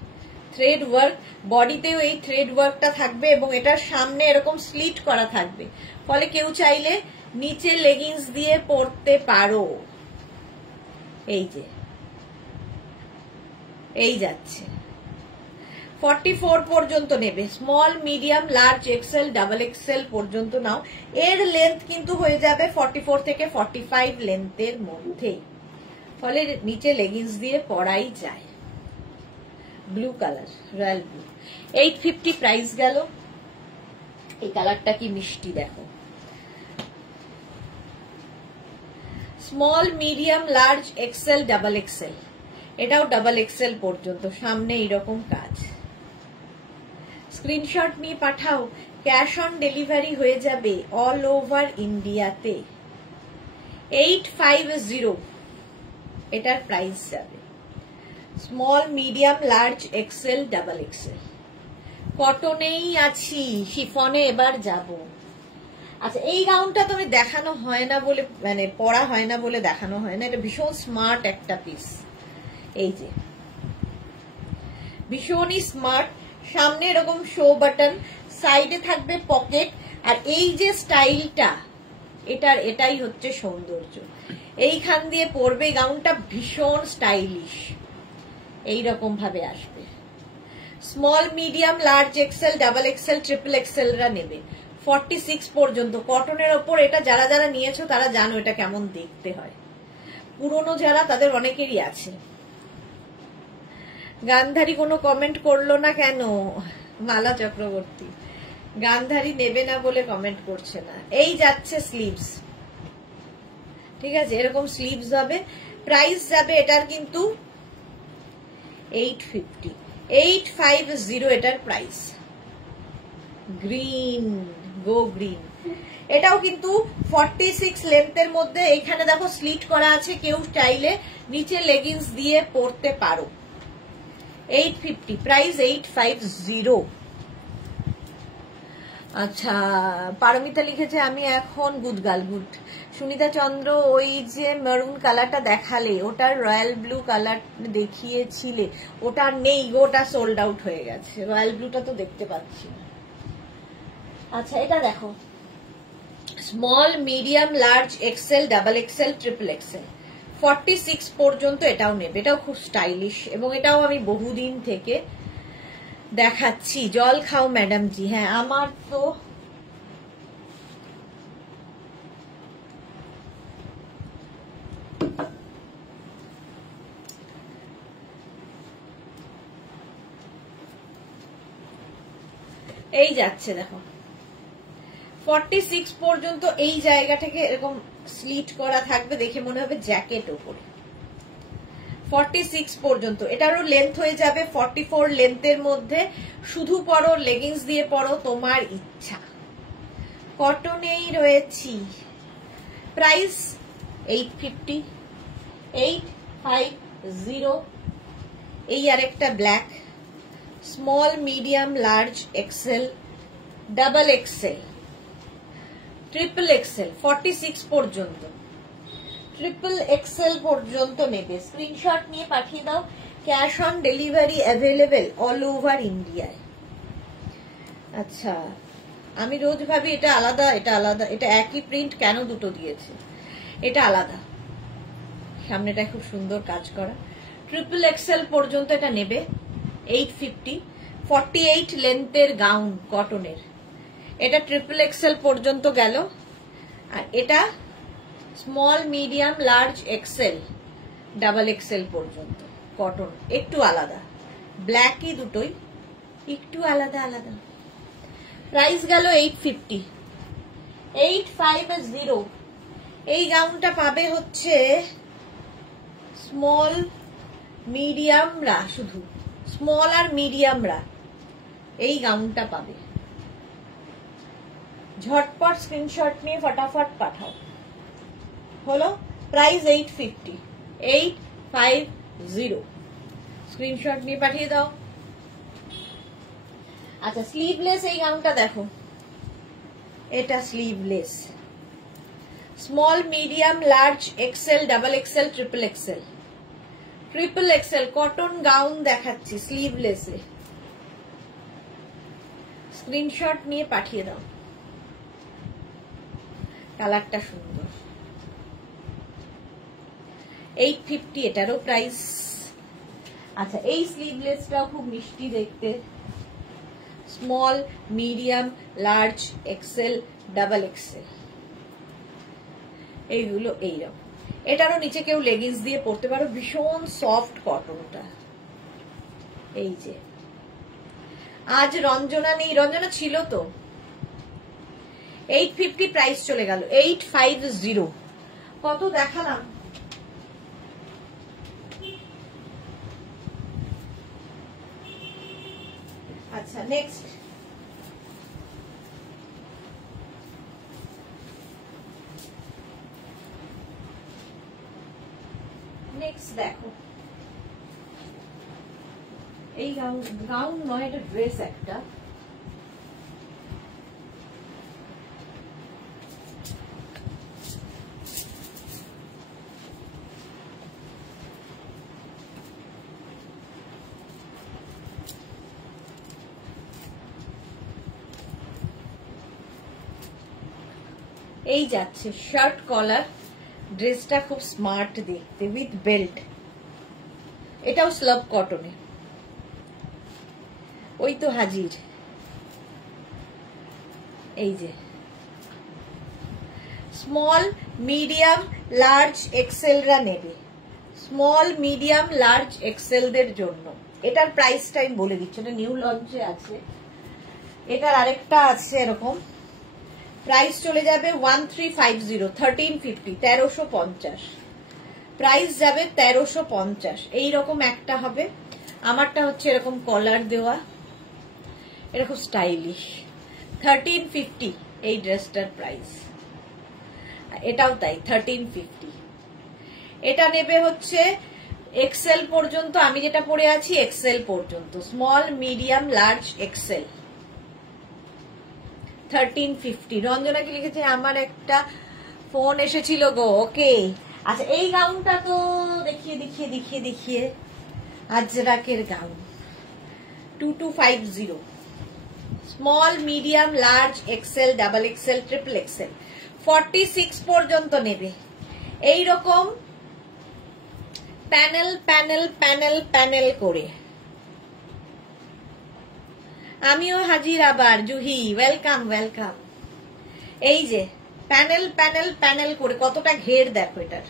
থ্রেড ওয়ার্ক। বডিতেও এই থ্রেড ওয়ার্কটা থাকবে এবং এটার সামনে এরকম স্লিট করা থাকবে, ফলে কেউ চাইলে নিচে লেগিংস দিয়ে পরতে পারো। এই যে এই যাচ্ছে 44 পর্যন্ত নেবে। Small medium large XL, double XL পর্যন্ত নাও। এর লেন্থ কিন্তু হয়ে যাবে 44 থেকে 45 লেন্থের মধ্যেই, ফলে নিচে লেগিংস দিয়ে পরাই যায়। Blue colour, royal blue. 850 price গেল। এই কালারটা কি মিষ্টি দেখো। Small medium large XL, double Excel. এটাও ডাবল এক্সেল পর্যন্ত, সামনে এইরকম কাজ। স্ক্রিনশট নিয়ে পাঠাও, ক্যাশ অন ডেলিভারি হয়ে যাবে অল ওভার ইন্ডিয়াতে। 850 এটার প্রাইস যাবে। Small medium large XL, double XL. কটনেই আছি, শিফনে এবার যাব। আচ্ছা, এই গাউনটা তো আমি দেখানো হয় না বলে, মানে পরা হয় না বলে দেখানো হয় না। এটা ভীষণ স্মার্ট একটা পিস। এই যে ভীষণই স্মার্ট। সামনে এরকম শো বাটন, সাইডে থাকবে পকেট। আর এই যে স্টাইলটা, এটাই হচ্ছে সৌন্দর্য। এইখান দিয়ে পরবে গাউনটা, ভীষণ স্টাইলিশ। এইরকম ভাবে আসবে। Small medium large XL, double XL, triple Excel রা নেবে 46 পর্যন্ত। কটনের ওপর এটা যারা যারা নিয়েছো তারা জানো এটা কেমন দেখতে হয়। পুরনো যারা, তাদের অনেকেরই আছে। গান্ধারী কোনো কমেন্ট করলো না কেন? মালা চক্রবর্তী, গান্ধারী নেবে না বলে কমেন্ট করছে না। এই যাচ্ছে স্লিভস, ঠিক আছে, এরকম স্লিভস হবে। প্রাইস যাবে এটার কিন্তু 850। 850 এটার প্রাইস। Green, go green. এটাও কিন্তু 46 লেন্থের মধ্যে। এইখানে দেখো স্লিট করা আছে, কেউ চাইলে নিচে লেগিংস দিয়ে পরতে পারো। 850, প্রাইস 850। আচ্ছা, পারমিতা লিখেছে আমি এখন গুদগাল গুড। সুনিতা চন্দ্র, ওই যে মেরুন কালারটা দেখালে ওটার রয়্যাল ব্লু কালার দেখিয়েছিলে, ওটা নেই, ওটা সোল্ড আউট হয়ে গেছে। রয়্যাল ব্লুটা তো দেখতে পাচ্ছি। আচ্ছা, এটা দেখো, small, medium, large, XL, double XL, triple XL, 46 পর্যন্ত এটাও নেবে। এটাও খুব স্টাইলিশ এবং এটাও আমি বহুদিন থেকে দেখাচ্ছি। জল খাও ম্যাডাম জি। হ্যাঁ, আমার তো এই যাচ্ছে দেখো 46 পর্যন্ত। এই জায়গা থেকে এরকম স্লিট করা থাকবে, দেখে মনে হবে জ্যাকেট ওপরে। 46 পর্যন্ত। এটারও লেন্থ হয়ে যাবে 44 লেন্থের মধ্যে। শুধু পরো, লেগিংস দিয়ে পরো, তোমার ইচ্ছা। কটনেই রয়েছি। প্রাইস 850, 850। এই আরেকটা black, small, medium, large, XL, double XL, triple XL, 46 পর্যন্ত। ট্রিপল এক্সেল পর্যন্ত নেবে। স্ক্রিনশট নিয়ে পাঠিয়ে দাও। Cash on delivery available all over ইন্ডিয়ায়। আচ্ছা, আমি রোজ ভাবি এটা আলাদা, এটা আলাদা, এটা একই প্রিন্ট কেন দুটো দিয়েছে। এটা আলাদা, সামনেটা খুব সুন্দর কাজ করা। ট্রিপল এক্সেল পর্যন্ত এটা নেবে 850। 48 লেন্থের গাউন কটনের, এটা ট্রিপল এক্সেল পর্যন্ত গেল। আর এটা small, medium, large, XL, double XL পর্যন্ত কটন। একটু আলাদা, ব্ল্যাকই দুটোই একটু আলাদা আলাদা। প্রাইস গেল 850, 850। এই গাউনটা পাবে হচ্ছে স্মল, মিডিয়ামরা, শুধু স্মল আর মিডিয়ামরা এই গাউনটা পাবে। ঝটপট স্ক্রিনশট নিয়ে ফটাফট পাঠাও। হলো, প্রাইস 850, 850। স্ক্রিনশট নিয়ে পাঠিয়ে দাও। আচ্ছা, স্লিভলেস এই গাউনটা দেখো, এটা sleeveless, small, medium, large, XL, double XL, triple XL. Triple XL cotton gown দেখাচ্ছি স্লিভলেসে। স্ক্রিনশট নিয়ে পাঠিয়ে দাও। কালারটা সুন্দর। 850 এটারও প্রাইস। আচ্ছা, এই স্লিভলেসটাও খুব মিষ্টি দেখতে, small, medium, large, XL, double XL, এইগুলো এইরকম। এটারও নিচে কেউ লেগিংস দিয়ে পরতে পারো, ভীষণ সফট কটনটা। এই যে আজ রঞ্জনা নেই, রঞ্জনা ছিল তো। 850 প্রাইস চলে গেল 850। কত দেখালাম। আচ্ছা, নেক্সট দেখো, এই গাউন নয়, এটা ড্রেস একটা। এই যাচ্ছে শার্ট কলার, ড্রেসটা খুব স্মার্ট দেখতে, উইথ বেল্ট। এটাও স্লাব কটনে। ওই তো হাজির। এই যে স্মল, মিডিয়াম, লার্জ, এক্সেলরা নেবে। স্মল, মিডিয়াম, লার্জ, এক্সেলদের জন্য। এটার প্রাইসটা আমি বলে দিচ্ছি, এটা নিউ লঞ্চে আছে। এটার আরেকটা আছে এরকম, প্রাইস চলে যাবে 1350, 1350, 1350। প্রাইস যাবে 1350। এইরকম একটা হবে। আমারটা হচ্ছে এরকম কলার দেওয়া, এরকম স্টাইলিশ। 1350 এই ড্রেসটার প্রাইস। এটাও তাই 1350। এটা নেবে হচ্ছে এক্সেল পর্যন্ত, আমি যেটা পরে আছি এক্সেল পর্যন্ত, small medium large Excel 1350। Ranjana কি লিখেছে, আমার একটা ফোন এসেছিল গো। ওকে, আচ্ছা এই গাউনটা তো দেখিয়ে আজরাকের gown 2250, small medium large XL double XL triple XL 46 পর্যন্ত নেবে। এইরকম প্যানেল প্যানেল প্যানেল প্যানেল করে। আমিও হাজির আবার, জুহি ওয়েলকাম ওয়েলকাম। এই যে প্যানেল প্যানেল প্যানেল করে, কতটা ঘের দেখো এটার।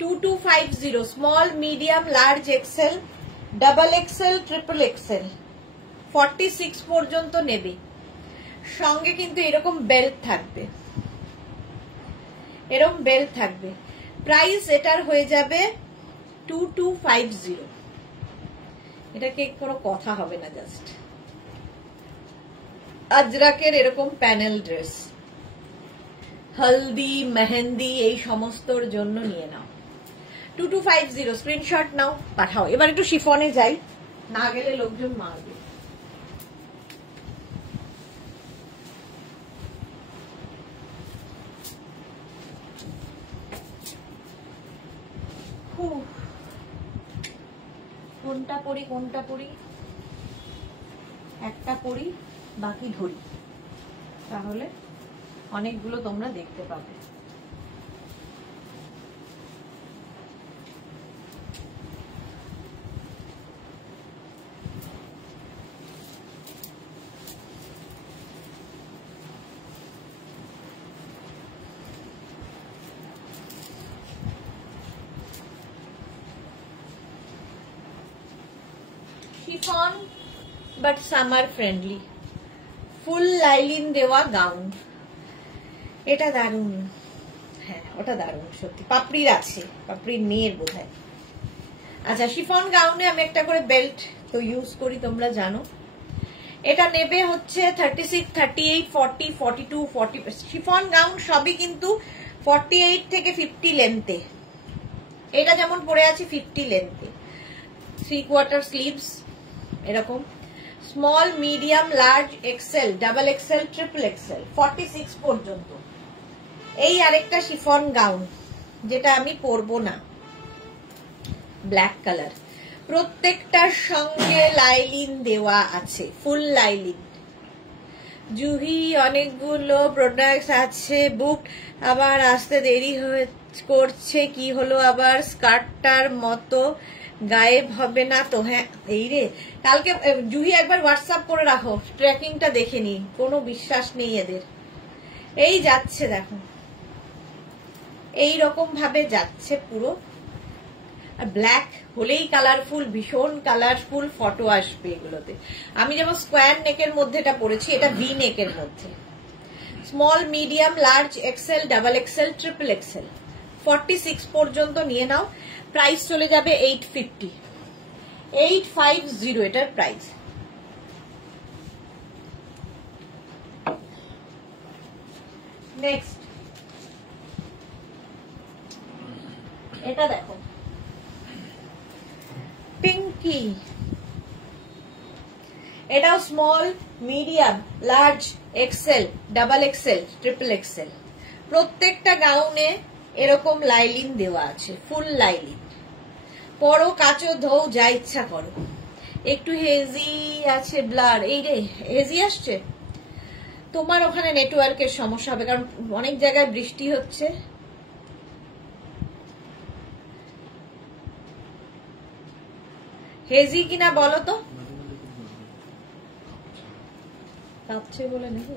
2250, small medium large XL double XL triple XL 46 পর্যন্ত নেবে। সঙ্গে কিন্তু এরকম বেল্ট থাকবে, এরকম বেল্ট থাকবে। প্রাইস এটার হয়ে যাবে 2250। এটাকে কোনো কথা হবে না, জাস্ট আজরাকের এরকম প্যানেল ড্রেস হলদি মেহেন্দি এই সমস্তর জন্য নিয়ে নাও। 2250 স্ক্রিনশট নাও, পাঠাও। এবার একটু শিফনে যাই, না গেলে লোকজন মারবে। কোনটা পরি একটা পরি, বাকি ধরি, তাহলে অনেকগুলো তোমরা দেখতে পাবে। Chiffon but summer friendly, full lining দেওয়া গাউন। এটা দারুন, হ্যাঁ ওটা দারুন সত্যি। পাপড়ির আছে, পাপড়ির মেয়ের বোধহয়। আচ্ছা, শিফন গাউনে আমি একটা করে বেল্ট তো ইউজ করি, তোমরা জানো। এটা নেবে হচ্ছে 36, 38, 40, 42, 40। শিফন গাউন সবই কিন্তু 48 থেকে 50 লেন্থে। এটা যেমন পরে আছে 50 লেন্থে, 3/4 স্লিভস এরকম। Small medium large XL double XL triple XL 46 পর্যন্ত। এই আরেকটা শিফন গাউন যেটা আমি পরবো না, ব্ল্যাক কালার, প্রত্যেকটার সঙ্গে লাইলিন দেওয়া আছে, ফুল লাইলিন। জুহি অনেকগুলো প্রোডাক্টস আছে বুক, আবার আসতে দেরি করছে, কি হলো আবার? স্কার্টটার মতো গায়েব হবে না তো? হ্যাঁ এই রে, কালকে জুহি একবার হোয়াটসঅ্যাপ করে রাখো, ট্র্যাকিংটা দেখে নি, কোনো বিশ্বাস নেই এদের। এই যাচ্ছে দেখো, এই রকম ভাবে যাচ্ছে পুরো। আর ব্ল্যাক হলেই কালারফুল, ভীষণ কালারফুল ফটো আসবে এগুলোতে। আমি যেমন স্কোয়ার নেকের মধ্যে এটা পরেছি, এটা ভি নেকের মধ্যে। Small medium large XL double XL triple XL 46 পর্যন্ত নিয়ে নাও। প্রাইস চলে যাবে 850, 850 এটার প্রাইস। নেক্সট এটা দেখো, পিঙ্কি। এটাও small medium large XL double XL triple Excel, প্রত্যেকটা গাউনে এরকম লাইলিন দেওয়া আছে, ফুল লাইলিন। পরো কাচো ধৌ যা ইচ্ছা করো। একটু হেজি আছে, ব্লার। এই রে হেজি আসছে, তোমার ওখানে নেটওয়ার্কের সমস্যা হবে, কারণ অনেক জায়গায় বৃষ্টি হচ্ছে। হেজি কিনা বলো তো, কাঁপছে বলে নাকি?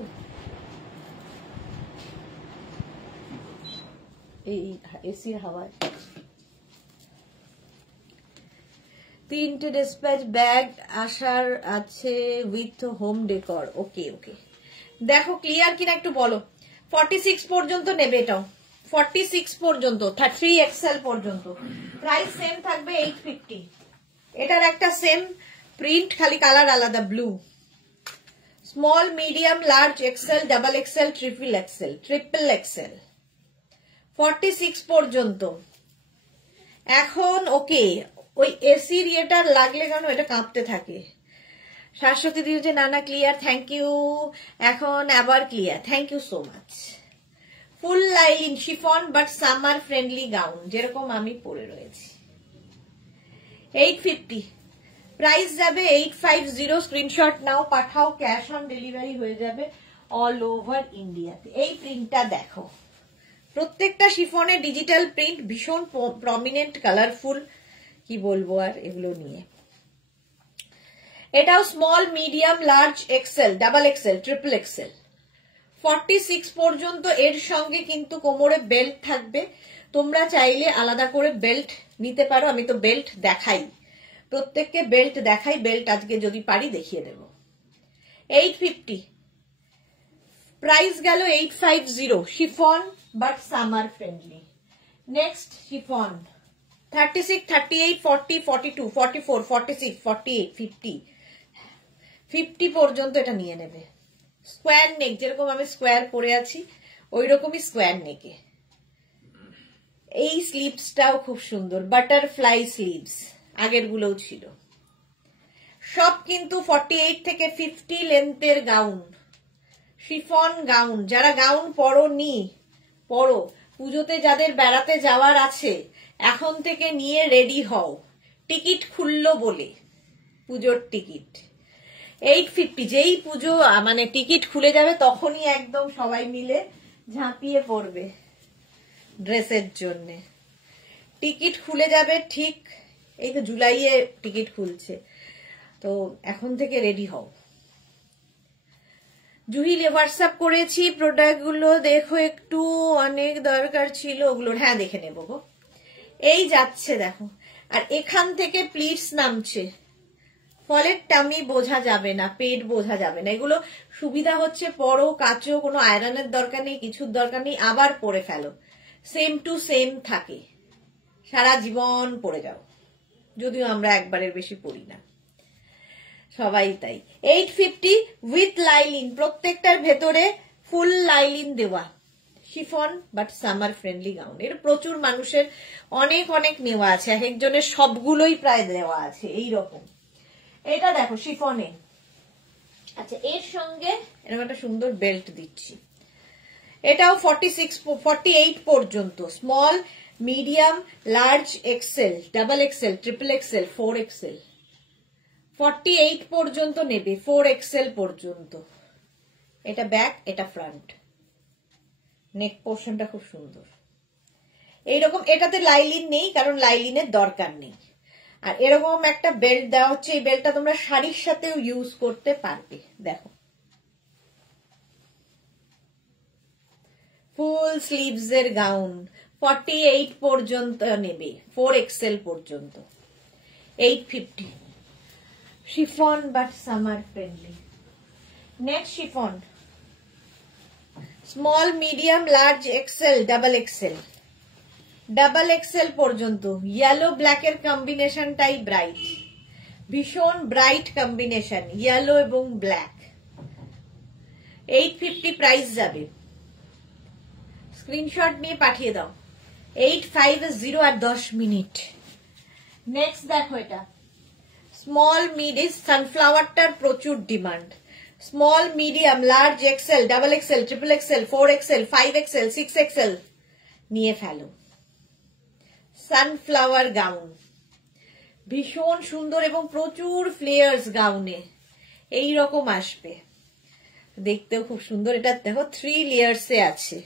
এই এসির হাওয়ায়। 3টে ডিসপ্যাচ ব্যাগ আসার আছে উইথ হোম ডেকর। ওকে ওকে, দেখো ক্লিয়ার কিনা একটু বলো। 46 পর্যন্ত নেবে, এটাও 46 পর্যন্ত, 3XL পর্যন্ত। প্রাইস সেম থাকবে 850। এটার একটা সেম প্রিন্ট, খালি কালার আলাদা, blue. Small medium large XL, double XL, triple XL 46 পর্যন্ত। এখন ওকে, ওই এসির ইয়েটার লাগলে কেন এটা কাঁপতে থাকে। শাশ্বতী দিয়েছে নানা ক্লিয়ার, থ্যাংক ইউ। এখন আবার clear, thank you so much. Full lining chiffon but summer friendly gown, যেরকম আমি পরে রয়েছি। 850 প্রাইস যাবে 850। স্ক্রিনশট নাও, পাঠাও, ক্যাশ অন ডেলিভারি হয়ে যাবে অল ওভার ইন্ডিয়াতে। এই প্রিন্টটা দেখো, প্রত্যেকটা শিফনে ডিজিটাল প্রিন্ট, ভীষণ প্রমিনেন্ট, কালারফুল, কি বলবো আর এগুলো নিয়ে। এটাও small medium large XL, double XL, triple XL 46 পর্যন্ত। এর সঙ্গে কিন্তু কোমরে বেল্ট থাকবে, তোমরা চাইলে আলাদা করে বেল্ট নিতে পারো। আমি তো বেল্ট দেখাই, প্রত্যেককে বেল্ট দেখাই, বেল্ট আজকে যদি পারি দেখিয়ে দেব। 850 প্রাইস গেল 850। Chiffon but summer friendly. Next chiffon 36, 38, 40, 42, 44, 46, 48, 50 50 পর্যন্ত এটা নিয়ে নেবে। স্কোয়ার নেক, যেরকম আমি স্কোয়ার পরে আছি ওই রকমই স্কোয়ার নেকে। এই স্লিভসটাও খুব সুন্দর, বাটারফ্লাই স্লিভস, আগের গুলোও ছিল। সব কিন্তু 48 থেকে 50 লেন্থের গাউন, শিফন গাউন। যারা গাউন পরোনি, পরো। পুজোতে যাদের বেড়াতে যাওয়ার আছে এখন থেকে নিয়ে রেডি হও, টিকিট খুললো বলে, পুজোর টিকিট। 850, যেই পুজো মানে টিকিট খুলে যাবে তখনই একদম সবাই মিলে ঝাঁপিয়ে পড়বে ড্রেসের জন্য। টিকিট খুলে যাবে ঠিক, এই তো জুলাইয়ে টিকিট খুলছে, তো এখন থেকে রেডি হও। জুহিলে হোয়াটসঅ্যাপ করেছি, প্রোডাক্ট গুলো দেখো একটু, অনেক দরকার ছিল ওগুলোর। হ্যাঁ দেখে নেবো গো। এই যাচ্ছে দেখো, আর এখান থেকে প্লিটস নামছে, ফলে টামি বোঝা যাবে না, পেট বোঝা যাবে না। এগুলো সুবিধা হচ্ছে, পরো, কাচো, কোনো আয়রনের দরকার নেই, কিছুর দরকার নেই, আবার পরে ফেলো, সেম টু সেম থাকে, সারা জীবন পরে যাও। যদিও আমরা একবারের বেশি পরি না, সবাই তাই। 850 উইথ লাইলিন, প্রত্যেকটার ভেতরে ফুল লাইলিন দেওয়া, chiffon but summer friendly gown. এর প্রচুর মানুষের অনেক অনেক নেওয়া আছে, এক একজনের সবগুলোই প্রায় দেওয়া আছে এই রকম। এটা দেখো শিফনে। আচ্ছা, এর সঙ্গে এরকম একটা সুন্দর বেল্ট দিচ্ছি। এটাও 46, 48 পর্যন্ত। Small, medium, large XL, double XL, triple XL, 4 XL 48 পর্যন্ত নেবে, 4 এক্সেল পর্যন্ত। এটা ব্যাক, এটা ফ্রন্ট। নেক পোর্শনটা খুব সুন্দর এইরকম। এটাতে লাইলিন নেই কারণ লাইলিনের দরকার নেই। আর এরকম একটা বেল্ট দেওয়া হচ্ছে, এই বেল্টটা তোমরা শাড়ির সাথেও ইউজ করতে পারবে। দেখো, ফুল স্লিভস এর গাউন, 48 পর্যন্ত নেবে, 4 এক্সেল পর্যন্ত। 850 chiffon but summer friendly. Next chiffon, small, medium, large XL, double XL পর্যন্ত। ইয়েলো ব্ল্যাকের কম্বিনেশনটাই ব্রাইট, ভীষণ ব্রাইট কম্বিনেশন, ইয়েলো এবং ব্ল্যাক। 850 প্রাইস যাবে, স্ক্রিনশট নিয়ে পাঠিয়ে দাও। 850 আর 10 মিনিট। নেক্সট দেখো, এটা স্মল মিডিয়াম, সানফ্লাওয়ারটার প্রচুর demand. Small, medium, large XL, double XL, triple XL, 4 XL, 5 XL, 6 XL নিয়ে ফেলো। সানফ্লাওয়ার গাউন, ভীষণ সুন্দর এবং প্রচুর ফ্লেয়ার্স গাউনে এইরকম আসবে, দেখতেও খুব সুন্দর। এটা দেখো 3 লেয়ার্সে আছে।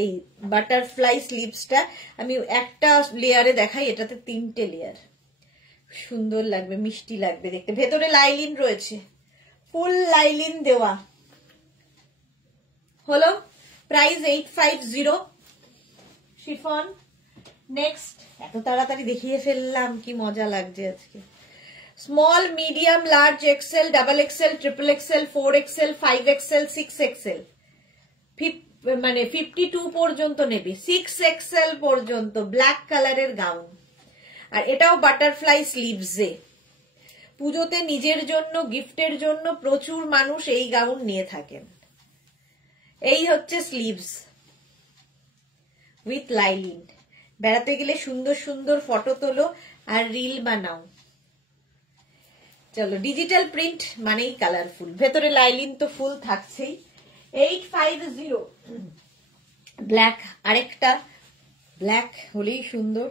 এই বাটারফ্লাই স্লিভসটা আমি একটা লেয়ারে দেখাই, এটাতে 3টে লেয়ার। সুন্দর লাগবে, মিষ্টি লাগবে দেখতে। ভেতরে লাইলিন রয়েছে, ফুল লাইলিন দেওয়া। হলো প্রাইস 850 শিফন। নেক্সট, এত তাড়াতাড়ি দেখিয়ে ফেললাম, কি মজা লাগছে আজকে। Small, medium, large XL, double XL, triple XL, 4 XL, 5 XL, 6 XL, মানে 52 পর্যন্ত নেবে, 6 এক্সেল পর্যন্ত। ব্ল্যাক কালারের গাউন, আর এটাও বাটারফ্লাই স্লিভসে, পুজোতে নিজের জন্য, গিফটের জন্য প্রচুর মানুষ এই গাউন নিয়ে থাকেন। এই হচ্ছে স্লিভস উইথ লাইলিন। বেড়াতে গেলে সুন্দর সুন্দর ফটো তোলো আর রিল বানাও। চলো, ডিজিটাল প্রিন্ট মানেই কালারফুল, ভেতরে লাইলিন তো ফুল থাকছেই। 850 ব্ল্যাক, আরেকটা ব্ল্যাক হলেই সুন্দর।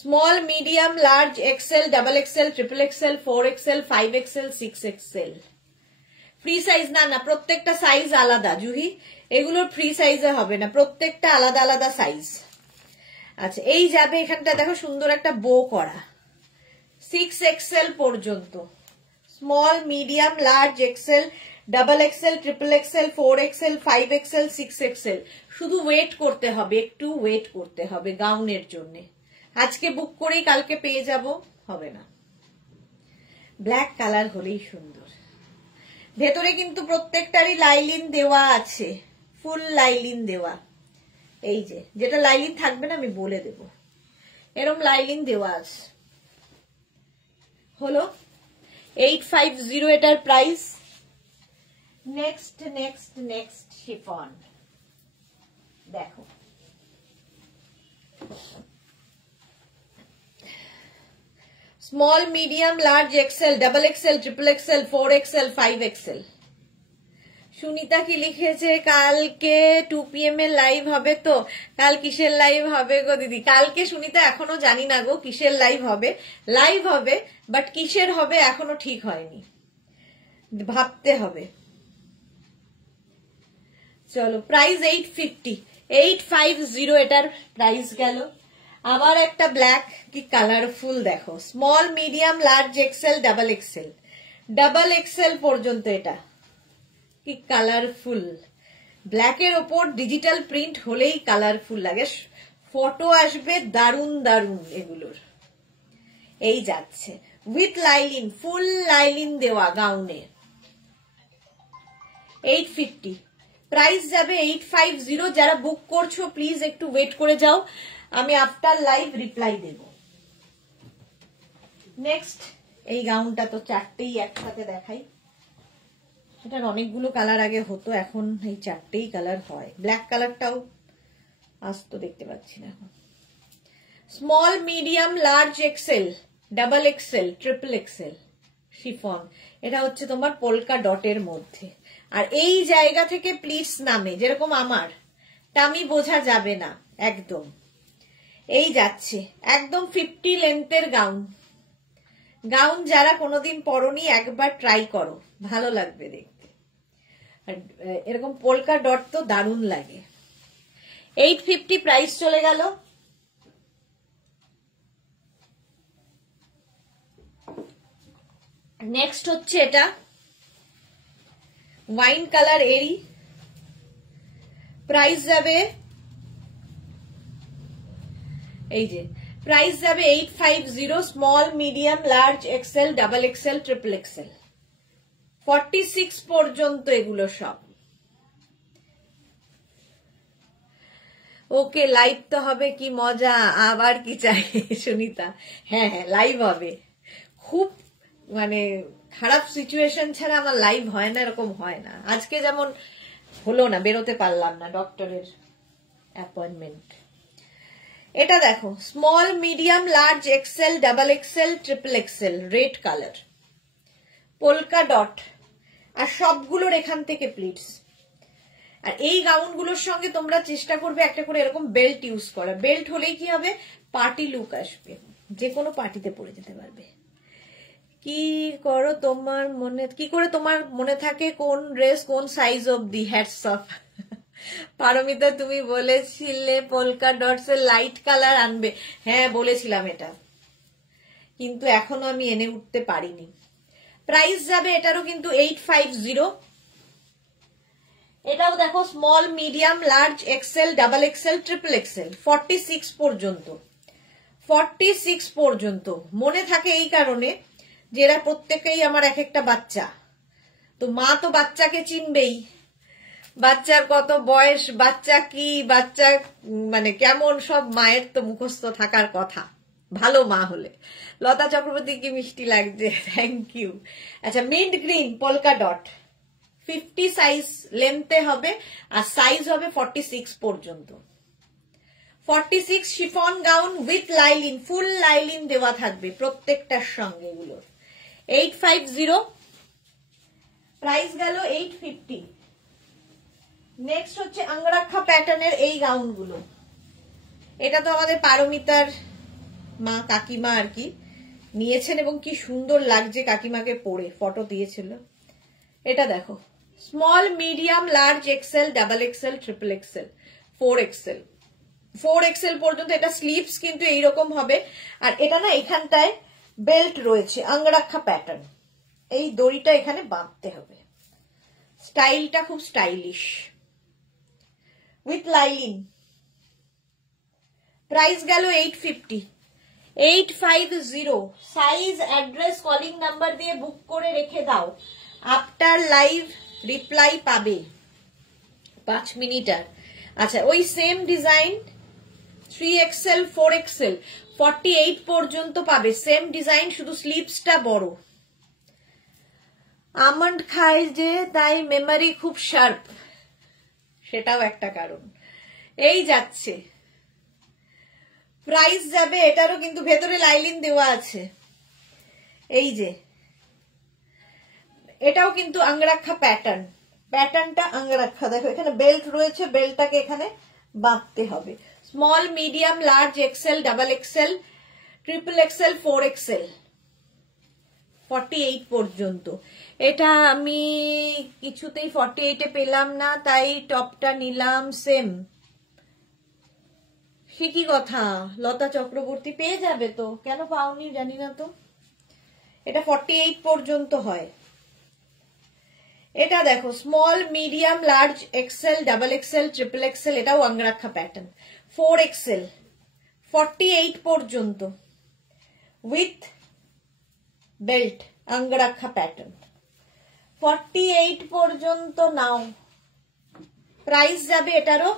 Small, medium, large, XL, double XL, triple XL, 4XL, 5XL, 6XL। Free size না, না প্রত্যেকটা সাইজ আলাদা জুহি, এগুলোর ফ্রি সাইজে হবে না, প্রত্যেকটা আলাদা আলাদা সাইজ। আচ্ছা, এই যাবে এখানটা দেখো সুন্দর একটা বো করা, 6XL পর্যন্ত। Small, medium, large, XL, double XL, triple XL, 4XL, 5XL, 6XL। শুধু ওয়েট করতে হবে, একটু ওয়েট করতে হবে গাউনের জন্য। আজকে বুক করেই কালকে পেয়ে যাব হবে না। ব্ল্যাক কালার হলেই সুন্দর। ভেতরে কিন্তু প্রত্যেকটারই লাইলিন দেওয়া আছে, ফুল লাইলিন দেওয়া। এই যে যেটা লাইলিন থাকবে না আমি বলে দেব, এরকম লাইলিন দেওয়া আছে। হলো 850 এটার price. Next next next chiffon দেখো, small, medium, large, XL, double XL, triple XL, 4XL, 5XL। Sunita কি লিখেছে, কালকে 2 PM এর লাইভ হবে তো? কাল কিসের লাইভ হবে গো দিদি? কালকে সুনিতা এখনো জানি না গো কিসের লাইভ হবে। লাইভ হবে, বাট কিসের হবে এখনো ঠিক হয়নি, ভাবতে হবে। চলো, প্রাইস 850 এটার প্রাইস গেল। আবার একটা ব্ল্যাক, কি কালারফুল দেখো, small, medium, large, XL, double XL, double XL পর্যন্ত। এটা কি কালারফুল, ব্ল্যাকের ওপর ডিজিটাল প্রিন্ট হলেই কালারফুল লাগে, ফটো আসবে দারুন দারুন এগুলোর। এই যাচ্ছে উইথ লাইলিন, ফুল লাইলিন দেওয়া গাউনে। 850 প্রাইস যাবে। 850। যারা বুক করছো প্লিজ একটু ওয়েট করে যাও, আমি আফটার লাইভ রিপ্লাই দেব। নেক্সট, এই গাউনটা তো চারটেই একসাথে দেখাই। এটার অনেকগুলো কালার আগে হতো, এখন এই চারটেই কালার হয়। ব্ল্যাক কালারটাও আসতো, দেখতে পাচ্ছি না এখন। Small, medium, large, XL, double XL, triple XL chiffon. এটা হচ্ছে তোমার পোলকা ডটের মধ্যে। আর এই জায়গা থেকে প্লিটস নামে, যেরকম আমার টামি বোঝা যাবে না একদম। এই যাচ্ছে একদম 50 লেন্থের গাউন। গাউন যারা কোনোদিন পরনি একবার ট্রাই করো, ভালো লাগবে দেখতে। আর এরকম পোলকা ডট তো দারুণ লাগে। 850 প্রাইস চলে গেল। নেক্সট হচ্ছে এটা ওয়াইন কালার এরি, প্রাইস যাবে এই যে প্রাইস যাবে 850। Small, medium, large, XL, double XL, triple XL, 46 পর্যন্ত এগুলো সব। ওকে, লাইভ তো হবে, কি মজা, আবার কি চাই সুনিতা? হ্যাঁ হ্যাঁ লাইভ হবে। খুব মানে খারাপ সিচুয়েশন ছাড়া আমার লাইভ হয় না, এরকম হয় না। আজকে যেমন হলো না, বেরোতে পারলাম না, ডক্টরের অ্যাপয়েন্টমেন্ট। এটা দেখো, small, medium, large, XL, double XL, triple XL, red colour, polka dot, আর সবগুলোর এখান থেকে প্লিটস। আর এই গাউনগুলোর সঙ্গে তোমরা চেষ্টা করবে একটা করে এরকম বেল্ট ইউজ করা। বেল্ট হলেই কি হবে, পার্টি লুক আসবে, যে কোনো পার্টিতে পরে যেতে পারবে। কি করো তোমার মনে, কি করে তোমার মনে থাকে কোন ড্রেস কোন সাইজ অবধি? Hats off. পারমিতা তুমি বলেছিলে পোলকা ডটস এর লাইট কালার আনবে। হ্যাঁ বলেছিলাম এটা, কিন্তু এখনো আমি এনে উঠতে পারিনি। প্রাইস যাবে এটারও কিন্তু 850। এটাও দেখো, small, medium, large, XL, double XL, triple XL, 46 পর্যন্ত। 46 পর্যন্ত মনে থাকে এই কারণে যে এরা প্রত্যেকেই আমার এক একটা বাচ্চা, তো মা তো বাচ্চাকে চিনবেই, বাচ্চার কত বয়স, বাচ্চা কি, বাচ্চা মানে কেমন, সব মায়ের তো মুখস্থ থাকার কথা। ভালো মা হলে। লতা চক্রবর্তী কি মিষ্টি লাগছে, থ্যাংক ইউ। আচ্ছা, মিন্ট গ্রিন পলকা ডট 50 সাইজ লেন্থে হবে, আর সাইজ হবে 46 পর্যন্ত। 46 chiffon gown with lining, full lining দেওয়া থাকবে প্রত্যেকটার সঙ্গে এগুলোর। 850, প্রাইস গেল 850। নেক্সট হচ্ছে আঙ্গরাক্ষা প্যাটার্নের এই গাউন গুলো। এটা তো আমাদের পারমিতার মা, কাকিমা আর কি নিয়েছেন, এবং কি সুন্দর লাগছে কাকিমাকে পরে, ফটো দিয়েছিল। এটা দেখো, small, medium, large, XL, double XL, triple XL, 4XL, 4XL পর্যন্ত। এটা স্লিভস কিন্তু এইরকম হবে, আর এটা না এখানটায় বেল্ট রয়েছে, আঙ্গরাক্ষা প্যাটার্ন। এই দড়িটা এখানে বাঁধতে হবে। স্টাইলটা খুব স্টাইলিশ, উইথ লাইলিন। প্রাইস গেল 850। 850। সাইজ, অ্যাড্রেস, কলিং নাম্বার দিয়ে বুক করে রেখে দাও। আফটার লাইভ রিপ্লাই পাবে 5 মিনিটার। আচ্ছা, ওই সেম ডিজাইন 3XL, 4XL, 48 পর্যন্ত পাবে। সেম ডিজাইন, শুধু স্লিভসটা বড়। আমন্ড খায় যে, তাই মেমোরি খুব শার্প, সেটাও একটা কারণ। এই যাচ্ছে, প্রাইস যাবে এটারও, কিন্তু ভেতরে লাইলিন দেওয়া আছে। এই যে, এটাও কিন্তু আঙ্গরাক্ষা প্যাটার্ন, প্যাটার্নটা আঙ্গরাক্ষা। দেখো এখানে বেল্ট রয়েছে, বেল্টটাকে এখানে বাঁধতে হবে। Small, medium, large, XL, double XL, triple XL, 4XL, 48 পর্যন্ত। এটা আমি কিছুতেই 48-এ পেলাম না, তাই টপটা নিলাম সেম। সে কি কথা, লতা চক্রবর্তী পেয়ে যাবে তো, কেন পাওনি জানি না তো। এটা 48 পর্যন্ত হয়। এটা দেখো, small, medium, large, XL, double XL, triple XL, এটাও আঙ্গরাক্ষা প্যাটার্ন। 4XL, 48 পর্যন্ত, উইথ বেল্ট, আঙ্গরাক্ষা প্যাটার্ন। 48 পর্যন্ত নাও। প্রাইস যাবে এটারও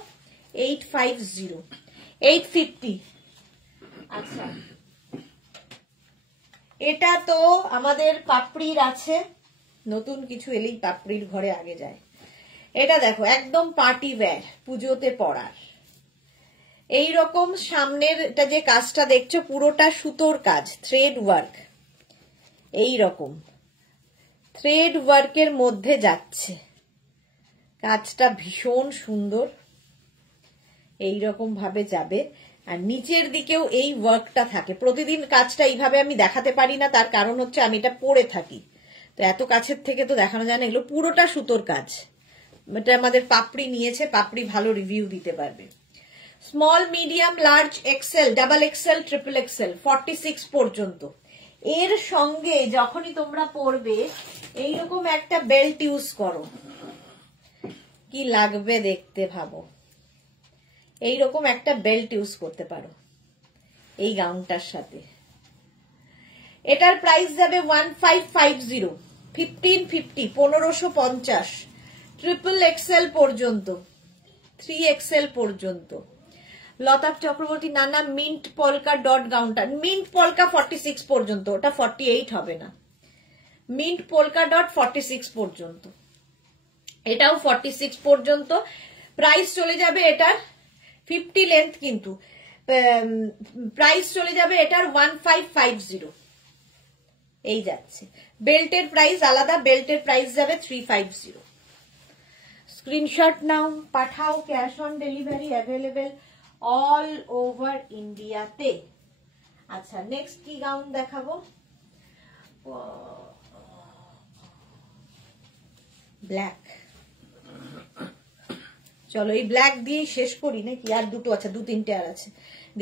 850, 850। আচ্ছা, এটা তো আমাদের পাপড়ির আছে, নতুন কিছু এলেই পাপড়ির ঘরে আগে যায়। এটা দেখো, একদম পার্টি ওয়্যার, পুজোতে পরার। এইরকম সামনের এটা যে কাজটা দেখছো, পুরোটা সুতোর কাজ, থ্রেড ওয়ার্ক। এইরকম থ্রেড ওয়ার্কের মধ্যে যাচ্ছে, কাজটা ভীষণ সুন্দর। এইরকম ভাবে যাবে, আর নিচের দিকেও এই ওয়ার্কটা থাকে। প্রতিদিন কাজটা এইভাবে আমি দেখাতে পারি না, তার কারণ হচ্ছে আমি এটা পরে থাকি, তো এত কাছের থেকে তো দেখানো যায় না। এগুলো পুরোটা সুতোর কাজ। এটা আমাদের পাপড়ি নিয়েছে, পাপড়ি ভালো রিভিউ দিতে পারবে। Small, medium, large, XL, double XL, triple XL, 46 পর্যন্ত। এর সঙ্গে যখনই তোমরা পরবে এইরকম একটা বেল্ট ইউজ করো, কি লাগবে দেখতে, ভাবো। এইরকম একটা বেল্ট ইউজ করতে পারো এই গাউনটার সাথে। এটার প্রাইস যাবে 1550, 1550, 1550, ট্রিপল এক্সেল পর্যন্ত, 3XL পর্যন্ত। লতা চক্রবর্তী, নানা মিন্ট পলকা ডট গাউনটা, মিন্ট পলকা 46 পর্যন্ত, ওটা 48 হবে না। মিন্ট পলকা ডট 46 পর্যন্ত, এটাও 46 পর্যন্ত। প্রাইস চলে যাবে এটার 50 লেন্থ, কিন্তু প্রাইস চলে যাবে এটার 1550। এই যাচ্ছে, বেল্টের প্রাইস আলাদা, বেল্টের প্রাইস যাবে 350। স্ক্রিনশট নাও, পাঠাও, cash on delivery available all over ইন্ডিয়াতে। আচ্ছা, নেক্সট কি গাউন দেখাবো? ব্ল্যাক। চলো এই ব্ল্যাক দিয়ে শেষ করি নাকি, আর দুটো আছে, 2-3টে আর আছে,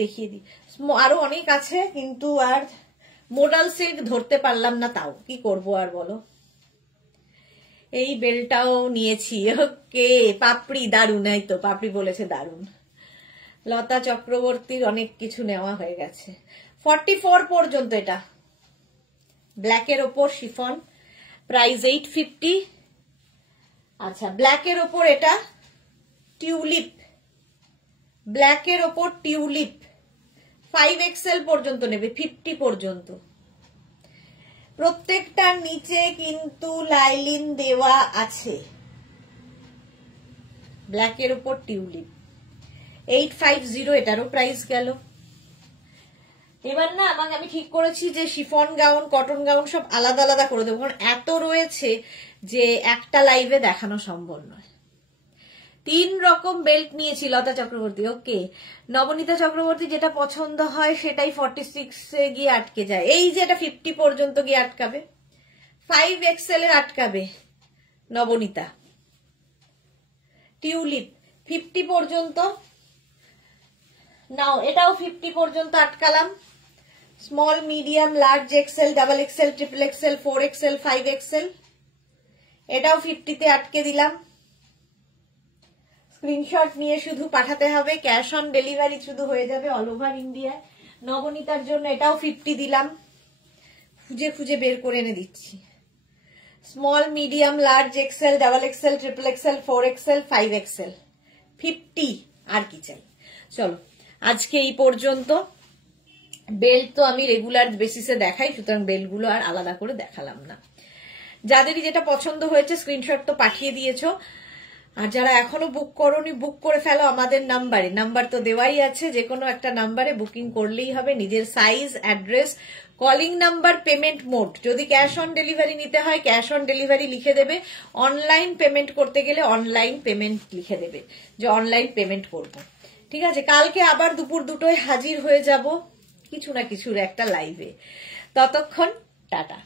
দেখিয়ে দিই। আরো অনেক আছে, কিন্তু আর মোডাল সিল্ক ধরতে পারলাম না, তাও কি করব আর বলো। এই বেলটাও নিয়েছি। ওকে, পাপড়ি দারুন, এই তো পাপড়ি বলেছে দারুন। লতা চক্রবর্তীর অনেক কিছু নেওয়া হয়ে গেছে। 44 পর্যন্ত এটা, ব্ল্যাকের ওপর শিফন, প্রাইস 850। আচ্ছা, ব্ল্যাকের ওপর এটা টিউলিপ, ব্ল্যাকের ওপর টিউলিপ, 5XL পর্যন্ত নেবে, 50 পর্যন্ত। প্রত্যেকটার নিচে কিন্তু লাইলিন দেওয়া আছে, ব্ল্যাকের উপর টিউলিপ। 850 এটারও প্রাইস গেল। এবার না আমি ঠিক করেছি যে শিফন গাউন, কটন গাউন সব আলাদা আলাদা করে দেবো, কারণ এত রয়েছে যে একটা লাইভে দেখানো সম্ভব নয়। 3 রকম বেল্ট নিয়েছি লতা চক্রবর্তী। ওকে, নবনীতা চক্রবর্তী যেটা পছন্দ হয় সেটাই 46 গিয়ে আটকে যায়। এই যে এটা 50 পর্যন্ত গিয়ে আটকাবে, 5XL এর আটকাবে নবনীতা। টিউলিপ 50 পর্যন্ত নাও, এটাও 50 পর্যন্ত আটকালাম। Small, medium, large, XL, double XL, triple XL, 4XL, 5XL এটাও 50-তে আটকে দিলাম। স্ক্রিনশট নিয়ে শুধু পাঠাতে হবে, ক্যাশ অন ডেলিভারি শুধু হয়ে যাবে অল ওভার ইন্ডিয়ায়। নবনীতার জন্য এটাও 50 দিলাম, খুঁজে খুঁজে বের করে এনে দিচ্ছি। Small, medium, large, XL, double XL, triple XL, 4XL, 5XL 50। আর কি চাই? চলো আজকে এই পর্যন্ত। বেল্ট তো আমি রেগুলার বেসিসে দেখাই, সুতরাং বেল্টগুলো আর আলাদা করে দেখালাম না। যাদেরই যেটা পছন্দ হয়েছে স্ক্রিনশট তো পাঠিয়ে দিয়েছো, আর যারা এখনো বুক করোনি বুক করে ফেলো আমাদের নাম্বারে, নাম্বার তো দেওয়াই আছে, যে কোনো একটা নাম্বারে বুকিং করলেই হবে। নিজের size, address, calling number, payment mode. যদি ক্যাশ অন ডেলিভারি নিতে হয় ক্যাশ অন ডেলিভারি লিখে দেবে, অনলাইন পেমেন্ট করতে গেলে অনলাইন পেমেন্ট লিখে দেবে যে অনলাইন পেমেন্ট করব। ঠিক আছে, কালকে আবার দুপুর 2টোয় হাজির হয়ে যাব কিছু না কিছুর একটা লাইভে। ততক্ষণ টাটা।